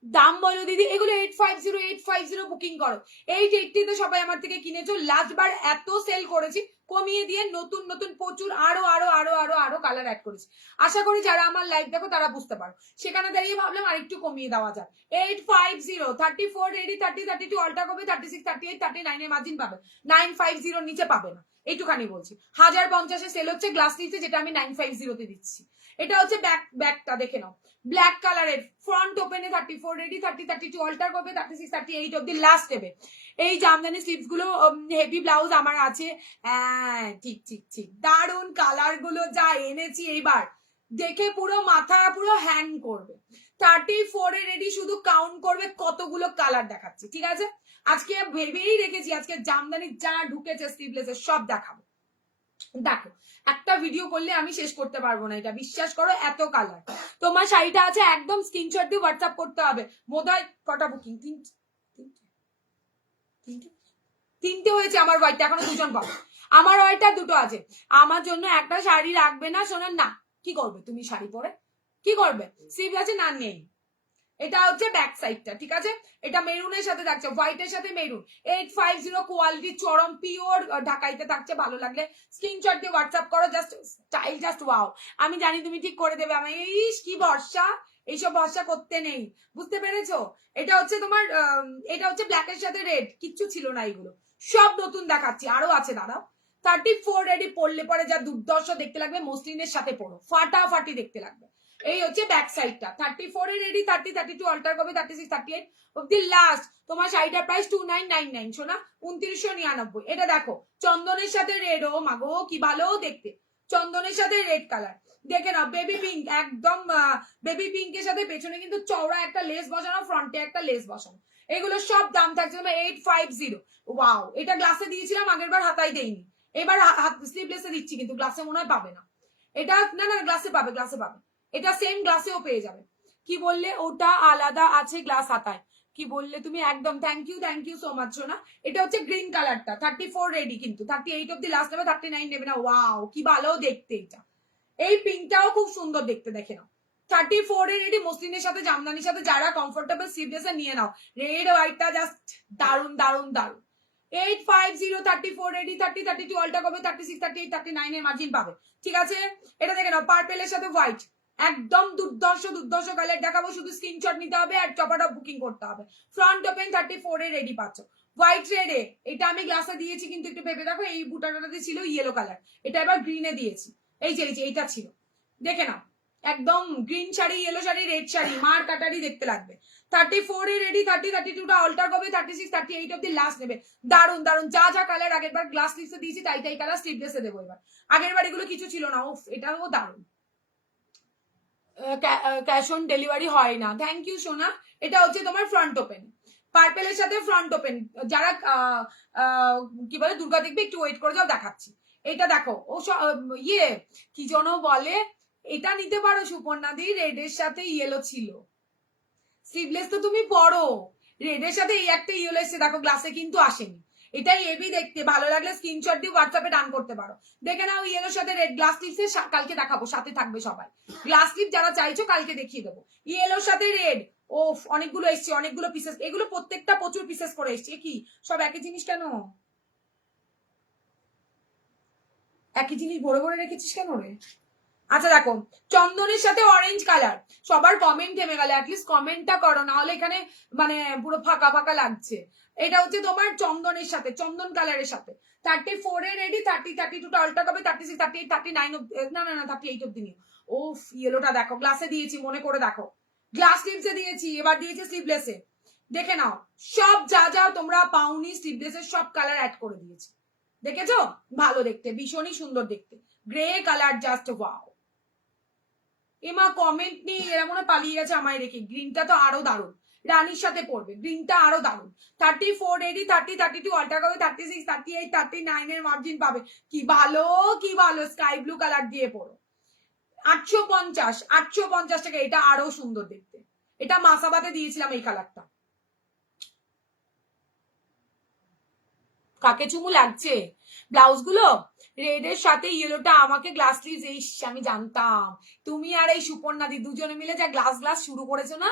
দাম বলো দিদি, এগুলো 850 বুকিং করো। 880 তো সবাই আমার থেকে কিনেছো, লাস্ট বার এত সেল করেছি, কমিয়ে দিয়ে নতুন নতুন প্রচুর আরো আরো আরো আরো আরো কালার অ্যাড করেছি। আশা করি যারা আমার লাইভ দেখো তারা বুঝতে পারো, সেখানে দাঁড়িয়ে ভাবলাম আর একটু কমিয়ে দেওয়া যায়। 850, 34 রেডি, 30-32 অল্টা করবে, 36-38-39 এর মার্জিন পাবে, 950 নিচে পাবে না, এইটুখানি বলছি। 1050 সেল হচ্ছে গ্লাস নিচে, যেটা আমি 950 তে দিচ্ছি। এটা হচ্ছে ব্যাকটা দেখে নাও, ব্ল্যাক কালারের, ফ্রন্ট ওপেনে 34 রেডি, 30-32 অল্টার করবে, 36-38 অব্দি লাস্ট দেবে। এই জামদানি স্লিভস গুলো হেভি ব্লাউজ আমার আছে। হ্যাঁ ঠিক ঠিক ঠিক, দারুন কালার গুলো যা এনেছি এইবার, দেখে পুরো মাথা পুরো হ্যাং করবে। 34 এ রেডি, শুধু কাউন্ট করবে কতগুলো কালার দেখাচ্ছি, ঠিক আছে? আজকে ভেবেই রেখেছি, আজকে জামদানি যা ঢুকেছে স্লিভলেসের সব দেখাবো। দেখো, একটা ভিডিও করলে আমি শেষ করতে পারবো না, এটা বিশ্বাস করো, এত কালার। তোমার শাড়িটা আছে, একদম স্ক্রিনশট দিয়ে হোয়াটসঅ্যাপ করতে হবে। বোধহয় কটা বুকিং? তিনটে হয়েছে আমার হোয়াইটটা, এখনো দুজন পাবো। আমার হোয়াইটটা দুটো আছে। আমার জন্য একটা শাড়ি রাখবে না শোনেন? না, কি করবে তুমি শাড়ি পরে, কি করবে? স্লিভ আছে না? নেই। এটা হচ্ছে ব্যাক সাইডটা, ঠিক আছে? এটা মেরুনের সাথে থাকছে, হোয়াইটের সাথে মেরুন। 850 কোয়ালিটি, চরম পিওর ঢাকাইতে থাকছে। ভালো লাগলে স্ক্রিনশট দিয়ে হোয়াটসঅ্যাপ করো, জাস্ট স্টাইল জাস্ট ওয়াও। আমি জানি তুমি ঠিক করে দেবে। আমি কি ভরসা, এইসব ভরসা করতে নেই, বুঝতে পেরেছো? এটা হচ্ছে তোমার এটা হচ্ছে ব্ল্যাকের সাথে রেড, কিচ্ছু ছিল না, এগুলো সব নতুন দেখাচ্ছি, আরো আছে দাঁড়াও। 34 রেডি, পরলে পরে যা দুর্দর্শ দেখতে লাগবে, মসলিনের সাথে পরো, ফাটাফাটি দেখতে লাগবে। এই হচ্ছে ব্যাক সাইডটা। 34 এ রেডি, 30-32 অল্টার করবে, 36-38 অব্দি লাস্ট। তোমার শাড়িটার প্রাইস 2999 শোনা, 2999। এটা দেখো, চন্দনের সাথে রেড, ও মাগো কি ভালো দেখতে, চন্দনের সাথে রেড কালার, দেখে নাও, বেবি পিঙ্ক, একদম বেবি পিঙ্কের সাথে পেছনে কিন্তু চওড়া একটা লেস বসানো, ফ্রন্টে একটা লেস বসানো। এগুলো সব দাম থাকছে 850। ওয়াও, এটা গ্লাসে দিয়েছিলাম আগের বার, হাতাই দেইনি, এবার স্লিভলেসে দিচ্ছি, কিন্তু গ্লাসে মনে হয় পাবে না। এটা না না, গ্লাসে পাবে, গ্লাসে পাবে, এটা সেম গ্লাসেও পেয়ে যাবে। কি বললে? ওটা আলাদা আছে গ্লাস হাতায়, কি বললে তুমি? একদম থ্যাংক ইউ সো মাচ সোনা। এটা হচ্ছে গ্রিন কালারটা, 34 রেডি, কিন্তু 38 অব্দি লাস্ট নেবে, 39 নেবে না। ওয়াও কি ভালো দেখতে এটা। এই পিঙ্কটাও খুব সুন্দর দেখতে, দেখে নাও। 34 এ রেডি, মসলিনের সাথে জামদানির সাথে যারা কমফোর্টেবল স্লিভলেসে নিয়ে নাও। রেড হোয়াইটটা জাস্ট দারুন দারুন দারুন। 850, 34 রেডি, 30-32 অল্টা করবে, 36-38-39 এর মার্জিন পাবে, ঠিক আছে? এটা দেখে নাও, পার্পেলের সাথে হোয়াইট, একদম দুর্দর্শ দুর্দর্শ কালার দেখাবো, শুধু স্ক্রিনশট নিতে হবে আর টপাটপ বুকিং করতে হবে। ফ্রন্ট ওপেন 34 এ রেডি পাচ্ছ, হোয়াইট রেডে। এটা আমি গ্লাসে দিয়েছি, কিন্তু একটু ভেবে দেখো, এই বুটাটাতে ছিল ইয়েলো কালার, এটা এবার গ্রিনে দিয়েছি। এই যে এইটা ছিল, দেখে নাও, একদম green sari, yellow sari, red sari, মার কাটারি দেখতে লাগবে। 34 এ রেডি, 30-32টা অল্টার করবে, 36-38 অব্দি লাস্ট নেবে। দারুন দারুন, যা যা কালার আগের বার গ্লাস লিপসে দিয়েছি তাই তাই কালার স্লিভলেসে দেবো এবার। আগের বার এগুলো কিছু ছিল না। উফ, এটাও দারুন। ক্যাশ অন ডেলিভারি হয় না। থ্যাংক ইউ সোনা। এটা হচ্ছে তোমার ফ্রন্ট ওপেন, পার্পেলের সাথে ফ্রন্ট ওপেন। যারা কি বলে দুর্গা দেখবে, একটু ওয়েট করে যাও, দেখাচ্ছি। এটা দেখো, ও ইয়ে কি যেন বলে, এটা নিতে পারো সুপর্ণা দি, রেডের সাথে ইয়েলো ছিল। স্লিভলেস তো তুমি পরো, রেডের সাথে এই একটা ইয়েলো এসছে, দেখো গ্লাসে কিন্তু আসেনি। এটাই এবি দেখতে, ভালো লাগলে স্ক্রিনশট দিয়ে হোয়াটসঅ্যাপে ডান করতে পারো। দেখে নাও ইয়েলোর সাথে রেড গ্লাস স্লিভস কালকে দেখাবো, সাথে থাকবে সবাই। গ্লাস স্লিভ যারা চাইছো কালকে দেখিয়ে দেবো। ইয়েলোর সাথে রেড, ও অনেকগুলো এসছে, অনেকগুলো পিসেস, এগুলো প্রত্যেকটা প্রচুর পিসেস করে এসছে। কি সব একই জিনিস কেন, একই জিনিস ভরে ভরে রেখেছিস কেন রে? আচ্ছা দেখো, চন্দনের সাথে অরেঞ্জ কালার, সবার কমেন্ট থেমে গেল, অ্যাটলিস্ট কমেন্টটা করো, না হলে এখানে মানে পুরো ফাঁকা ফাঁকা লাগছে। এটা হচ্ছে তোমার চন্দনের সাথে, চন্দন কালারের সাথে 34 এ রেডি, 30 32 টা অল্টা কপি, 36 38 39 না না না 38 অব্দি নিও। ও ইয়েলোটা দেখো, গ্লাসে দিয়েছি, মনে করে দেখো, গ্লাস স্লিভসে দিয়েছি, এবার দিয়েছি স্লিভলেসে। দেখে নাও সব যা যা তোমরা পাওনি স্লিভলেসের সব কালার অ্যাড করে দিয়েছি, দেখেছো? ভালো দেখতে, ভীষণই সুন্দর দেখতে, গ্রে কালার, জাস্ট ওয়াও। এমা কমেন্ট নেই, এরা মনে পালিয়ে গেছে আমায় রেখে। গ্রিনটা তো আরো দারুণ, রানীর সাথে পড়বে, গ্রিনটা আরো দারুণ। 34 রেডি, 30 32 অল্টা করবে, 36 38 39 এর মার্জিন পাবে। কি ভালো, কি ভালো, স্কাই ব্লু কালার দিয়ে পড়ো। 850 টাকা, এটা আরো সুন্দর দেখতে। এটা মাসাবাতে দিয়েছিলাম এই কালারটা। কাকে চুমু লাগছে? ব্লাউজ গুলো রেড এর সাথে ইয়েলোটা আমাকে গ্লাস স্লিভস, এই আমি জানতাম তুমি আর এই সুপর্ণাদি দুজনে মিলে যা গ্লাস গ্লাস শুরু করেছো না,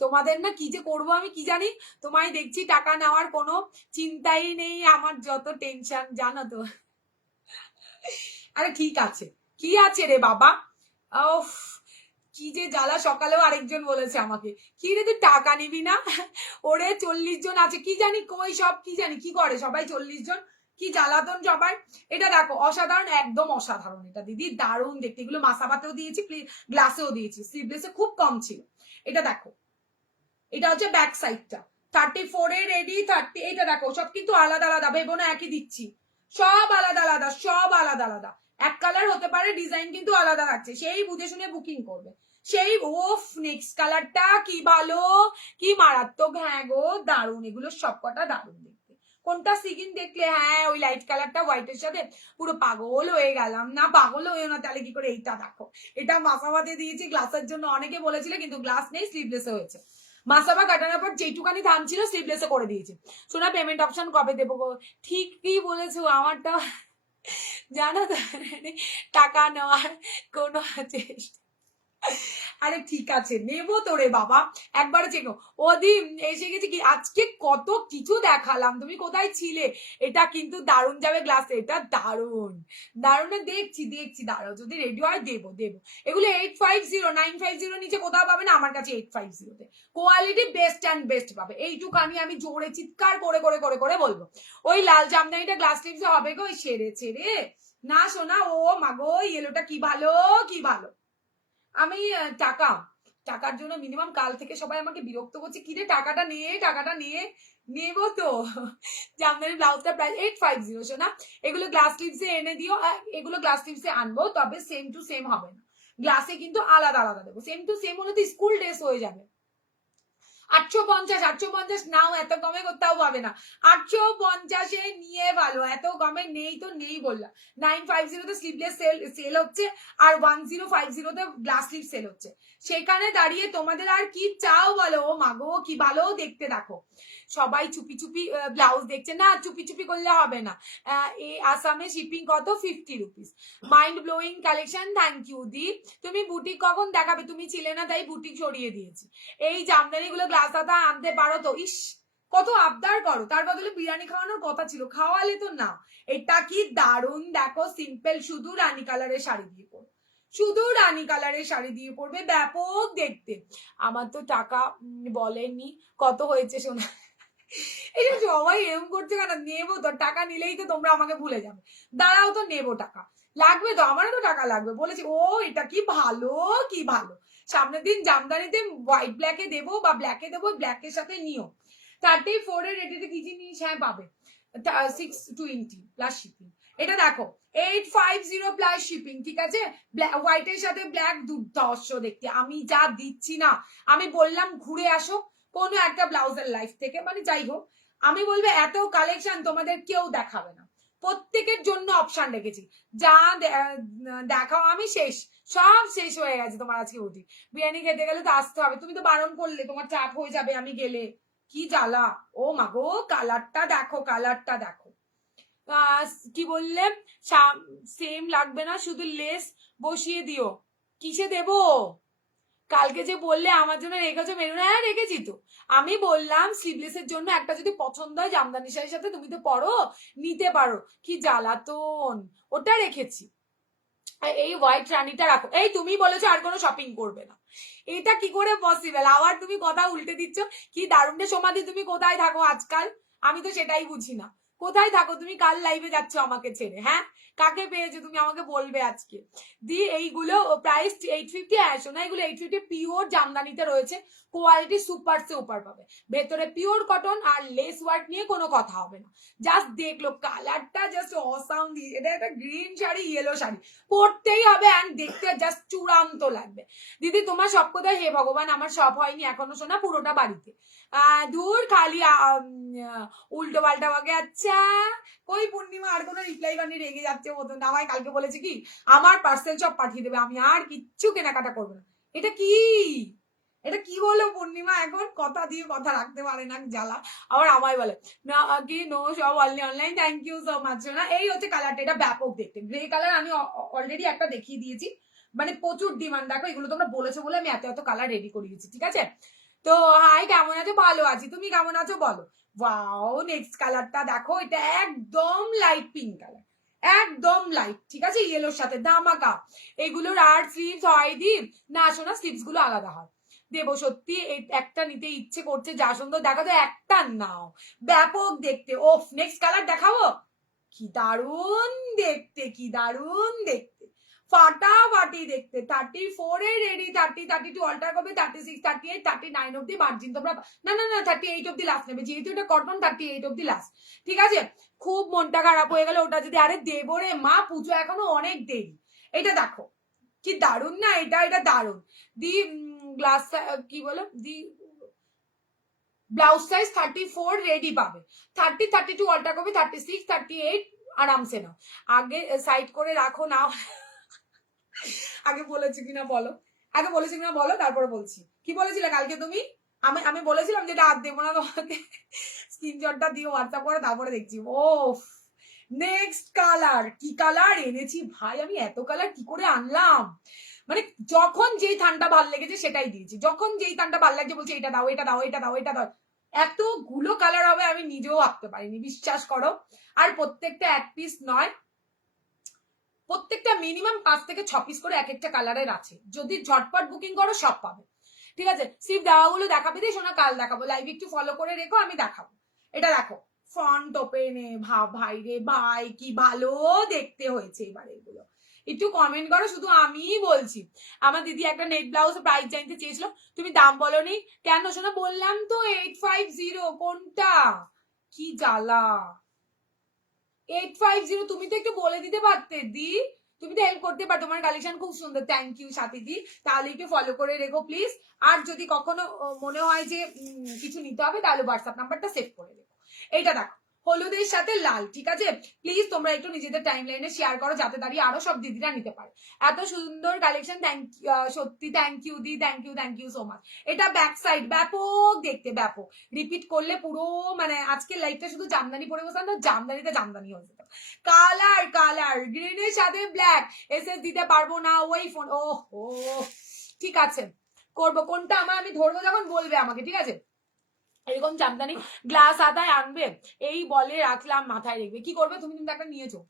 তোমাদের না কি যে করবো আমি কি জানি। তোমায় দেখছি টাকা নেওয়ার কোনো চিন্তাই নেই, আমার যত টেনশন জানো তো। আরে ঠিক আছে, কি আছে রে বাবা, উফ কি যে জ্বালা। সকালেও আরেকজন বলেছে আমাকে, কি রে তুই টাকা নিবি না? ওরে 40 জন আছে, কি জানি কই সব, কি জানি কি করে সবাই 40 জন, কি জ্বালাতন সবাই। এটা দেখো অসাধারণ, একদম অসাধারণ, এটা দিদি দারুণ দেখতে। এগুলো মাসাবাতেও দিয়েছি, গ্লাসেও দিয়েছি, স্লিভলেসে খুব কম ছিল। এটা দেখো, এটা হচ্ছে ব্যাক সাইডটা, 34 এ রেডি, 30, এটা দেখো সব কিন্তু আলাদা আলাদা, ভেবো না একই দিচ্ছি, সব আলাদা আলাদা, সব আলাদা আলাদা। এক কালার হতে পারে, ডিজাইন কিন্তু আলাদা থাকছে, সেই বুঝে শুনে বুকিং করবে। সেই ওফ, নেক্সট কালারটা কি ভালো, কি মারাত্মক, হ্যাঁ গো দারুণ, এগুলো সব কটা দারুণ দেখতে। কোনটা সিগিন দেখলে, হ্যাঁ ওই লাইট কালারটা হোয়াইটের সাথে, পুরো পাগল হয়ে গেলাম। না পাগল হয়েও না, তাহলে কি করে। এইটা দেখো, এটা মাসাবাতে দিয়েছি গ্লাসের জন্য, অনেকে বলেছিল কিন্তু গ্লাস নেই, স্লিভলেস হয়েছে। মাসাবা কাটানোর পর যেটুকানি দাম ছিল স্লিভলেসে করে দিয়েছে। শোনা পেমেন্ট অপশন কবে দেবো? ঠিকই বলেছো, আমারটা জানো তো টাকা নেওয়ার কোনো চেষ্টা। আরে ঠিক আছে, নেবো তো রে বাবা, একবার চেনো। ওদি এসে গেছে কি, আজকে কত কিছু দেখালাম, তুমি কোথায় ছিলে? এটা কিন্তু দারুণ যাবে গ্লাসে, এটা দারুণ দারুণ, দেখছি দেখছি, দাঁড়াও যদি রেডি হয় দেবো দেবো। এগুলো 850 950 নিচে কোথাও পাবে না, আমার কাছে 850 তে কোয়ালিটি বেস্ট অ্যান্ড বেস্ট পাবে। এইটুখানি আমি জোরে চিৎকার করে করে করে করে বলবো। ওই লাল জামদানিটা গ্লাস স্লিভসে হবে গো, সেরেছে রে না শোনা। ও মাগো ইয়েলোটা কি ভালো, কি ভালো। আমি টাকার জন্য মিনিমাম কাল থেকে সবাই আমাকে বিরক্ত করছে, কি রে টাকাটা নিয়ে, টাকাটা নিয়ে নেবো তো। জামদানি ব্লাউজটা প্রাইস 850 শোনা। এগুলো গ্লাস স্লিভসে এনে দিও, এগুলো গ্লাস স্লিভসে আনবো, তবে সেম টু সেম হবে না, গ্লাসে কিন্তু আলাদা আলাদা দেবো। সেম টু সেম হলে তো স্কুল ড্রেস হয়ে যাবে। 850 নাও, এত কমে কোথাও পাবে না। 850 নিয়ে ভালো, এত কমে নেই তো নেই বললাম। 950 তে স্লিভলেস সেল হচ্ছে, আর 1050 তে গ্লাস স্লিভ সেল হচ্ছে। সেখানে দাঁড়িয়ে তোমাদের আর কি চাও বলো? ও মাগো কি ভালো দেখতে, দেখো সবাই চুপি চুপি ব্লাউজ দেখছে না, চুপি চুপি করলে হবে না। এই আসামে শিপিং কত? 50 rupees. Mind blowing collection, thank you দি। তুমি বুটিক কখন দেখাবে? তুমি ছিলে না তাই বুটিক সরিয়ে দিয়েছি। এই জামদানি গুলো গ্লাস দাদা আনতে পারো তো? ইস কত আবদার করো, তার বদলে বিরিয়ানি খাওয়ানোর কথা ছিল, খাওয়ালে তো না। এটা কি দারুণ দেখো, সিম্পল, শুধু রানী কালারের শাড়ি দিয়ে পড়ো, শুধু রানী কালারের শাড়ি দিয়ে পড়বে, ব্যাপক দেখতে। আমার তো টাকা বলেনি কত হয়েছে শোনা। এই যে সবাই এরকম করছে কেন? নেবো তো, টাকা নিলেই তো তোমরা আমাকে ভুলে যাবে। দাঁড়াও তো, নেবো টাকা, লাগবে তো, আমারও তো টাকা লাগবে। বলেছি ও এটা কি ভালো, কি ভালো। সামনের দিন জামদানিতে হোয়াইট ব্ল্যাকে দেবো বা ব্ল্যাকে দেবো, ব্ল্যাকের সাথে নিও। 34 এর রেটিতে কি জিনিস, হ্যাঁ পাবে 620 প্লাস শিপিং। এটা দেখো 850 প্লাস শিপিং, ঠিক আছে। হোয়াইটের সাথে ব্ল্যাক দুর্ধর্ষ দেখতে, আমি যা দিচ্ছি না। আমি বললাম ঘুরে আসো কোনো একটা ব্লাউজের লাইফ থেকে, মানে যাই হোক, আমি বলবো এত কালেকশন তোমাদের কেউ দেখাবে না, প্রত্যেকের জন্য অপশন রেখেছি। যা দেখাও আমি শেষ, সব শেষ হয়ে গেছে তোমার আজকে অতি। বিরিয়ানি খেতে গেলে তো আসতে হবে, তুমি তো বারণ করলে তোমার চাপ হয়ে যাবে আমি গেলে। কি জ্বালা, ও মাগো কালারটা দেখো, কালারটা দেখো। কি বললে, সেম লাগবে না, শুধু লেস বসিয়ে দিও। কিসে দেবো? কালকে যে বললে আমার জন্য রেখেছো মেরুন, হ্যাঁ রেখেছি তো। আমি বললাম স্লিভলেসের জন্য একটা যদি পছন্দ হয় জামদানি শাড়ির সাথে, তুমি তো পরো, নিতে পারো। কি জ্বালাতন, ওটা রেখেছি। এই হোয়াইট রানীটা রাখো। এই তুমি বলেছো আর কোনো শপিং করবে না, এটা কি করে পসিবল? আবার তুমি কথা উল্টে দিচ্ছ। কি দারুণ সমাধি, তুমি কোথায় থাকো আজকাল? আমি তো সেটাই বুঝি না, কোথায় থাকো তুমি? কাল লাইভে যাচ্ছ আমাকে ছেড়ে? হ্যাঁ, কাকে পেয়েছো তুমি আমাকে বলবে আজকে। দি এইগুলো প্রাইস 850। হ্যাঁ শোনা, এগুলো 850 পিওর জামদানিতে রয়েছে, কোয়ালিটি সুপার সে উপর পাবে। ভেতরে পিওর কটন আর লেস ওয়ার্ক নিয়ে কোনো কথা হবে না। জাস্ট দেখলো কালারটা জাস্ট অসাম দিয়ে, এটা একটা গ্রিন শাড়ি ইয়েলো শাড়ি, পড়তেই হবে অ্যান্ড দেখতে জাস্ট চূড়ান্ত লাগবে। দিদি তোমার সব কোথায়? হে ভগবান, আমার সব হয়নি এখনো শোনা, পুরোটা বাড়িতে। দূর খালি উল্টো পাল্টা বাগে। আচ্ছা কই পূর্ণিমা আর কোনো রিপ্লাই বানি, রেগে যাচ্ছে মতন। আমায় কালকে বলেছে কি আমার পার্সেল সব পাঠিয়ে দেবে, আমি আর কিচ্ছু কেনাকাটা করবো না। এটা কি, এটা কি বলো পূর্ণিমা? এখন কথা দিয়ে কথা রাখতে পারে না, জ্বালা। আবার আমায় বলে না কি নো সব online. Thank you so much না। এই হচ্ছে কালারটা, এটা ব্যাপক দেখতে গ্রে কালার। আমি অলরেডি একটা দেখিয়ে দিয়েছি, মানে প্রচুর ডিমান্ড। দেখো এগুলো তোমরা বলেছো বলে আমি এত এত কালার রেডি করিয়েছি, ঠিক আছে? তো হাই, কেমন আছো? ভালো আছি, তুমি কেমন আছো বলো? ওয়াও, নেক্সট কালারটা দেখো, এটা একদম লাইট পিঙ্ক কালার, একদম লাইট, ঠিক আছে, ইয়েলোর সাথে ধামাকা। এগুলোর আর স্লিভস হয় দি না শোনা, স্লিভস গুলো আলাদা হয়। দেবো সত্যি, একটা নিতে ইচ্ছে করছে, যা সুন্দর দেখা তো একটা নাও, ব্যাপক দেখতে। ওফ, নেক্সট কালার দেখাবো। কি দারুণ দেখতে, কি দারুণ দেখতে, ফাটাফাটি দেখতে। 34 এ রেডি, 30 32 অল্টার করবে, 36 38 39 অব্দি মার্জিন তোমরা, না না না 38 অব্দি লাস্ট নেবে, যেহেতু এটা কটন 38 অব্দি লাস্ট, ঠিক আছে? খুব মনটা খারাপ হয়ে গেল ওটা যদি, আরে দেবো রে মা, পুজো এখনো অনেক দেরি। এটা দেখো কি দারুণ না, এটা এটা দারুণ। দি গ্লাস, কি বলো দি, ব্লাউজ সাইজ 34 রেডি পাবে, 30 32 অল্টার করবে, 36 38 আরামসে নাও। আগে সাইড করে রাখো নাও। আগে বলেছি কিনা বলো, আগে বলেছি কিনা বলো, তারপরে বলছি। কি বলেছিলে কালকে তুমি? আমি আমি বলেছিলাম যেটা আর দেবো না তোমাকে, স্ক্রিনশটটা দিয়ে হোয়াটসঅ্যাপ করে তারপরে দেখছি। ও নেক্সট কালার, কি কালার এনেছি ভাই, আমি এত কালার কি করে আনলাম? মানে যখন যেই থানটা ভাল লেগেছে সেটাই দিয়েছি, যখন যেই থানটা ভাল লাগছে বলছে এটা দাও এটা দাও এটা দাও এটা দাও। এতগুলো কালার হবে আমি নিজেও ভাবতে পারিনি, বিশ্বাস করো। আর প্রত্যেকটা এক পিস নয়, প্রত্যেকটা মিনিমাম 5 থেকে 6 পিস করে এক একটা কালারের আছে, যদি ঝটপট বুকিং করো সব পাবে, ঠিক আছে? সিভ দেওয়াগুলো দেখাবে দিয়ে শোনা, কাল দেখাবো, লাইভ একটু ফলো করে রেখো, আমি দেখাবো। এটা দেখো ফন্ট ওপেনে, ভাব ভাই রে ভাই কি ভালো দেখতে হয়েছে এবার এগুলো। একটু কমেন্ট করো, শুধু আমিই বলছি। আমার দিদি একটা নেট ব্লাউজ প্রাইস জানতে চেয়েছিল, তুমি দাম বলনি কেন শোনা? বললাম তো 850। কোনটা? কি জ্বালা, 850, তুমি তো একটু বলে দিতে পারতে দি, তুমি তো হেল্প করতে পারো, তোমার কালেকশন খুব সুন্দর। থ্যাংক ইউ সাথী দি, তাহলে একটু ফলো করে রেখো প্লিজ। আর যদি কখনো মনে হয় যে কিছু নিতে হবে, তাহলে হোয়াটসঅ্যাপ নাম্বারটা সেভ করে রেখো। এইটা দেখো হলুদের সাথে লাল, ঠিক আছে? প্লিজ তোমরা একটু নিজেদের টাইম লাইনে শেয়ার করো, যাতে দাঁড়িয়ে আরো সব দিদিরা নিতে পারে। এত সুন্দর কালেকশন, সত্যি থ্যাংক ইউ দি, থ্যাংক ইউ সো মাচ। এটা ব্যাক সাইড, ব্যাপক দেখতে, ব্যাপক। রিপিট করলে পুরো, মানে আজকে লাইফটা শুধু জামদানি পরে বসে না, জামদানিতে জামদানি হয়ে যেত। কালার কালার গ্রিনের সাথে ব্ল্যাক, এসএস দিতে পারবো না ওই ফোন। ও ঠিক আছে, করবো। কোনটা আমার, আমি ধরবো যখন বলবে আমাকে, ঠিক আছে? এরকম জামদানি গ্লাস আদায় আনবে, এই বলে রাখলাম, মাথায় রেখবে। কি করবে তুমি? কিন্তু একটা নিয়েছো,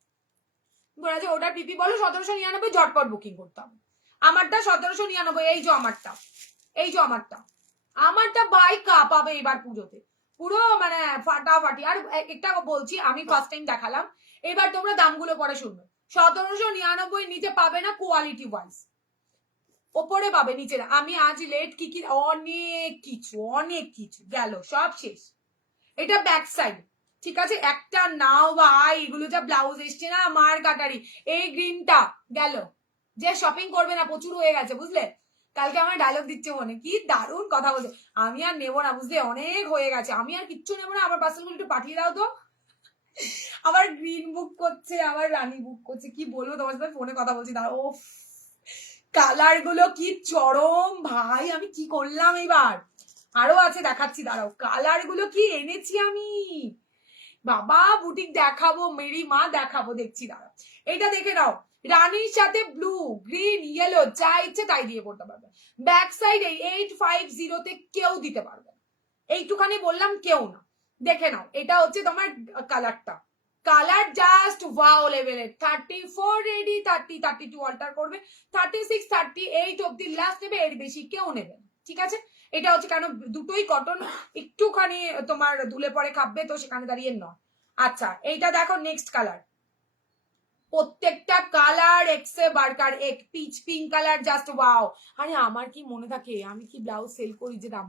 বলেছে ওটা পিপি বলো 1799, ঝটপট বুকিং করতাম। আমারটা 1799, এই যে আমারটা, এই যে আমারটা, আমারটা বাই কাঁপাবে এবার পুজোতে, পুরো মানে ফাটাফাটি। আর একটা বলছি, আমি ফার্স্ট টাইম দেখালাম, এবার তোমরা দামগুলো পরে শুনবে। 1799 নিচে পাবে না, কোয়ালিটি ওয়াইজ ওপরে পাবে, নিচে না। আমি আজ লেট কি কি অনেক কিছু গেল, সব শেষ। এটা ব্যাক সাইড, ঠিক আছে? একটা নাও ভাই, এগুলো যা ব্লাউজ এসছে না মার কাটারি। এই গ্রিনটা গেল, যে শপিং করবে না প্রচুর হয়ে গেছে, বুঝলে? কালকে আমার ডায়লগ দিচ্ছে মনে, কি দারুণ কথা বলছে। আমি আর নেবো না, বুঝলে, অনেক হয়ে গেছে, আমি আর কিচ্ছু নেবো না। আমার পার্সেলগুলো একটু পাঠিয়ে দাও তো। আবার গ্রিন বুক করছে, আবার রানী বুক করছে, কি বলবো তোমার সাথে ফোনে কথা বলছি। দাঁড়া, ও কালার গুলো কি চরম ভাই, আমি কি করলাম এবার? আরো আছে, দেখাচ্ছি দাঁড়াও। কালার গুলো কি এনেছি আমি, বাবা বুটিক দেখাবো, মেরি মা দেখাবো, দেখছি দাঁড়াও। এটা দেখে নাও, রানীর সাথে ব্লু, গ্রিন, ইয়েলো, যা ইচ্ছে তাই দিয়ে পড়তে পারবে। ব্যাক সাইড এই 850 কেউ দিতে পারবে, এইটুখানি বললাম, কেউ না। দেখে নাও, এটা হচ্ছে তোমার কালারটা, কালার জাস্ট ওয়াও লেভেলের। 34 রেডি, 30, 32 অল্টার করবে, 36, 38 অব্দি লাস্ট নেবে, এর বেশি কেউ নেবে না, ঠিক আছে। এটা হচ্ছে কেন, দুটোই কটন, একটুখানি তোমার ধুলে পরে খাববে, তো সেখানে দাঁড়িয়ে নয়। আচ্ছা এইটা দেখো, নেক্সট কালার, প্রত্যেকটা কালার এক্সে বার্কার এক, pitch pink colour, just wow. আরে আমার কি মনে থাকে, আমি কি ব্লাউজ সেল করি যে দাম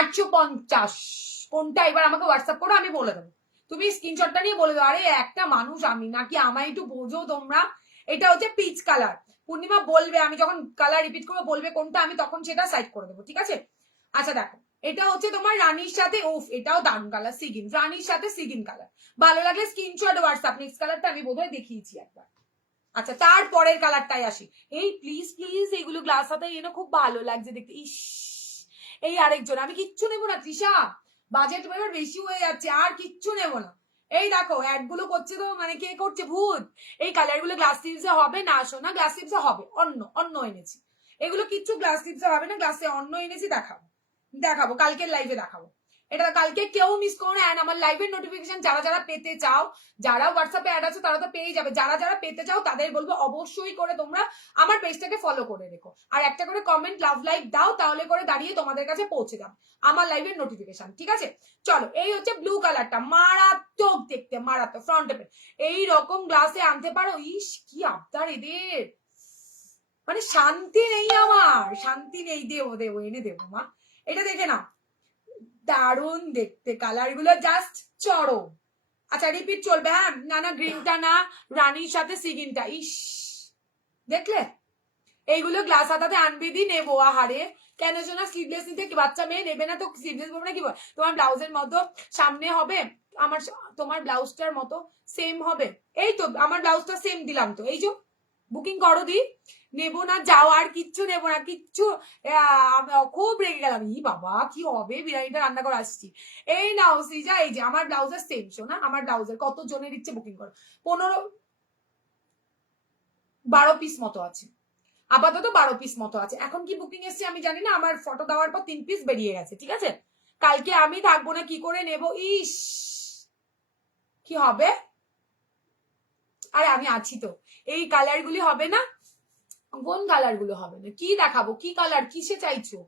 850, কোনটা এবার আমাকে হোয়াটসঅ্যাপ করো, আমি বলে দেবো, তুমি স্ক্রিনশটটা নিয়ে বলে দাও। আরে একটা মানুষ আমি নাকি, আমায় একটু বোঝো তোমরা। এটা হচ্ছে পিচ কালার, পূর্ণিমা বলবে, আমি যখন কালার রিপিট করবো বলবে কোনটা, আমি তখন সেটা সাইড করে দেবো, ঠিক আছে। আচ্ছা দেখো, এটা হচ্ছে তোমার রানীর সাথে, ওফ এটাও দারুন কালার, সিগিন, রানীর সাথে সিগিন কালার। ভালো লাগলে স্ক্রিনশট হোয়াটসঅ্যাপ। নেক্সট কালারটা আমি বোধহয় দেখিয়েছি একবার। আচ্ছা তারপরের কালারটাই আসি। এই প্লিজ প্লিজ এইগুলো গ্লাস হাতে এনে, খুব ভালো লাগছে দেখতে। ইস, এই আরেকজন, আমি কিচ্ছু নেবো না তৃষা, বাজেট এবার বেশি হয়ে যাচ্ছে, আর কিচ্ছু নেবো না। এই দেখো অ্যাড গুলো করছে তো, মানে কে করছে, ভূত। এই কালার গুলো গ্লাস স্লিভসে হবে না, আসো না, গ্লাস স্লিভসে হবে, অন্য অন্য এনেছি। এগুলো কিচ্ছু গ্লাস স্লিভসে হবে না, গ্লাসে অন্য এনেছি, দেখাবো দেখাবো, কালকের লাইভে দেখাবো। এটা কালকে কেউ মিস করো না। এন্ড আমার লাইভের নোটিফিকেশন যারা যারা পেতে চাও, যারা হোয়াটসঅ্যাপে অ্যাড আছে তারা তো পেয়ে যাবে, যারা যারা পেতে চাও তাদের বলবো অবশ্যই করে তোমরা আমার পেজটাকে ফলো করে রেখো, আর একটা করে কমেন্ট লাভ লাইক দাও, তাহলে করে দাঁড়িয়ে তোমাদের কাছে পৌঁছে যাবে আমার লাইভের নোটিফিকেশন, ঠিক আছে। চলো, এই হচ্ছে ব্লু কালারটা, মারাত্মক দেখতে, মারাত্মক ফ্রন্টে এই রকম গ্লাসে আনতে পারো। ইস কি আবদার এদের, মানে শান্তি নেই আমার, শান্তি নেই। দেবো দেবো, এনে দেবো মা। এটা দেখে নাও, দারুণ দেখতে, কালার গুলো জাস্ট চরম। আচ্ছা রিপিট চলবে, হ্যাঁ, না না গ্রিনটা না, রানীর সাথে সিগিনটা, ইস দেখলে। এইগুলো গ্লাস হাতাতে আনবি দি নেবো, আহারে কেন না, স্লিভলেস নিতে, বাচ্চা মেয়ে নেবে না তো স্লিভলেস পরবে না, কি তোমার ব্লাউজের মতো সামনে হবে, আমার তোমার ব্লাউজটার মতো সেম হবে। এই তো আমার ব্লাউজটা সেম দিলাম তো, এই যে বুকিং করো দি। নেবো না, যাও, আর কিচ্ছু নেবো না, কিচ্ছু। খুব রেগে গেলাম, ই বাবা কি হবে, বিরিয়ানিটা রান্না করে আসছি। এই নাও সৃজা, এই যে আমার ব্লাউজের সেম শো না, আমার ব্লাউজের কত জনের ইচ্ছে বুকিং করো, 12 পিস মতো আছে, আপাতত 12 পিস মতো আছে। এখন কি বুকিং এসছে আমি জানি না, আমার ফটো দেওয়ার পর 3 পিস বেরিয়ে গেছে, ঠিক আছে। কালকে আমি থাকবো না, কি করে নেব, ইস কি হবে। আরে আমি আছি তো। এই কালার গুলি হবে না, কোন কালার গুলো হবে না, কি দেখাবো, কি কালার কিসে চাইছো।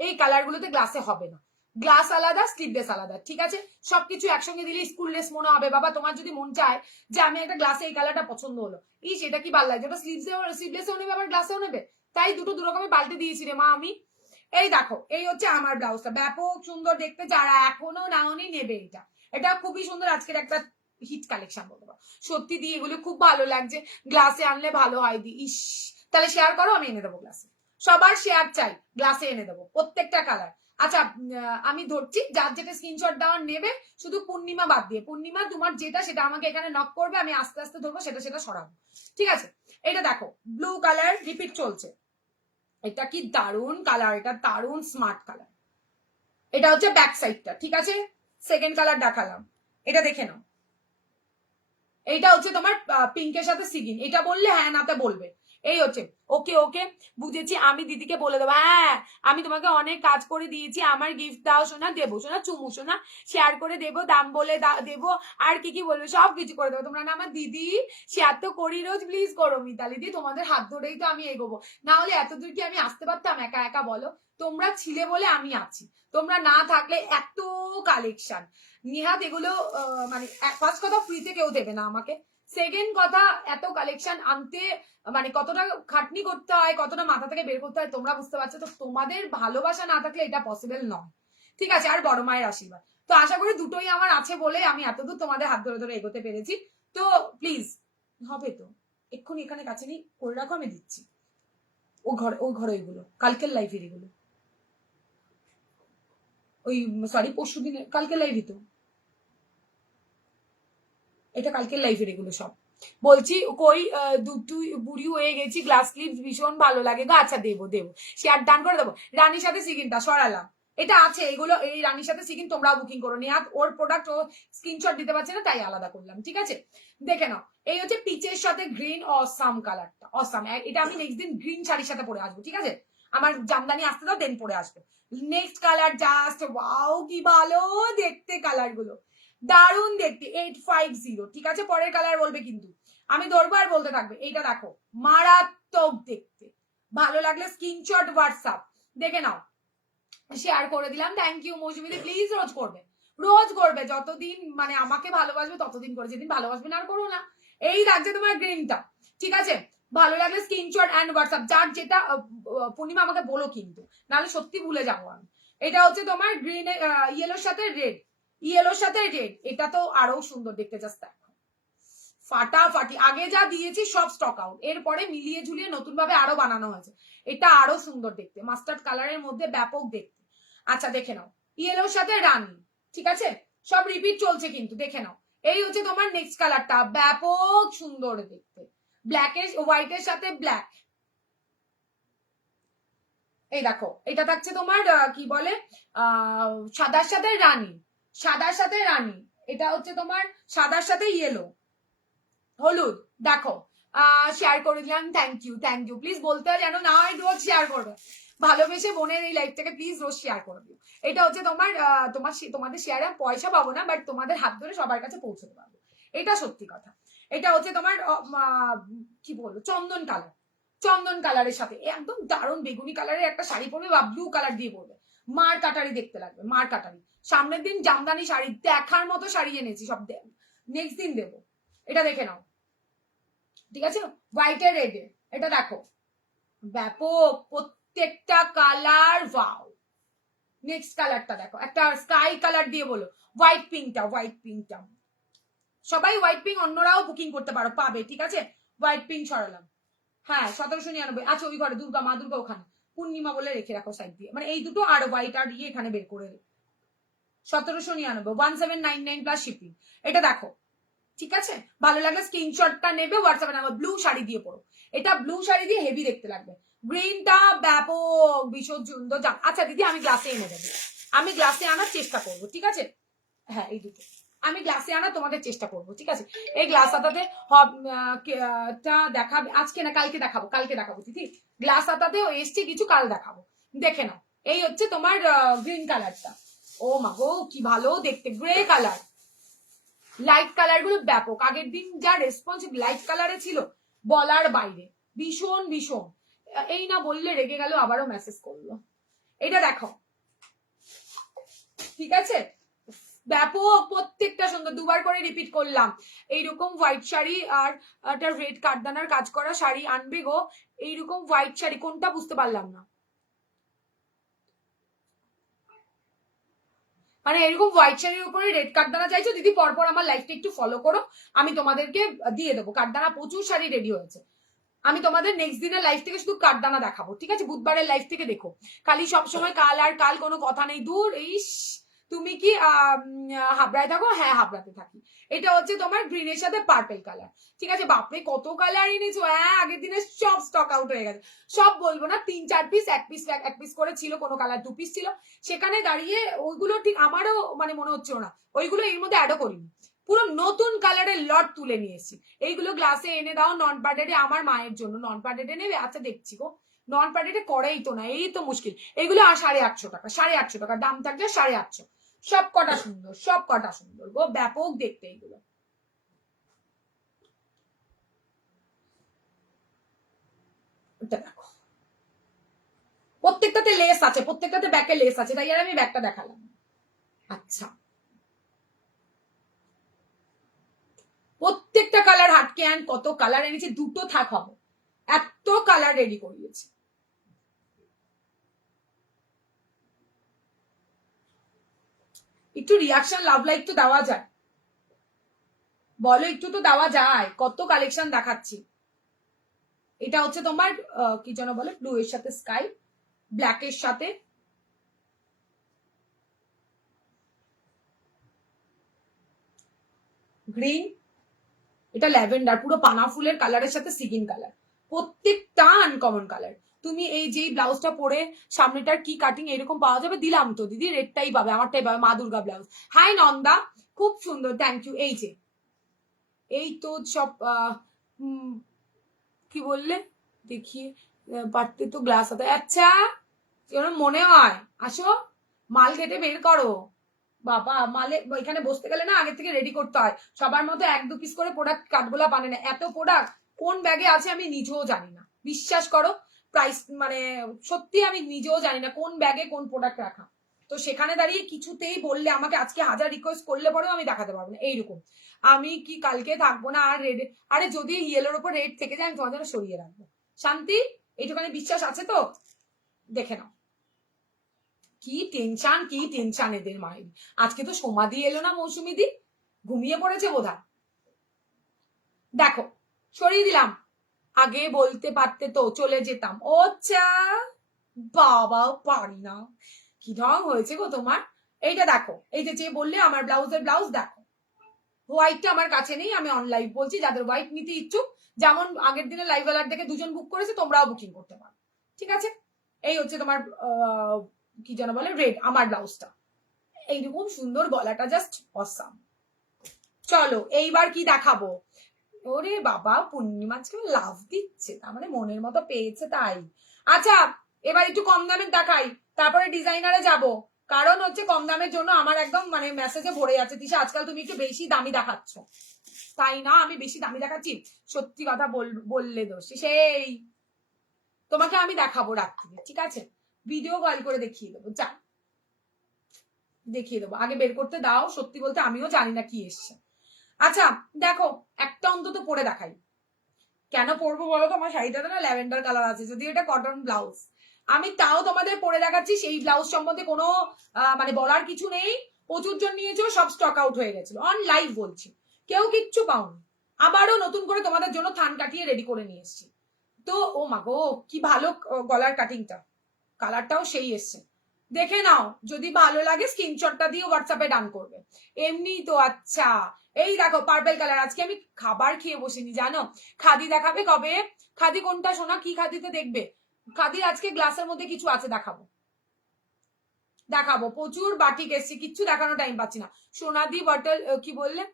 এই কালার গুলোতে গ্লাসে হবে না, গ্লাস আলাদা, স্লিভলেস আলাদা, ঠিক আছে। সবকিছু একসঙ্গে দিলে স্কুললেস মনে হবে। বাবা তোমার যদি মন চায় যে আমি একটা গ্লাসে এই কালারটা পছন্দ হলো, ইস এটা কি ভালো লাগছে, ওটা স্লিভলেসেও নেবে আবার গ্লাসেও নেবে, তাই দুটো দু রকমের পাল্টে দিয়েছি রে মা আমি। এই দেখো, এই হচ্ছে আমার ব্লাউজটা, ব্যাপক সুন্দর দেখতে, যারা এখনো নাওনি নেবে এটা, এটা খুবই সুন্দর, আজকের একটা হিট কালেকশন বলতে পারো। সত্যি দিয়ে এগুলো খুব ভালো লাগছে, গ্লাসে আনলে ভালো হয় দি। ইস তাহলে শেয়ার করো, আমি এনে দেবো গ্লাসে, সবার শেয়ার চাই, গ্লাসে এনে দেবো প্রত্যেকটা কালার। আচ্ছা আমি ধরছি, যার যেটা স্ক্রিনশট দেওয়ার নেবে, শুধু পূর্ণিমা বাদ দিয়ে, পূর্ণিমা তোমার যেটা সেটা আমাকে এখানে নক করবে, আমি আস্তে আস্তে ধরবো, সেটা সেটা সরাবো, ঠিক আছে। এটা দেখো ব্লু কালার রিপিট চলছে, এটা কি দারুন কালার, এটা দারুন স্মার্ট কালার। এটা হচ্ছে ব্যাক সাইডটা, ঠিক আছে। সেকেন্ড কালার দেখালাম, এটা দেখে নাও। এইটা হচ্ছে তোমার পিঙ্কের সাথে সিগিন, এটা বললে হ্যাঁ নাতে বলবে। এই হচ্ছে, ওকে ওকে বুঝেছি, আমি দিদিকে বলে দেবো, হ্যাঁ আমি তোমাকে অনেক কাজ করে দিয়েছি, আমার গিফট দাও শোনা, দেবো শোনা, চুমু শোনা, শেয়ার করে দেবো, দাম বলে দেবো, আর কি কি বলবে সব কিছু করে দেবো। তোমরা না আমার দিদি, শেয়ার তো করি রোজ, প্লিজ করো মিতালি দি, তোমাদের হাত ধরেই তো আমি এগোবো, না হলে এতদূর কি আমি আসতে পারতাম একা একা বলো। তোমরা ছিলে বলে আমি আছি, তোমরা না থাকলে এত কালেকশন, নিহাত এগুলো মানে ফার্স্ট কথা ফ্রিতে কেউ দেবে না আমাকে, সেকেন্ড কথা এত কালেকশন আনতে মানে কতটা খাটনি করতে হয়, কতটা মাথা থেকে বের করতে হয় তোমরা বুঝতে পারছো, তো তোমাদের ভালোবাসা না থাকলে এটা পসিবল নয়, ঠিক আছে। আর বড় মায়ের আশীর্বাদ, তো আশা করি দুটোই আমার আছে বলে আমি এতদূর তোমাদের হাত ধরে ধরে এগোতে পেরেছি। তো প্লিজ হবে তো, এক্ষুনি এখানে কাছে নিয়ে করে রাখো, আমি দিচ্ছি। ওই ঘরে ওইগুলো কালকের লাইফের, এগুলো ওই সরি পরশু দিনের, কালকের লাইভই তো, এটা কালকের লাইফের এগুলো সব। বলছি কই দুটো বুড়ি হয়ে গেছি, গ্লাস ক্লিপ ভীষণ ভালো লাগে গো। আচ্ছা দেবো দেবো, শেয়ার ডান করে দেবো। রানীর সাথে সিকিনটা সরালাম, এটা আছে এগুলো, এই রানীর সাথে সিকিন তোমরাও বুকিং করো। নেহাত ওর প্রোডাক্ট ও স্ক্রিনশট দিতে পারছে না, তাই আলাদা করলাম, ঠিক আছে। দেখে নাও, এই হচ্ছে পিচের সাথে গ্রিন, অসাম কালারটা, অসাম। এটা আমি নেক্সট দিন গ্রিন শাড়ির সাথে পরে আসবো, ঠিক আছে। আমার জামদানি আসতে দাও, দেন পরে আসবো। নেক্সট কালার জাস্ট ওয়াও, কি ভালো দেখতে কালার গুলো, দারুণ দেখতে। 850, ঠিক আছে। পরের কালার বলবে কিন্তু, আমি ধরবো আর বলতে থাকবে। এইটা দেখো, মারাত্মক দেখতে, ভালো লাগলে স্ক্রিনশট হোয়াটসঅ্যাপ দেখে নাও, শেয়ার করে দিলাম। থ্যাংক ইউ মৌসুমিদি, প্লিজ রোজ করবে, রোজ করবে, যতদিন মানে আমাকে ভালোবাসবে ততদিন করে, যেদিন ভালোবাসবে না আর করো না। এই লাগছে তোমার গ্রিনটা, ঠিক আছে। ভালো লাগলে স্ক্রিনশট অ্যান্ড হোয়াটসঅ্যাপ, যার যেটা। পূর্ণিমা আমাকে বলো কিন্তু, নাহলে সত্যি ভুলে যাবো আমি। এটা হচ্ছে তোমার গ্রিন, ইয়েলোর সাথে রেড, ইয়েলোর সাথে রেড, এটা তো আরো সুন্দর দেখতে, জাস্ট ফাটাফাটি। আগে যা দিয়েছি সব স্টক আউট, এরপরে মিলিয়ে ঝুলিয়ে নতুন ভাবে আরো বানানো হয়েছে, এটা আরো সুন্দর দেখতে, মাস্টার্ড কালারের মধ্যে ব্যাপক দেখতে। আচ্ছা দেখে নাও, ইয়েলোর সাথে রানী, ঠিক আছে। সব রিপিট চলছে কিন্তু, দেখে নাও। এই হচ্ছে তোমার নেক্সট কালারটা, ব্যাপক সুন্দর দেখতে, ব্ল্যাকের হোয়াইটের সাথে ব্ল্যাক। এই দেখো, এটা থাকছে তোমার কি বলে, সাদার সাথে রানী, সাদার সাথে রানী। এটা হচ্ছে তোমার সাদার সাথে ইয়েলো, হলুদ। দেখো, শেয়ার করে দিলাম, thank you thank you. Please বলতে যেন না হয়, রোজ শেয়ার করবে, ভালোবেসে বোনের এই লাইফটাকে প্লিজ রোজ শেয়ার করে দিও। এটা হচ্ছে তোমার তোমাদের শেয়ারে পয়সা পাবো না, বাট তোমাদের হাত ধরে সবার কাছে পৌঁছতে পারবো, এটা সত্যি কথা। এটা হচ্ছে তোমার কি বলবো, চন্দন কালার, চন্দন কালারের সাথে একদম দারুণ বেগুনি কালারের একটা শাড়ি পরবে, বা ব্লু কালার দিয়ে পরবে, মার কাটারি দেখতে লাগবে, মার কাটারি। সামনের দিন জামদানি শাড়ি দেখার মতো শাড়ি এনেছি, সব নেক্সট দিন দেবো। এটা দেখে নাও, ঠিক আছে। হোয়াইট এর রেড, এটা দেখো, ব্যাপক প্রত্যেকটা কালার, ওয়াও। নেক্সট কালারটা দেখো, একটা স্কাই কালার দিয়ে বলো, হোয়াইট পিঙ্কটা, হোয়াইট পিঙ্কটা। সবাই হোয়াইট পিঙ্ক, অন্যরাও বুকিং করতে পারো, পাবে, ঠিক আছে। হোয়াইট পিঙ্ক সরালাম, হ্যাঁ 1799। আচ্ছা ওই ঘরে দুর্গা, মা দুর্গা ওখানে, পূর্ণিমা বলে রেখে রাখো সাইড দিয়ে, মানে এই দুটো আর হোয়াইট আর ইয়ে এখানে বের করে 1799, 1799 প্লাস শিপিং। এটা দেখো, ঠিক আছে। ভালো লাগলে স্ক্রিনশটটা নেবে, হোয়াটসঅ্যাপে নাম্বার, ব্লু শাড়ি দিয়ে পড়ো, এটা ব্লু শাড়ি দিয়ে হেভি দেখতে লাগবে। গ্রিনটা ব্যাপক ভীষণ সুন্দর। আচ্ছা দিদি, আমি গ্লাসে এনে দেবো, আমি গ্লাসে আনার চেষ্টা করবো, ঠিক আছে। হ্যাঁ এই দুটো আমি গ্লাসে আনার তোমাদের চেষ্টা করবো, ঠিক আছে। এই গ্লাস আতাতে দেখাবে আজকে না কালকে দেখাবো, কালকে দেখাবো দিদি। গ্লাস আতাতেও এসছে কিছু, কাল দেখাবো, দেখে নাও। এই হচ্ছে তোমার গ্রিন কালারটা, ও মা গো কি ভালো দেখতে, গ্রে কালার। লাইট কালার গুলো ব্যাপক, আগের দিন যা রেসপন্স লাইট কালারে ছিল বলার বাইরে, ভীষণ ভীষণ। এই না বললে রেগে গেল, আবারও মেসেজ করলো। এটা দেখো, ঠিক আছে, ব্যাপক প্রত্যেকটা সুন্দর, দুবার করে রিপিট করলাম। এইরকম হোয়াইট শাড়ি আর একটা রেড কাঠদানার কাজ করা শাড়ি আনবে গো। এইরকম হোয়াইট শাড়ি কোনটা বুঝতে পারলাম না, মানে এরকম হোয়াইট শাড়ির উপরে রেড কাঠদানা চাইছো দিদি, পরপর আমার লাইফটা একটু ফলো করো, আমি তোমাদেরকে দিয়ে দেবো কাঠদানা, প্রচুর শাড়ি রেডি হয়েছে। আমি তোমাদের নেক্সট দিনের লাইফ থেকে শুধু কাঠদানা দেখাবো, ঠিক আছে। বুধবারের লাইফ থেকে দেখো, খালি সবসময় কাল আর কাল, কোনো কথা নেই, দূর। ইস, তুমি কি হাবড়ায় থাকো? হ্যাঁ হাবড়াতে থাকি। এটা হচ্ছে তোমার গ্রিনের সাথে পার্পেল কালার, ঠিক আছে। বাপরে কত কালার এনেছো, হ্যাঁ আগের দিনে সব স্টক আউট হয়ে গেছে। সব বলবো না, 3-4 পিস, এক পিস করে ছিল, কোনো কালার 2 পিস ছিল, সেখানে দাঁড়িয়ে ওইগুলো ঠিক আমারও মানে মনে হচ্ছিল না, ওইগুলো এর মধ্যে অ্যাডও করিনি, পুরো নতুন কালারের লট তুলে নিয়েছি। এইগুলো গ্লাসে এনে দাও, নন প্যাডেডে, আমার মায়ের জন্য নন প্যাডেডে নেবে। আচ্ছা দেখছি গো, নন প্যাডেডে করেই তো না, এই তো মুশকিল। এগুলো আর 850 টাকা, 850 টাকা দাম থাকলে 850। সব কটা সুন্দর, সব কটা সুন্দর গো, ব্যাপক দেখতে এইগুলো। দেখো প্রত্যেকটাতে লেস আছে, প্রত্যেকটাতে ব্যাকে লেস আছে, তাই আর আমি ব্যাকটা দেখালাম। আচ্ছা প্রত্যেকটা কালার হাটকে আন, কত কালার এনেছি, দুটো থাক হবে, এত কালার রেডি করিয়েছি। একটু রিয়াকশন লাভ লাইক তো দেওয়া যায়, বলো একটু তো দেওয়া যায়, কত কালেকশন দেখাচ্ছি। এটা হচ্ছে তোমার কি যেন বলে, ব্লু এর সাথে স্কাই, ব্ল্যাক এর সাথে গ্রিন, এটা ল্যাভেন্ডার, পুরো পানা ফুলের কালারের সাথে সিগিন কালার, প্রত্যেকটা আনকমন কালার। তুমি এই যে ব্লাউজটা পরে সামনেটার কি কাটিং এরকম পাওয়া যাবে, দিলাম তো দিদি, রেডটাই পাবে, আমারটাই পাবে, মা দুর্গা ব্লাউজ। হাই নন্দা, খুব সুন্দর, থ্যাংক ইউ। এই তো সব কি বললে দেখিয়ে পারতে তো গ্লাস হতে। আচ্ছা মনে হয় আসো, মাল কেটে বের করো বাবা। মালে এখানে বসতে গেলে না আগে থেকে রেডি করতে হয়, সবার মতো 1-2 পিস করে প্রোডাক্ট কাঠগোলা বানে না, এত প্রোডাক্ট কোন ব্যাগে আছে আমি নিজেও জানি না, বিশ্বাস করো। প্রাইস মানে সত্যি আমি নিজেও জানি না কোন ব্যাগে কোন প্রোডাক্ট রাখা। তো সেখানে দাঁড়িয়ে কিছুতেই বললে আমাকে আজকে 1000 রিকোয়েস্ট করলে পরেও আমি দেখাতে পারবো না এইরকম। আমি কি কালকে থাকবো না আর রেড, আরে যদি ইয়েলোর উপর রেড থেকে যায় আমি তোমার জন্য সরিয়ে রাখবো। শান্তি, এইটুখানি বিশ্বাস আছে তো? দেখে নাও। কি টেনশন এদের মায়ের। আজকে তো সমাধি এলো না মৌসুমি দি, ঘুমিয়ে পড়েছে বোধহয়। দেখো সরিয়ে দিলাম, আগে বলতে পারতে তো চলে যেতাম। ও আচ্ছা, বাবা পারি না, কি ঢং হয়েছে গো তোমার। এইটা দেখো, এই যে বললে আমার ব্লাউজের ব্লাউজ দেখো, হোয়াইটটা আমার কাছে নেই, আমি অনলাইন বলছি, যাদের হোয়াইট নিতে ইচ্ছুক, যেমন আগের দিনে লাইভ অ্যালার্ট দেখে 2 জন বুক করেছে, তোমরাও বুকিং করতে পারো, ঠিক আছে। এই হচ্ছে তোমার কি যেন বলে রেড আমার ব্লাউজটা, এইরকম সুন্দর, গলাটা জাস্ট অসাম। চলো এইবার কি দেখাবো। ওরে বাবা, পূর্ণিমা আজকে লাভ দিচ্ছে, তার মানে মনের মতো পেয়েছে তাই। আচ্ছা এবার একটু কম দামের দেখাই, তারপরে ডিজাইনারে যাব, কারণ হচ্ছে কম দামের জন্য আমার একদম মানে মেসেজে ভরে যাচ্ছে, তিশা আজকাল তুমি একটু বেশি দামি দেখাচ্ছ। তাই না, আমি বেশি দামি দেখাচ্ছি? সত্যি কথা বললে দোষ, সেই তোমাকে আমি দেখাবো রাত্রিরে, ঠিক আছে, ভিডিও কল করে দেখিয়ে দেবো, যা দেখিয়ে দেবো, আগে বের করতে দাও। সত্যি বলতে আমিও জানি না কি এসছে। আচ্ছা দেখো, একটা অন্তত পরে দেখাই। কেন পরবো বলো তো, আমার শাড়িটাতে না ল্যাভেন্ডার কালার আছে, যদি এটা কটন ব্লাউজ, আমি তাও তোমাদের পরে দেখাচ্ছি। সেই ব্লাউজ সম্বন্ধে কোনো মানে বলার কিছু নেই, প্রচুর জন নিয়েছো, সব স্টক আউট হয়ে গেছিল, অন লাইভ বলছি, কেউ কিচ্ছু পাওনি। আবারও নতুন করে তোমাদের জন্য থান কাটিয়ে রেডি করে নিয়ে এসছি। তো ও মা গো, কি ভালো গলার কাটিংটা, কালারটাও সেই এসছে, দেখে নাও, যদি ভালো লাগে স্ক্রিনশটটা দিয়ে হোয়াটসঅ্যাপে ডান করবে। এমনি তো আচ্ছা, এই দেখো পার্পল কালার, আজকে আমি খাবার খেয়ে বসিনি জানো। খাদি দেখাবে কবে? খাদি কোনটা সোনা, কি খাদিতে দেখবে? খাদির আজকে গ্লাসের মধ্যে কিছু আছে, দেখাবো দেখাবো, প্রচুর বাটিক এসছে, কিচ্ছু দেখানো টাইম পাচ্ছি না। সোনাদি বটল কি বললে?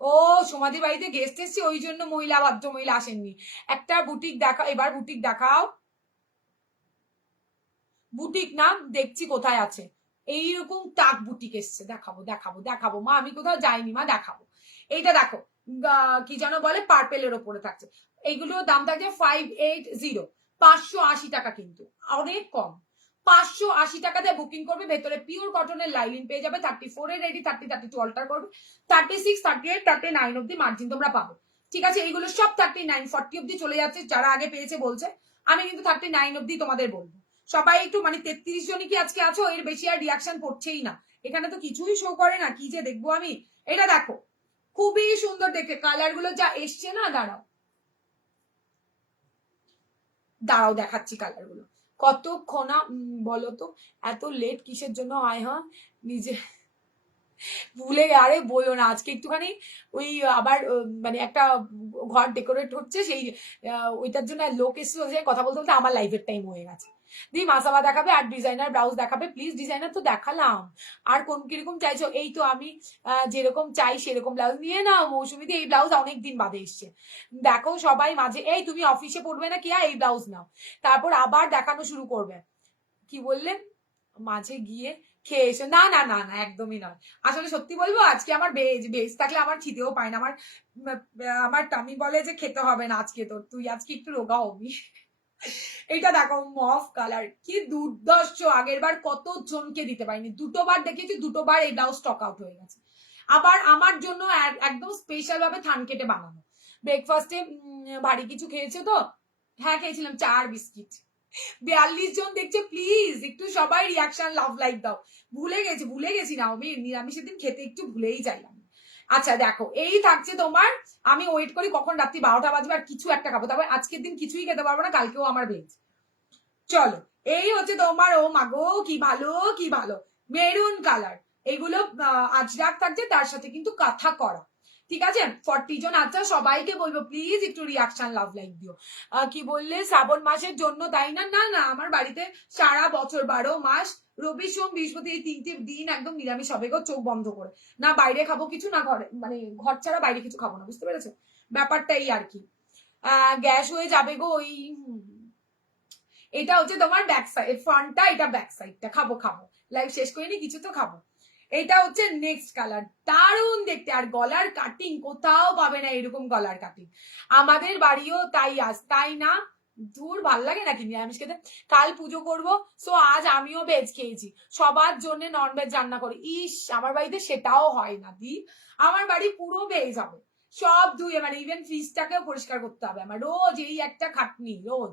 ও সমাধি বাড়িতে গেস্ট এসছে, ওই জন্য মহিলা ভদ্র মহিলা আসেননি। একটা বুটিক দেখা, এবার বুটিক দেখাও। বুটিক না, দেখছি কোথায় আছে, এইরকম টাক বুটিক এসছে, দেখাবো দেখাবো দেখাবো মা, আমি কোথাও যাইনি মা, দেখাবো। এইটা দেখো, কি যেন বলে পার্পেলের ওপরে থাকছে, এইগুলো দাম থাকছে 580, 580 টাকা, কিন্তু অনেক কম। 580 টাকাতে বুকিং করবে, ভেতরে পিওর কটনের লাইলিন পেয়ে যাবে, 34 এর রেডি, 30, 32 অল্টার করবে, 36, 38, 39 অব্দি মার্জিন তোমরা পাবে, ঠিক আছে। এইগুলো সব 39, 40 অব্দি চলে যাচ্ছে, যারা আগে পেয়েছে বলছে, আমি কিন্তু 39 অব্দি তোমাদের বলবো। সবাই একটু মানে 33 জনই কি আজকে আছো, এর বেশি আর রিয়াকশন পড়ছেই না, এখানে তো কিছুই শো করে না, কি যে দেখবো আমি। এটা দেখো, খুবই সুন্দর দেখে, কালার গুলো যা এসছে না, দাঁড়াও দাঁড়াও দেখাচ্ছি কালার গুলো, কতক্ষণ বলো তো, এত লেট কিসের জন্য হয়, হ্যাঁ নিজে ভুলে, আরে বলো না, আজকে একটুখানি ওই আবার মানে একটা ঘর ডেকোরেট হচ্ছে, সেই ওইটার জন্য লোক এসেছিল, যে কথা বলতে বলতে আমার লাইফের টাইম হয়ে গেছে। দি মাসাবা দেখাবে আর ডিজাইনার ব্লাউজ দেখাবে প্লিজ। ডিজাইনার তো দেখালাম, আর কোন কিরকম চাইছো? এই তো আমি যেরকম চাই সেরকম ব্লাউজ নিয়ে নাও মৌসুমি দি, এই ব্লাউজ অনেক দিন বাদে এসছে। দেখো সবাই মাঝে, এই তুমি অফিসে পড়বে না কি, এই ব্লাউজ নাও, তারপর আবার দেখানো শুরু করবে। কি বললেন? মাঝে গিয়ে খেয়ে এসো, না না না না, একদমই নয়। আসলে সত্যি বলবো, আজকে আমার ভেজ ভেজ থাকলে আমার খিদেও পায় না, আমার আমার টামি বলে যে খেতে হবে না আজকে, তো তুই আজকে একটু রোগা হবি। এইটা দেখো মফ কালার, কি দুর্দর্শ, আগের বার কত জনকে দিতে পারিনি, 2টো বার দেখেছি, 2টো বার এই ব্লাউজ স্টক আউট হয়ে গেছে। আবার আমার জন্য একদম স্পেশাল ভাবে থান কেটে বানানো। ব্রেকফাস্টে ভারী কিছু খেয়েছে তো? হ্যাঁ খেয়েছিলাম, 4 বিস্কিট। 42 জন দেখছে, প্লিজ একটু সবাই রিয়াকশন লাভ লাইক দাও। ভুলে গেছি না, আমি নিরামিষের দিন খেতে একটু ভুলেই যাইলাম। আচ্ছা দেখো, এই থাকছে তোমার, আমি ওয়েট করি কখন রাত্রি 12টা বাজবে আর কিছু একটা খাবো, তারপর আজকের দিন কিছুই খেতে পারবো না, কালকেও আমার ভেজ। চলো এই হচ্ছে তোমার, ও মাগো কি ভালো কি ভালো, মেরুন কালার, এইগুলো আজরাক থাকছে, তার সাথে কিন্তু কাঁথা করা, ঠিক আছে? 40 জন আচ্ছা, সবাইকে বলবো প্লিজ একটু রিয়াকশন লাভ লাইক দিও। কি বললে শ্রাবণ মাসের জন্য, তাই না? না না, আমার বাড়িতে সারা বছর 12 মাস রবি সোম বৃহস্পতি এই 3টে দিন একদম নিরামিষ হবে গো, চোখ বন্ধ করে। না বাইরে খাবো কিছু, না ঘরে, মানে ঘর ছাড়া বাইরে কিছু খাবো না, বুঝতে পেরেছো? ব্যাপারটা এই আর কি। গ্যাস হয়ে যাবে গো ওই। এটা হচ্ছে তোমার ব্যাক সাইড, ফ্রন্টটা, এটা ব্যাক সাইডটা। খাবো খাবো, লাইভ শেষ করিনি, কিছু তো খাবো। এটা হচ্ছে নেক্সট কালার, দারুণ দেখতে। আর গলার কাটিং কোথাও পাবে না এরকম গলার কাটিং, আমাদের বাড়িও তাই। তাই না? দূর, ভাল লাগে নাকি নিরামিষ খেতে? কাল পুজো করবো, সো আজ আমিও ভেজ খেয়েছি, সবার জন্য নন ভেজ রান্না করি। ইস, আমার বাড়িতে সেটাও হয় না দি, আমার বাড়ি পুরো ভেজ হবে, সব ধুয়ে, মানে ইভেন ফ্রিজটাকেও পরিষ্কার করতে হবে আমার রোজ, এই একটা খাটনি রোজ।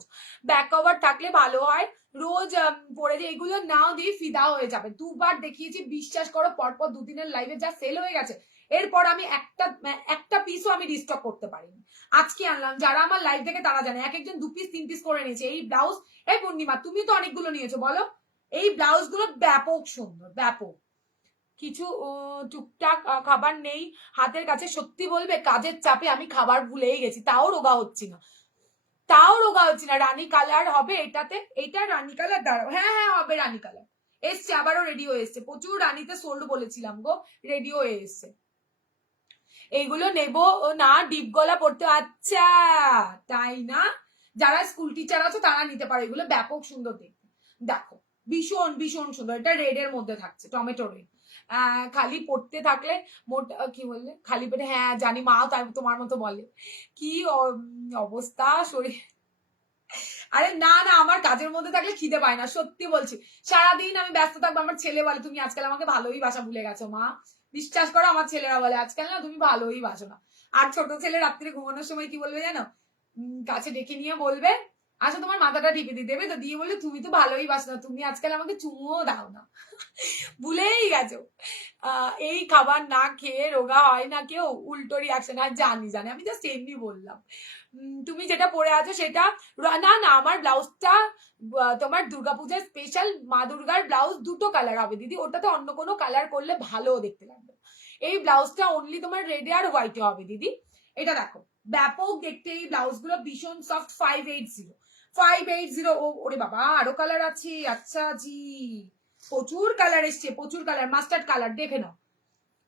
ব্যাক কভার থাকলে ভালো হয়, রোজ পরে যে এগুলো নাও দিয়ে ফিদা হয়ে যাবে। দুবার দেখিয়েছি, বিশ্বাস করো, পরপর দুদিনের লাইভে যা সেল হয়ে গেছে, এরপর আমি একটা পিসও আমি রিস্টক করতে পারিনি। আজকে আনলাম, যারা আমার লাইভ থেকে তারা জানে, এক একজন 2 পিস 3 পিস করে নিয়েছে এই ব্লাউজ। এই পূর্ণিমা, তুমি তো অনেকগুলো নিয়েছো, বলো। এই ব্লাউজ গুলো ব্যাপক সুন্দর, ব্যাপক। কিছু টুকটাক খাবার নেই হাতের কাছে, সত্যি বলবে কাজের চাপে আমি খাবার ভুলেই গেছি, তাও রোগা হচ্ছি না, তাও রোগা হচ্ছে না। রানী কালার হবে এটাতে, এটা রানী কালার, দাঁড়াও, হ্যাঁ হ্যাঁ হবে রানী কালার। এসছে, আবারও রেডি হয়ে এসছে, প্রচুর রানীতে সোল্ড বলেছিলাম গো, রেডি হয়ে এসছে। এইগুলো নেব না, ডিপ গলা পড়তে। আচ্ছা তাই না? যারা স্কুল টিচার আছো তারা নিতে পারো, এগুলো ব্যাপক সুন্দর দেখতে। দেখো ভীষণ ভীষণ সুন্দর, এটা রেড এর মধ্যে থাকছে, টমেটো রেড। খালি পড়তে থাকলে মোটা, কি বললে খালি পেটে, হ্যাঁ জানি, মাও তাই তোমার মতো বলে। কি অবস্থা শরীর। আরে না না, আমার কাজের মধ্যে থাকলে খিদে পায় না, সত্যি বলছি। সারাদিন আমি ব্যস্ত থাকবো, আমার ছেলে বলে তুমি আজকাল আমাকে ভালোই বাসা ভুলে গেছো মা। বিশ্বাস করো, আমার ছেলেরা বলে আজকাল না তুমি ভালোই বাসো না। আর ছোট ছেলে রাত্রে ঘুমানোর সময় কি বলবে জানো? কাছে ডেকে নিয়ে বলবে, আচ্ছা তোমার মাথাটা টিপে দিয়ে দেবে তো, দিয়ে বললে তুমি তো ভালোই বাসো না, তুমি আজকাল আমাকে চুমুও দাও না। ভুলেই গেছো। এই খাবার না খেয়ে রোগা হয় না কেউ, উল্টো রিয়াকশন। আর জানি জানি, আমি জাস্ট এমনি বললাম। তুমি যেটা পরে আছো সেটা, না না, আমার ব্লাউজটা তোমার দুর্গাপূজার স্পেশাল মা দুর্গার ব্লাউজ, দুটো কালার হবে দিদি, ওটাতে অন্য কোনো কালার করলে ভালো দেখতে লাগবে। এই ব্লাউজটা অনলি তোমার রেডে আর হোয়াইটে হবে দিদি। এটা দেখো, ব্যাপক দেখতে এই ব্লাউজ গুলো, ভীষণ সফট। 580 ওরে বাবা, আরো কালার আছে। আচ্ছা জি, প্রচুর কালার এসছে, প্রচুর কালার। মাস্টার্ড কালার দেখে নাও,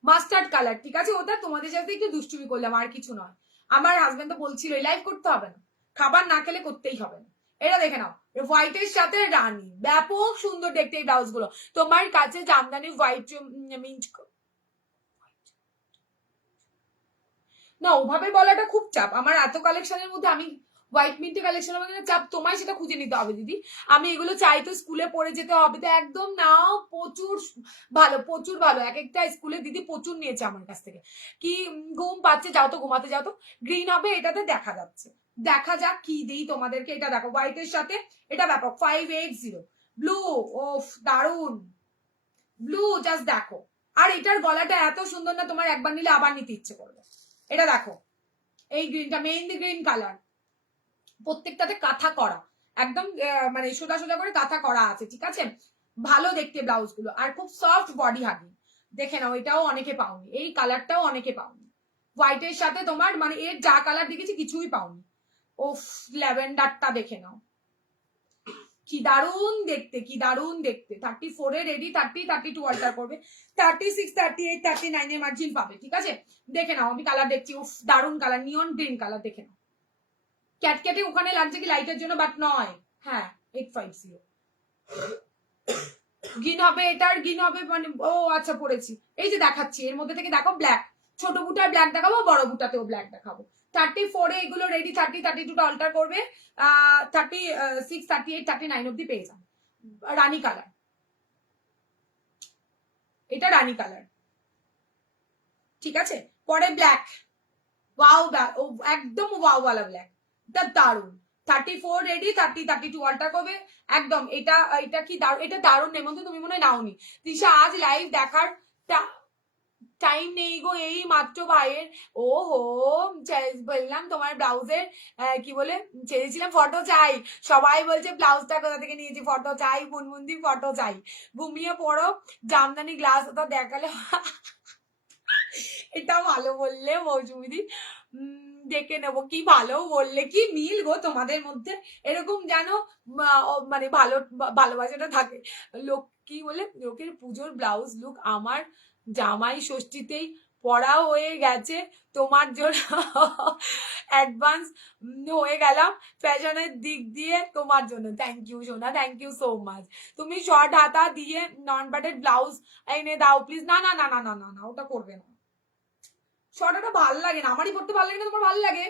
মাস্টার্ড কালার, ঠিক আছে? ওটা তোমাদের সাথে একটু দুষ্টুমি করলাম, আর কিছু নয়। আমার হাজবেন্ড তো বলছিল লাইভ করতে হবে না, খাবার না খেলে করতেই হবে না। এটা দেখে নাও, হোয়াইটের সাথে রানী, ব্যাপক সুন্দর দেখতে এই ব্লাউজ গুলো। তোমার কাছে জামদানি হোয়াইট মিন্ট, না ওভাবে বলাটা খুব চাপ, আমার এত কালেকশনের মধ্যে আমি হোয়াইট মিন্টে কালেকশন হবে না চাপ, তোমায় সেটা খুঁজে নিতে হবে দিদি। আমি এগুলো চাই তো স্কুলে পড়ে যেতে হবে তো, একদম নাও, প্রচুর ভালো, প্রচুর ভালো। এক একটা স্কুলে দিদি প্রচুর নিয়েছে আমার কাছ থেকে। কি ঘুম পাচ্ছে, যাও তো ঘুমাতে যাও তো। গ্রিন হবে এটাতে, দেখা যাচ্ছে, দেখা যাক কি দিই তোমাদেরকে। এটা দেখো হোয়াইটের সাথে, এটা ব্যাপক 580। ব্লু, ওফ দারুন, ব্লু জাস্ট দেখো। আর এটার গলাটা এত সুন্দর না, তোমার একবার নিলে আবার নিতে ইচ্ছে করবে। এটা দেখো, এই গ্রিনটা মেহেন্দি গ্রিন কালার, প্রত্যেকটাতে কাঁথা করা, একদম মানে সোজা সোজা করে কাঁথা করা আছে, ঠিক আছে? ভালো দেখতে ব্লাউজ গুলো, আর খুব সফট বডি হাগি। দেখে নাও, এটাও অনেকে পাওনি, এই কালারটাও অনেকে পাওনি। হোয়াইটের সাথে তোমার মানে এর যা কালার দেখেছি কিছুই পাওনি। ওফ, ল্যাভেন্ডারটা দেখে নাও, কি দারুন দেখতে, কি দারুন দেখতে। 34 এ রেডি, 30 32 অল্টার করবে, 36 38 39 এর মার্জিন পাবে, ঠিক আছে? দেখে নাও, আমি কালার দেখছি, উফ দারুন কালার, নিয়ন গ্রিন কালার, দেখে নাও। ক্যাটক্যাটে ওখানে লাগছে কি লাইটের জন্য, বাট নয়, হ্যাঁ 850 গ্রিন হবে, এটার গ্রিন হবে মানে, ও আচ্ছা পড়েছি। এই যে দেখাচ্ছি এর মধ্যে থেকে, দেখো ব্ল্যাক, ছোট বুটার ব্ল্যাক দেখাবো, বড় বুটাতেও ব্ল্যাক দেখাবো। 34 এ এগুলো রেডি, 30 32 অল্টার করবে, 36 38 39 অব্দি পেয়ে যাবে। রানী কালার, এটা রানী কালার, ঠিক আছে? পরে ব্ল্যাক, ওয়াও, একদম ওয়াও ওয়ালা ব্ল্যাক, এটা দারুন। 34 রেডি, 30 32 অল্টার করবে, একদম। এটা কি দারুন, এটা দারুন। নেমন্ত তুমি মনে হয় নাওনি তৃষা, আজ লাইভ দেখার টাইম নেই গো, এই মাত্র ভাইয়ের ও হো বললাম তোমার ব্লাউজের কি বলে ছেড়েছিলাম, ফটো চাই। সবাই বলছে ব্লাউজটা কোথা থেকে নিয়েছি, ফটো চাই বুনবুন্দি, ফটো চাই। ঘুমিয়ে পড়ো, জামদানি গ্লাস ওটা দেখালে এটা ভালো বললে মৌসুমিদি, দেখে নেবো। কি ভালো বললে, কি মিল গো তোমাদের মধ্যে, এরকম জানো মানে ভালোবাসাটা থাকে। লোক কি বলে, লোকের পুজোর ব্লাউজ লুক আমার জামাই ষষ্ঠীতেই পড়া হয়ে গেছে, তোমার জন্য অ্যাডভান্স হয়ে গেলাম ফ্যাশনের দিক দিয়ে, তোমার জন্য। থ্যাংক ইউ সোনা, থ্যাংক ইউ সো মাচ। তুমি শর্ট হাতা দিয়ে নন বাটেড ব্লাউজ এনে দাও প্লিজ। না না না না না না না, ওটা করবে না। শর্টটা ভাল লাগে না, আমারই পড়তে ভালো লাগে না, তোমার ভালো লাগে?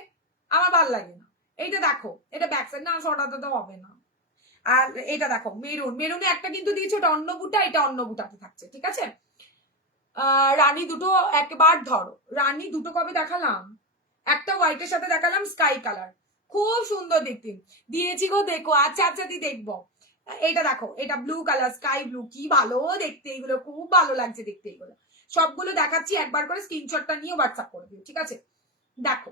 আমার ভাল লাগে না। এইটা দেখো, এটা ব্যাক সাইড না, শর্ট তো হবে না। আর এটা দেখো মেরুন, মেরুনে একটা কিন্তু দিয়েছো, ওটা অন্য বুটা, এটা অন্য বুটাতে থাকছে, ঠিক আছে। রানী দুটো একবার ধরো, রানী দুটো কবে দেখালাম, একটা হোয়াইটের সাথে দেখালাম স্কাই কালার, খুব সুন্দর দেখতে দিয়েছি গো, দেখো। আচ্ছা আচ্ছা দি দেখবো। এটা দেখো, এটা ব্লু কালার, স্কাই ব্লু, কি ভালো দেখতে, এগুলো খুব ভালো লাগছে দেখতে। এগুলো সবগুলো দেখাচ্ছি, একবার করে স্ক্রিনশটটা নিয়ে হোয়াটসঅ্যাপ করে দিও, ঠিক আছে। দেখো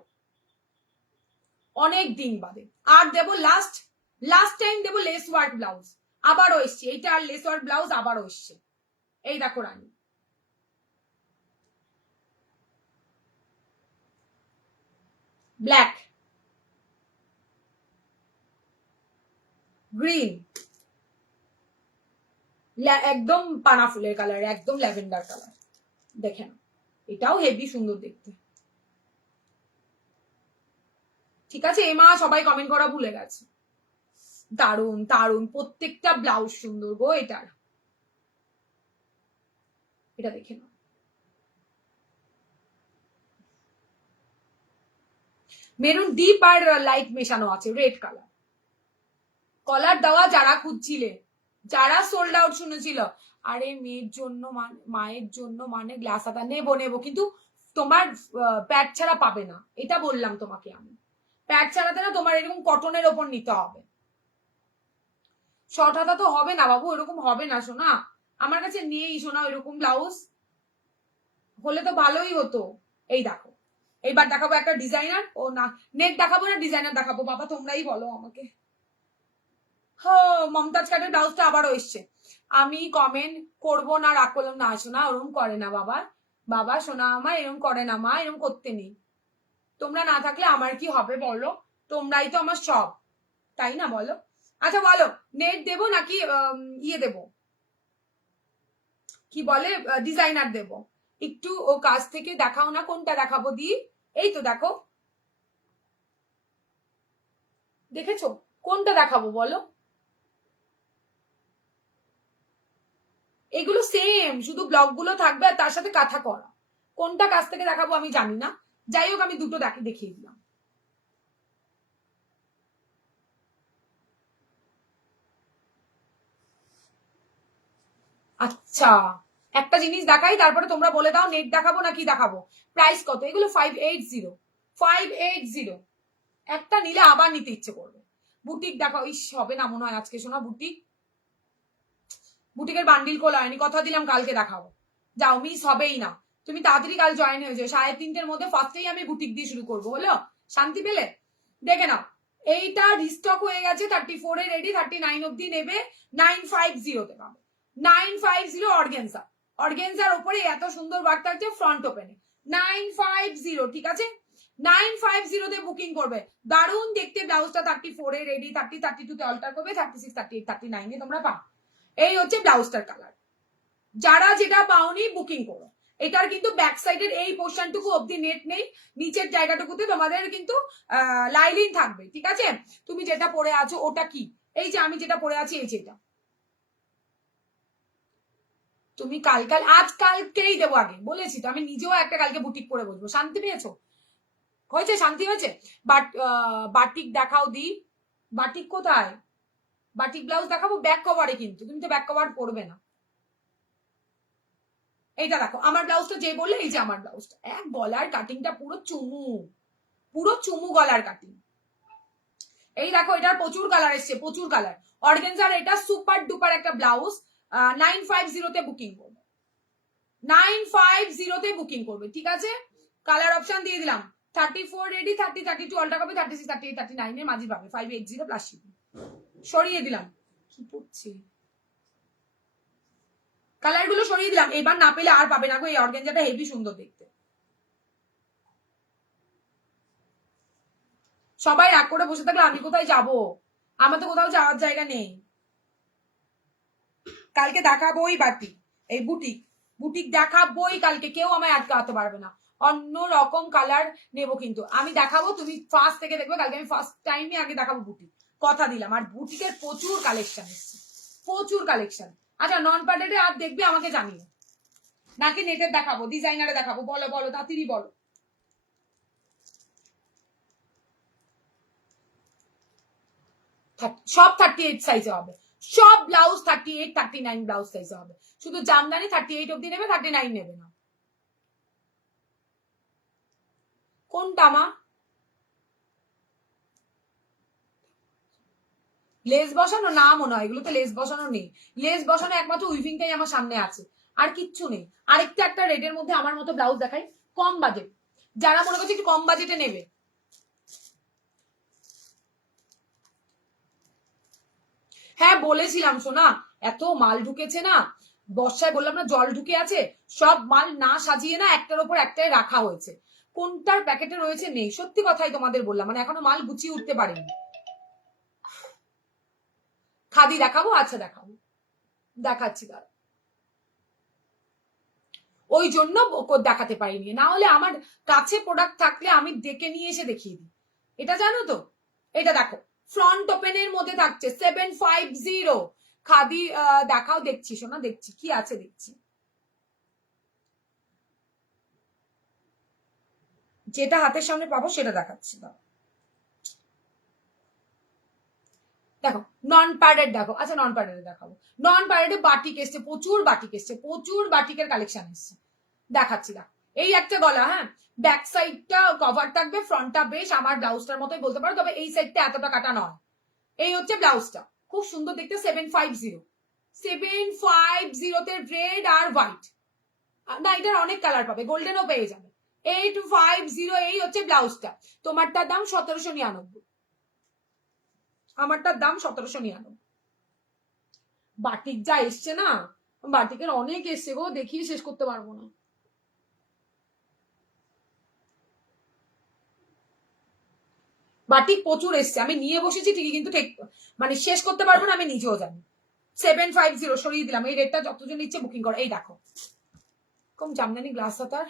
অনেক দিন বাদে আর দেবো, লাস্ট টাইম দেবো লেস ওয়ার্ক ব্লাউজ, আবারও এসছে এইটা, আর লেস ওয়ার্ক ব্লাউজ আবারও এসছে। এই দেখো রানী, ব্ল্যাক, গ্রিন, একদম পানা ফুলের কালার, একদম ল্যাভেন্ডার কালার, দেখে না, এটাও হেভি সুন্দর দেখতে, ঠিক আছে। এমা সবাই কমেন্ট করা ভুলে গেছে। দারুন দারুন, প্রত্যেকটা ব্লাউজ সুন্দর গো এটার, এটা দেখে না। মেরুন ডিপ আর লাইট মেশানো আছে, রেড কালার। কলার দেওয়া যারা খুঁজছিলে, যারা সোল্ড আউট শুনেছিল, আরে মেয়ের জন্য মায়ের জন্য মানে গ্লাস হাতা নেবো নেবো, কিন্তু তোমার প্যাড ছাড়া পাবে না, এটা বললাম তোমাকে আমি। প্যাড ছাড়াতে না, তোমার এরকম কটনের ওপর নিতে হবে। শর্ট হাতা তো হবে না বাবু, এরকম হবে না সোনা, আমার কাছে নেই সোনা এরকম ব্লাউজ, হলে তো ভালোই হতো। এই দেখো, এইবার দেখাবো একটা ডিজাইনার, ও না নেক দেখাবো না ডিজাইনার দেখাবো, বাবা তোমরাই বলো আমাকে। মমতাজ কাটের ব্লাউজটা আবারও এসছে। আমি কমেন্ট করবো না, রাগ করলাম না, আসো না, ওরকম করে না বাবা, বাবা সোনা আমার এরকম করে না, মা এরকম করতে নেই। তোমরা না থাকলে আমার কি হবে বলো, তোমরাই তো আমার সব, তাই না বলো। আচ্ছা বলো, নেট দেবো নাকি ইয়ে দেবো, কি বলে ডিজাইনার দেবো? একটু ও কাছ থেকে দেখাও না, কোনটা দেখাবো দি? এই তো দেখো, দেখেছো, কোনটা দেখাবো বলো? এগুলো সেম, শুধু ব্লক গুলো থাকবে আর তার সাথে কাঁথা করা। কোনটা কাছ থেকে দেখাবো আমি জানি না, যাই হোক আমি দুটো দেখিয়ে দিলাম। আচ্ছা একটা জিনিস দেখাই, তারপরে তোমরা বলে দাও নেট দেখাবো না কি দেখাবো। প্রাইস কত এগুলো? 580, 580। একটা নিলে আবার নিতে ইচ্ছে করবে। বুটিক দেখাও, ইস হবে না মনে হয় আজকে শোনা, বুটিকের বান্ডিল খোলা হয়নি, কথা দিলাম কালকে দেখাবো। যাও, মিস হবেই না, তুমি তাড়াতাড়ি কাল জয়েন হয়ে যাও, 3:30-র মধ্যে ফার্স্টেই আমি বুটিক দিয়ে শুরু করবো, হলো? শান্তি পেলে? দেখে নাও, এইটা রিস্টক হয়ে গেছে, 34 এ রেডি, 39 অব্দি নেবে, 950-তে পাবে। 950 অর্গেনজা, অর্গেনজার ওপরে এত সুন্দর ওয়ার্ক থাকছে ফ্রন্ট ওপেনে, 950, ঠিক আছে। 950-তে বুকিং করবে, দারুণ দেখতে ব্লাউজটা, 34 এ রেডি, 30-32-তে অল্টার করবে, 36-38-39-এ তোমরা পাও। এই হচ্ছে ব্লাউজটার কালার। যারা যেটা পাওনি বুকিং করো। এটার কিন্তু ব্যাক সাইডের এই পোর্শনটুকু অবধি নেট নেই, নিচের জায়গাটুকুতে তোমাদের কিন্তু লাইলিন থাকবে, ঠিক আছে। তুমি যেটা পরে আছো ওটা কি? এই যে আমি যেটা পরে আছি, এই যেটা তুমি আজকালকেই দেবো, আগে বলেছি তো, আমি নিজেও একটা কালকে বুটিক করে বসবো। শান্তি পেয়েছো? হয়েছে, শান্তি হয়েছে। বাট বাটিক দেখাও দি, বাটিক কোথায়? বাটিক ব্লাউজ দেখাবো ব্যাক কভারে, কিন্তু তুমি তো ব্যাক কভার পরবে না। এইটা দেখো, আমার ব্লাউজটা যে বললে, এই যে আমার ব্লাউজটা, এক গলার কাটিংটা পুরো চুমু, পুরো চুমু গলার কাটিং। এই দেখো, এটার প্রচুর কালার এসছে, প্রচুর কালার। অর্গেনজার এটা সুপার ডুপার একটা ব্লাউজ, 950-তে বুকিং করবে। 950 বুকিং করবে, ঠিক আছে? কালার অপশন দিয়ে দিলাম 34 রেডি, 30 32 অল্টা কপি, 36 38 39 এর মাঝে পাবে 580 প্লাস শিপিং। সরিয়ে দিলাম, কি পড়ছে কালার গুলো সরিয়ে দিলাম, এবার না পেলে আর পাবে না গো, এই অর্গানজাটা হেভি সুন্দর দেখতে। সবাই রাগ করে বসে থাকলে আমি কোথায় যাব, আমার তো কোথাও যাওয়ার জায়গা নেই। কালকে দেখাবোই বাটি, এই বুটিক বুটিক দেখাবোই কালকে, কেউ আমায় আটকাতে পারবে না। অন্য রকম কালার নেবো কিন্তু আমি, দেখাবো, তুমি ফার্স্ট থেকে দেখবে। কালকে আমি ফার্স্ট টাইমে আগে দেখাবো বুটিক, কথা দিলাম। আর বুটিকের প্রচুর কালেকশন এসছে, প্রচুর কালেকশন। আচ্ছা নন প্যাডেডে আর দেখবি আমাকে জানিও, নাকি নেটের দেখাবো, ডিজাইনারে দেখাবো? বলো বলো তাড়াতাড়ি বলো। সব 38 সাইজে হবে, সব ব্লাউজ 38 39 ব্লাউজ সাইজে হবে। শুধু জামদানি 38 অব্দি নেবে, 39 নেবে না। কোনটা মা? লেস বসানো না মনে হয়, এগুলোতে লেস বসানো নেই। লেস বসানো একমাত্র উইভিংটাই আমার সামনে আছে, আর কিচ্ছু নেই। আরেকটা একটা রেডের মধ্যে আমার মতো ব্লাউজ দেখাই, কম বাজেট, যারা মনে করছে একটু কম বাজেটে নেবে। হ্যাঁ বলেছিলাম শোনা, এত মাল ঢুকেছে না, বর্ষায় বললাম না জল ঢুকে আছে, সব মাল না সাজিয়ে না একটার উপর একটাই রাখা হয়েছে, কোনটার প্যাকেটে রয়েছে নেই। সত্যি কথাই তোমাদের বললাম, মানে এখনো মাল গুছিয়ে উঠতে পারিনি। খাদি দেখাবো, আচ্ছা দেখাবো, দেখাচ্ছি দাঁড়া। ওই জন্য দেখাতে পারিনি, না হলে আমার কাছে প্রোডাক্ট থাকলে আমি ডেকে নিয়ে এসে দেখিয়ে দিই। এটা জানো তো, এটা দেখো ফ্রন্ট ওপেনের মধ্যে থাকছে 750 খাদি। দেখাও, দেখছি শোনা, দেখছি কি আছে, দেখছি যেটা হাতের সামনে পাবো সেটা দেখাচ্ছি। দেখো নন প্যাডেড দেখো, আচ্ছা নন প্যাডেড দেখাবো। নন প্যাডেডে বাটিক এসছে, প্রচুর বাটিক এসছে, প্রচুর বাটিকের কালেকশন এসছে, দেখাচ্ছি। দেখো এই একটা গলা, হ্যাঁ ব্যাক সাইডটা কভার থাকবে, ফ্রন্টটা বেশ আমার ব্লাউজটার মতোই বলতে পারো, তবে এই সাইডটা এতটা কাটা নয়। এই হচ্ছে ব্লাউজটা, খুব সুন্দর দেখতে। 750 তে রেড আর হোয়াইট, না এটার অনেক কালার পাবে, গোল্ডেনও পেয়ে যাবে। 850, এই হচ্ছে ব্লাউজটা। তোমারটার দাম 1799, আমারটার দাম 1799। বাটিক যা এসছে না, বাটিকের অনেক এসছে গো, দেখিয়ে শেষ করতে পারবো না। বাটিক প্রচুর এসছে, আমি নিয়ে বসেছি ঠিকই, কিন্তু ঠিক মানে শেষ করতে পারবো না, আমি নিজেও জানি। 750 সরিয়ে দিলাম, এই রেটটা যতজন ইচ্ছে বুকিং করো। এই দেখো কম জামদানি গ্লাস হাতার,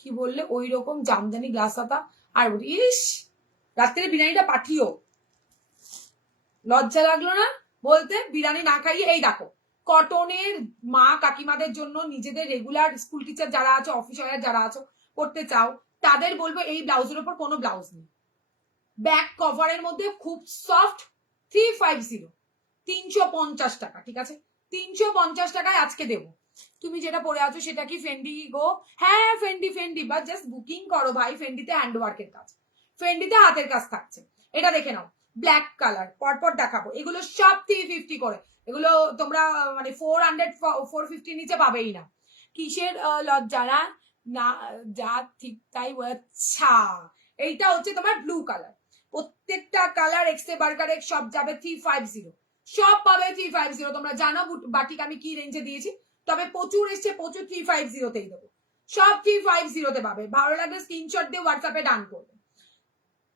কি বললে ওই রকম জামদানি গ্লাস হাতা। আর ইস রাত্রে বিরিয়ানিটা পাঠিও, লজ্জা লাগলো না বলতে, বিরিয়ানি না খাইয়ে। এই দেখো কটনের, মা কাকিমাদের জন্য, নিজেদের রেগুলার স্কুল টিচার যারা আছো, অফিসার যারা আছো, করতে চাও, তাদের বলবো এই ব্লাউজের উপর কোনো ব্লাউজ নেই, ব্যাক কভারের মধ্যে খুব সফট। 350, 350 টাকা, ঠিক আছে 350 টাকায় আজকে দেবো। তুমি যেটা পরে আছো সেটা কি ফেন্ডি গো? হ্যাঁ ফেন্ডি, ফেন্ডি, বা জাস্ট বুকিং করো ভাই, ফেন্ডিতে হ্যান্ডওয়ার্কের কাজ, ফেন্ডিতে হাতের কাজ থাকছে। এটা দেখে নাও, ব্ল্যাক কালার, পরপর দেখাবো, এগুলো সব 350 করে। এগুলো তোমরা মানে 400 450 নিচে পাবেই না। কিসের লজ্জা না, না যা ঠিক তাই। আচ্ছা এইটা হচ্ছে তোমার ব্লু কালার, প্রত্যেকটা কালার এক্সে বার্গার এক্স সব যাবে 350, সব পাবে 350। তোমরা জানো বাটিক আমি কি রেঞ্জে দিয়েছি, তবে প্রচুর এসছে, প্রচুর 350তেই দেবো, সব 350তে পাবে। ভালো লাগলে স্ক্রিনশট দিয়ে হোয়াটসঅ্যাপে ডান করবে।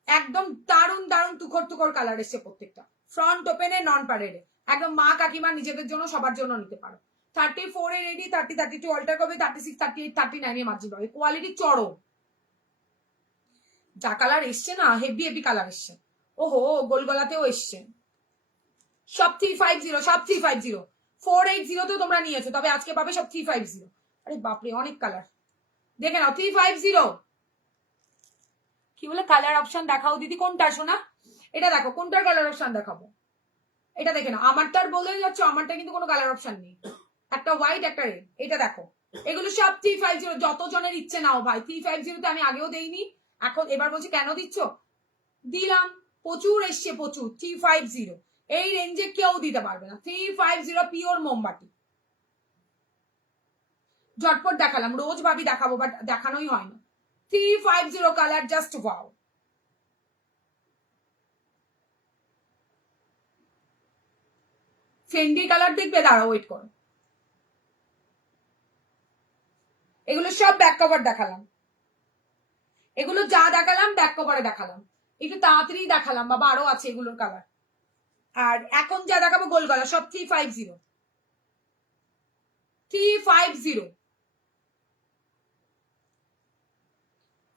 একদম দারুন দারুন তুখর তুখর কালার এসছে প্রত্যেকটা, ফ্রন্ট ওপেনে, নন প্যাডেডে, একদম মা কাকিমা নিজেদের জন্য সবার জন্য নিতে পারো। 34 এর রেডি, 30 32 অল্টার করবে, 36 38 39 এর মার্জিন পাবে, কোয়ালিটি চড়ো। যা কালার এসছে না, হেভি হেভি কালার এসছে। ওহো গোলগলাতেও এসছে, সব 350, সব 350। 480 তো তোমরা নিয়েছো, তবে আজকে পাবে সব 350। আরে বাপরে অনেক কালার, দেখে নাও 350। কি বলে কালার অপশন দেখাও দিদি, কোনটা শোনা? এটা দেখো, কোনটার কালার অপশন দেখাবো, এটা দেখে নাও। আমারটার বলে যাচ্ছ, আমারটা কিন্তু কোনো কালার অপশন নেই, একটা হোয়াইট একটা রেড। এটা দেখো, এগুলো সব 350, যত জনের ইচ্ছে নাও ভাই। 350 তে আমি আগেও দেইনি, এখন এবার বলছি কেন দিচ্ছ, দিলাম, প্রচুর এসছে, প্রচুর। 350 এই রেঞ্জে কেউ দিতে পারবে না, 350 পিওর মোমবাতি। ঝটপট দেখালাম, রোজ ভাবি দেখাবো বাট দেখানোই হয় না। 350 colour, just wow. Fendi colour দেখবে, দাঁড়াও ওয়েট করো। এগুলো সব ব্যাক কভার দেখালাম, এগুলো যা দেখালাম ব্যাক কভারে দেখালাম, একটু তাড়াতাড়ি দেখালাম বাবা, আরো আছে এগুলোর কালার। আর এখন যা দেখাবো গোল গলা, সব 350, 350,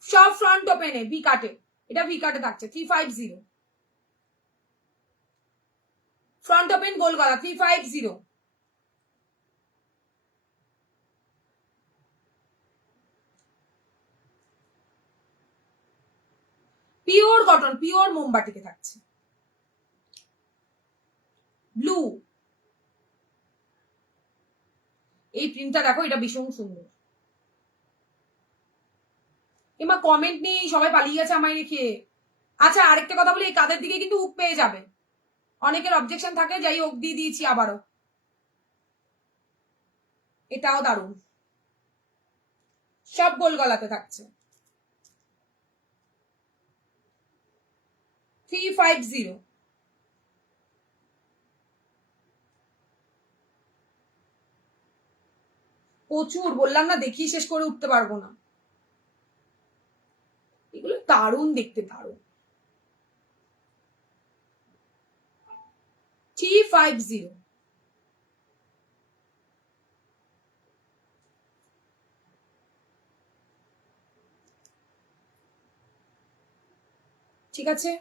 সব ফ্রন্ট ওপেনে ভি কাটে, এটা ভি কাটে থাকছে 350, ফ্রন্ট ওপেন গোল গলা 350। পিওর কটন, পিওর মোমবাটিতে থাকছে, ব্লু। এই প্রিন্টটা দেখো, এটা ভীষণ সুন্দর। এমা কমেন্ট নেই, সবাই পালিয়ে গেছে আমায় রেখে। আচ্ছা আরেকটা কথা বলি, এই কাদের দিকে কিন্তু হুক পেয়ে যাবে, অনেকের অবজেকশন থাকে, যাই হোক দিয়ে দিয়েছি আবারও। এটাও দারুণ, সব গোল গলাতে থাকছে 350। প্রচুর, বললাম না দেখিয়ে শেষ করে উঠতে পারবো না, এগুলো দারুণ দেখতে, দারুণ। 350, ঠিক আছে।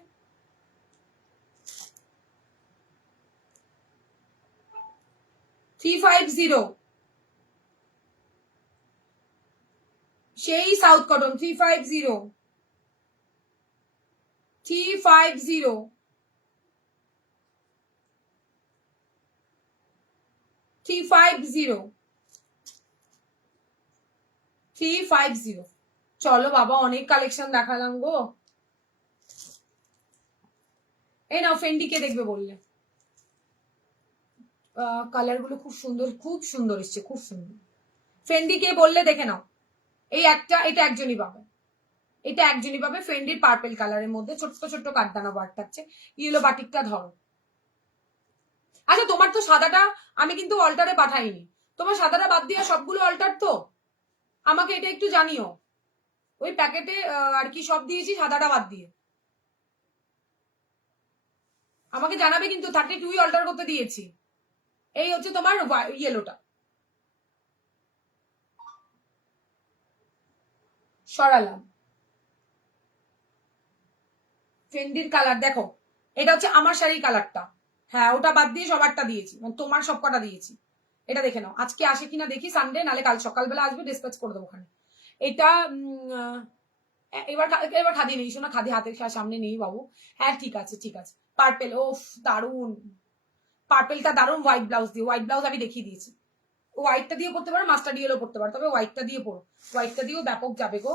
থ্রি ফাইভ জিরো, সেই সাউথ কটন 350, 350, 350, 350। চলো বাবা, অনেক কালেকশন দেখালাম গো। এই নাও, ফেন্ডি কে দেখবে বললে, কালার গুলো খুব সুন্দর, খুব সুন্দর এসছে, খুব সুন্দর। ফেন্ডি কে বললে দেখে নাও, এই একটা, এটা একজনই পাবে, এটা একজনই পাবে। ফেন্ডির পার্পেল কালারের মধ্যে ছোট্ট ছোট্ট কাঠদানা বার থাকছে, ইয়েলো বাটিকটা ধরো। আচ্ছা তোমার তো সাদাটা আমি কিন্তু অল্টারে পাঠাইনি, তোমার সাদাটা বাদ দিয়ে সবগুলো অল্টার তো, আমাকে এটা একটু জানিও। ওই প্যাকেটে আর কি সব দিয়েছি, সাদাটা বাদ দিয়ে আমাকে জানাবে কিন্তু, 32 অল্টার করতে দিয়েছি। এই হচ্ছে তোমার ইয়েলোটা, সরালাম। ফেন্ডির কালার দেখো, এটা হচ্ছে আমার শাড়ির কালারটা, হ্যাঁ ওটা বাদ দিয়ে সবারটা দিয়েছি, মানে তোমার সব কটা দিয়েছি। এটা দেখে নাও, আজকে আসে কিনা দেখি, সানডে নালে কাল সকালবেলা আসবে, ডিসপ্যাচ করে দেবো ওখানে। এটা এবার এবার খাদি নেই, শোনা খাদি হাতের সামনে নেই বাবু। হ্যাঁ ঠিক আছে, ঠিক আছে। পার্পেল, ওফ দারুন, পার্পেলটা দারুন, হোয়াইট ব্লাউজ দিয়ে, হোয়াইট ব্লাউজ আমি দেখিয়ে দিয়েছি। হোয়াইটটা দিয়ে পড়তে পারো, মাস্টার ইয়েলো পড়তে পারো, তবে হোয়াইটটা দিয়ে পড়ো, হোয়াইটটা দিয়েও ব্যাপক যাবে গো।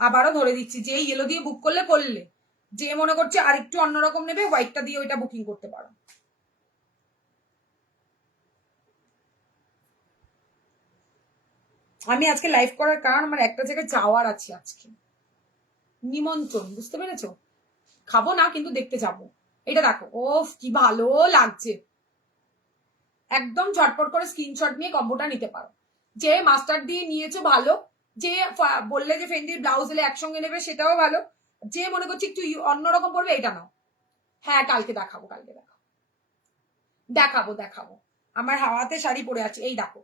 আবারও ধরে দিচ্ছি, যে ইয়েলো দিয়ে বুক করলে করলে, যে মনে করছে আরেকটু অন্যরকম নেবে, হোয়াইটটা দিয়ে ওইটা বুকিং করতে পারো। আমি আজকে লাইভ করার কারণ আমার একটা জায়গায় যাওয়ার আছে আজকে, নিমন্ত্রণ, বুঝতে পেরেছো? খাবো না কিন্তু দেখতে যাবো। এটা দেখো, ওফ কি ভালো লাগছে, একদম ঝটপট করে স্ক্রিনশট নিয়ে কম্বোটা নিতে পারো। যে মাস্টার দিয়ে নিয়েছো ভালো, যে বললে যে ফেন্ডির ব্লাউজ এলে একসঙ্গে নেবে সেটাও ভালো, যে মনে করছে একটু অন্যরকম পড়বে এটা নাও। হ্যাঁ কালকে দেখাবো, কালকে দেখাবো, দেখাবো দেখাবো। আমার হাওয়াতে শাড়ি পরে আছে, এই দেখো,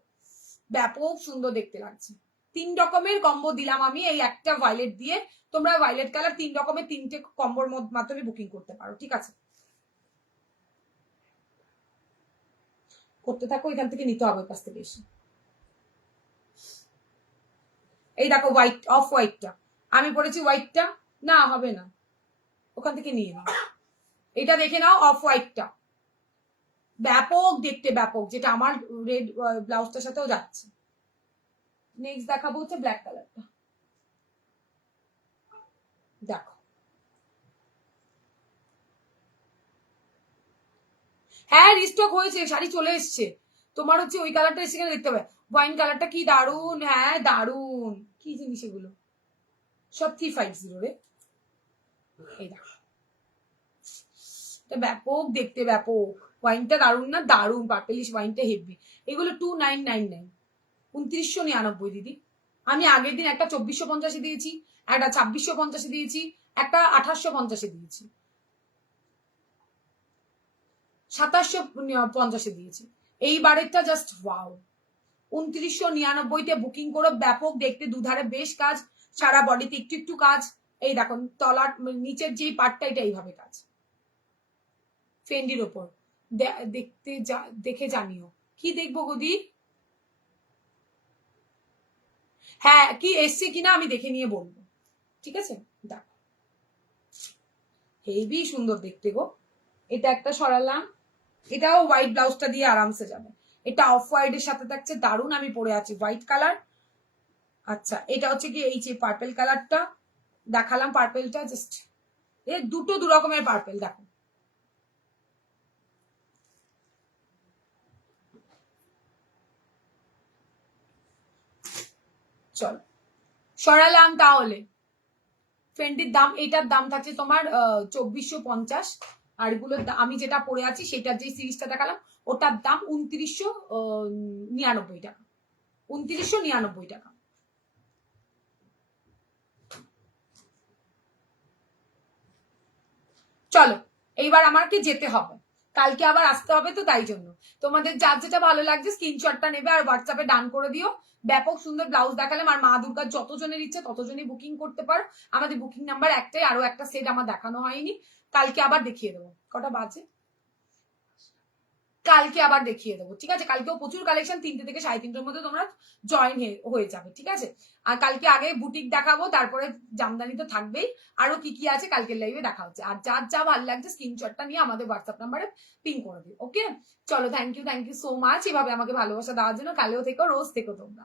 ব্যাপক সুন্দর দেখতে লাগছে। 3 রকমের কম্বো দিলাম আমি, এই একটা ভায়োলেট দিয়ে তোমরা ভায়োলেট কালার 3 রকমের 3টে কম্বোর মাধ্যমে বুকিং করতে পারো, ঠিক আছে? করতে থাকো, এখান থেকে নিতে হবে কাছ থেকে এসে। এই দেখো হোয়াইট, অফ হোয়াইটটা আমি পরেছি, হোয়াইটটা না হবে না, ওখান থেকে নিয়ে নাও। এটা দেখে নাও, অফ হোয়াইটটা ব্যাপক দেখতে, ব্যাপক, যেটা আমার রেড ব্লাউজটার সাথেও যাচ্ছে। নেক্সট দেখাবো হচ্ছে ব্ল্যাক কালারটা, দেখো। হ্যাঁ রিস্টক হয়েছে, শাড়ি চলে এসছে। তোমার হচ্ছে ওই কালারটা এসে দেখতে হবে, ওয়াইন কালারটা কি দারুন, হ্যাঁ দারুন। কি জিনিস এগুলো, সব 350 রে। এই দেখো, ব্যাপক দেখতে, ব্যাপক। ওয়াইনটা দারুন না, দারুন, পার্পেলিশ ওয়াইনটা হেভি। এগুলো 2999, 2999 দিদি। আমি আগের দিন একটা 2450 দিয়েছি, একটা 2650 দিয়েছি, একটা 2850 দিয়েছি, 2750 দিয়েছি। এইবারেরটা জাস্ট ওয়াও। 2999-তে বুকিং করো, ব্যাপক দেখতে, দুধারে বেশ কাজ, সারা বডিতে একটু একটু কাজ। এই দেখো তলার নিচের যে পার্টটা, এটা এইভাবে কাজ, ফেন্ডির ওপর। দেখতে দেখে জানিও। কি দেখবো গদি? হ্যাঁ কি এসছে কিনা আমি দেখে নিয়ে বলবো, ঠিক আছে? দেখো হেভি সুন্দর দেখতে গো। এটা একটা সরালাম, এটাও হোয়াইট ব্লাউজটা দিয়ে আরামসে যাবে। এটা অফ হোয়াইট এর সাথে থাকছে, দারুন। আমি পরে আছি হোয়াইট কালার। আচ্ছা এটা হচ্ছে কি এই যে পার্পেল কালারটা দেখালাম, পার্পেলটা জাস্ট এ দুটো দু রকমের পার্পেল। দেখো চলো সরালাম তাহলে। ফেন্ডির দাম, এটার দাম থাকছে তোমার 2450। আর এগুলো আমি যেটা পরে আছি সেটার যে সিরিজটা দেখালাম ওটার দাম 2999 টাকা, 2999 টাকা। চলো এইবার আমাকে যেতে হবে, কালকে আবার আসতে হবে, তো তাই জন্য তোমাদের যার যেটা ভালো লাগছে স্ক্রিনশটটা নেবে আর হোয়াটসঅ্যাপে ডান করে দিও। ব্যাপক সুন্দর ব্লাউজ দেখালাম, আর মা দুর্গার যতজনের ইচ্ছে ততজনই বুকিং করতে পারো। আমাদের বুকিং নাম্বার একটাই, আরো একটা সেট আমার দেখানো হয়নি, কালকে আবার দেখিয়ে দেবো। কটা বাজে? কালকে আবার দেখিয়ে দেবো, ঠিক আছে? কালকেও প্রচুর কালেকশন, 3টে থেকে 3:30টার মধ্যে তোমরা জয়েন হয়ে যাবে, ঠিক আছে? আর কালকে আগে বুটিক দেখাবো, তারপরে জামদানি তো থাকবেই, আরো কি কি আছে কালকের লাইভে দেখা হচ্ছে। আর যার যা ভালো লাগছে স্ক্রিনশটটা নিয়ে আমাদের হোয়াটসঅ্যাপ নাম্বারে পিং করে দিও, ওকে? চলো থ্যাংক ইউ সো মাচ এভাবে আমাকে ভালোবাসা দেওয়ার জন্য। কালেও থেকো, রোজ থেকো তোমরা।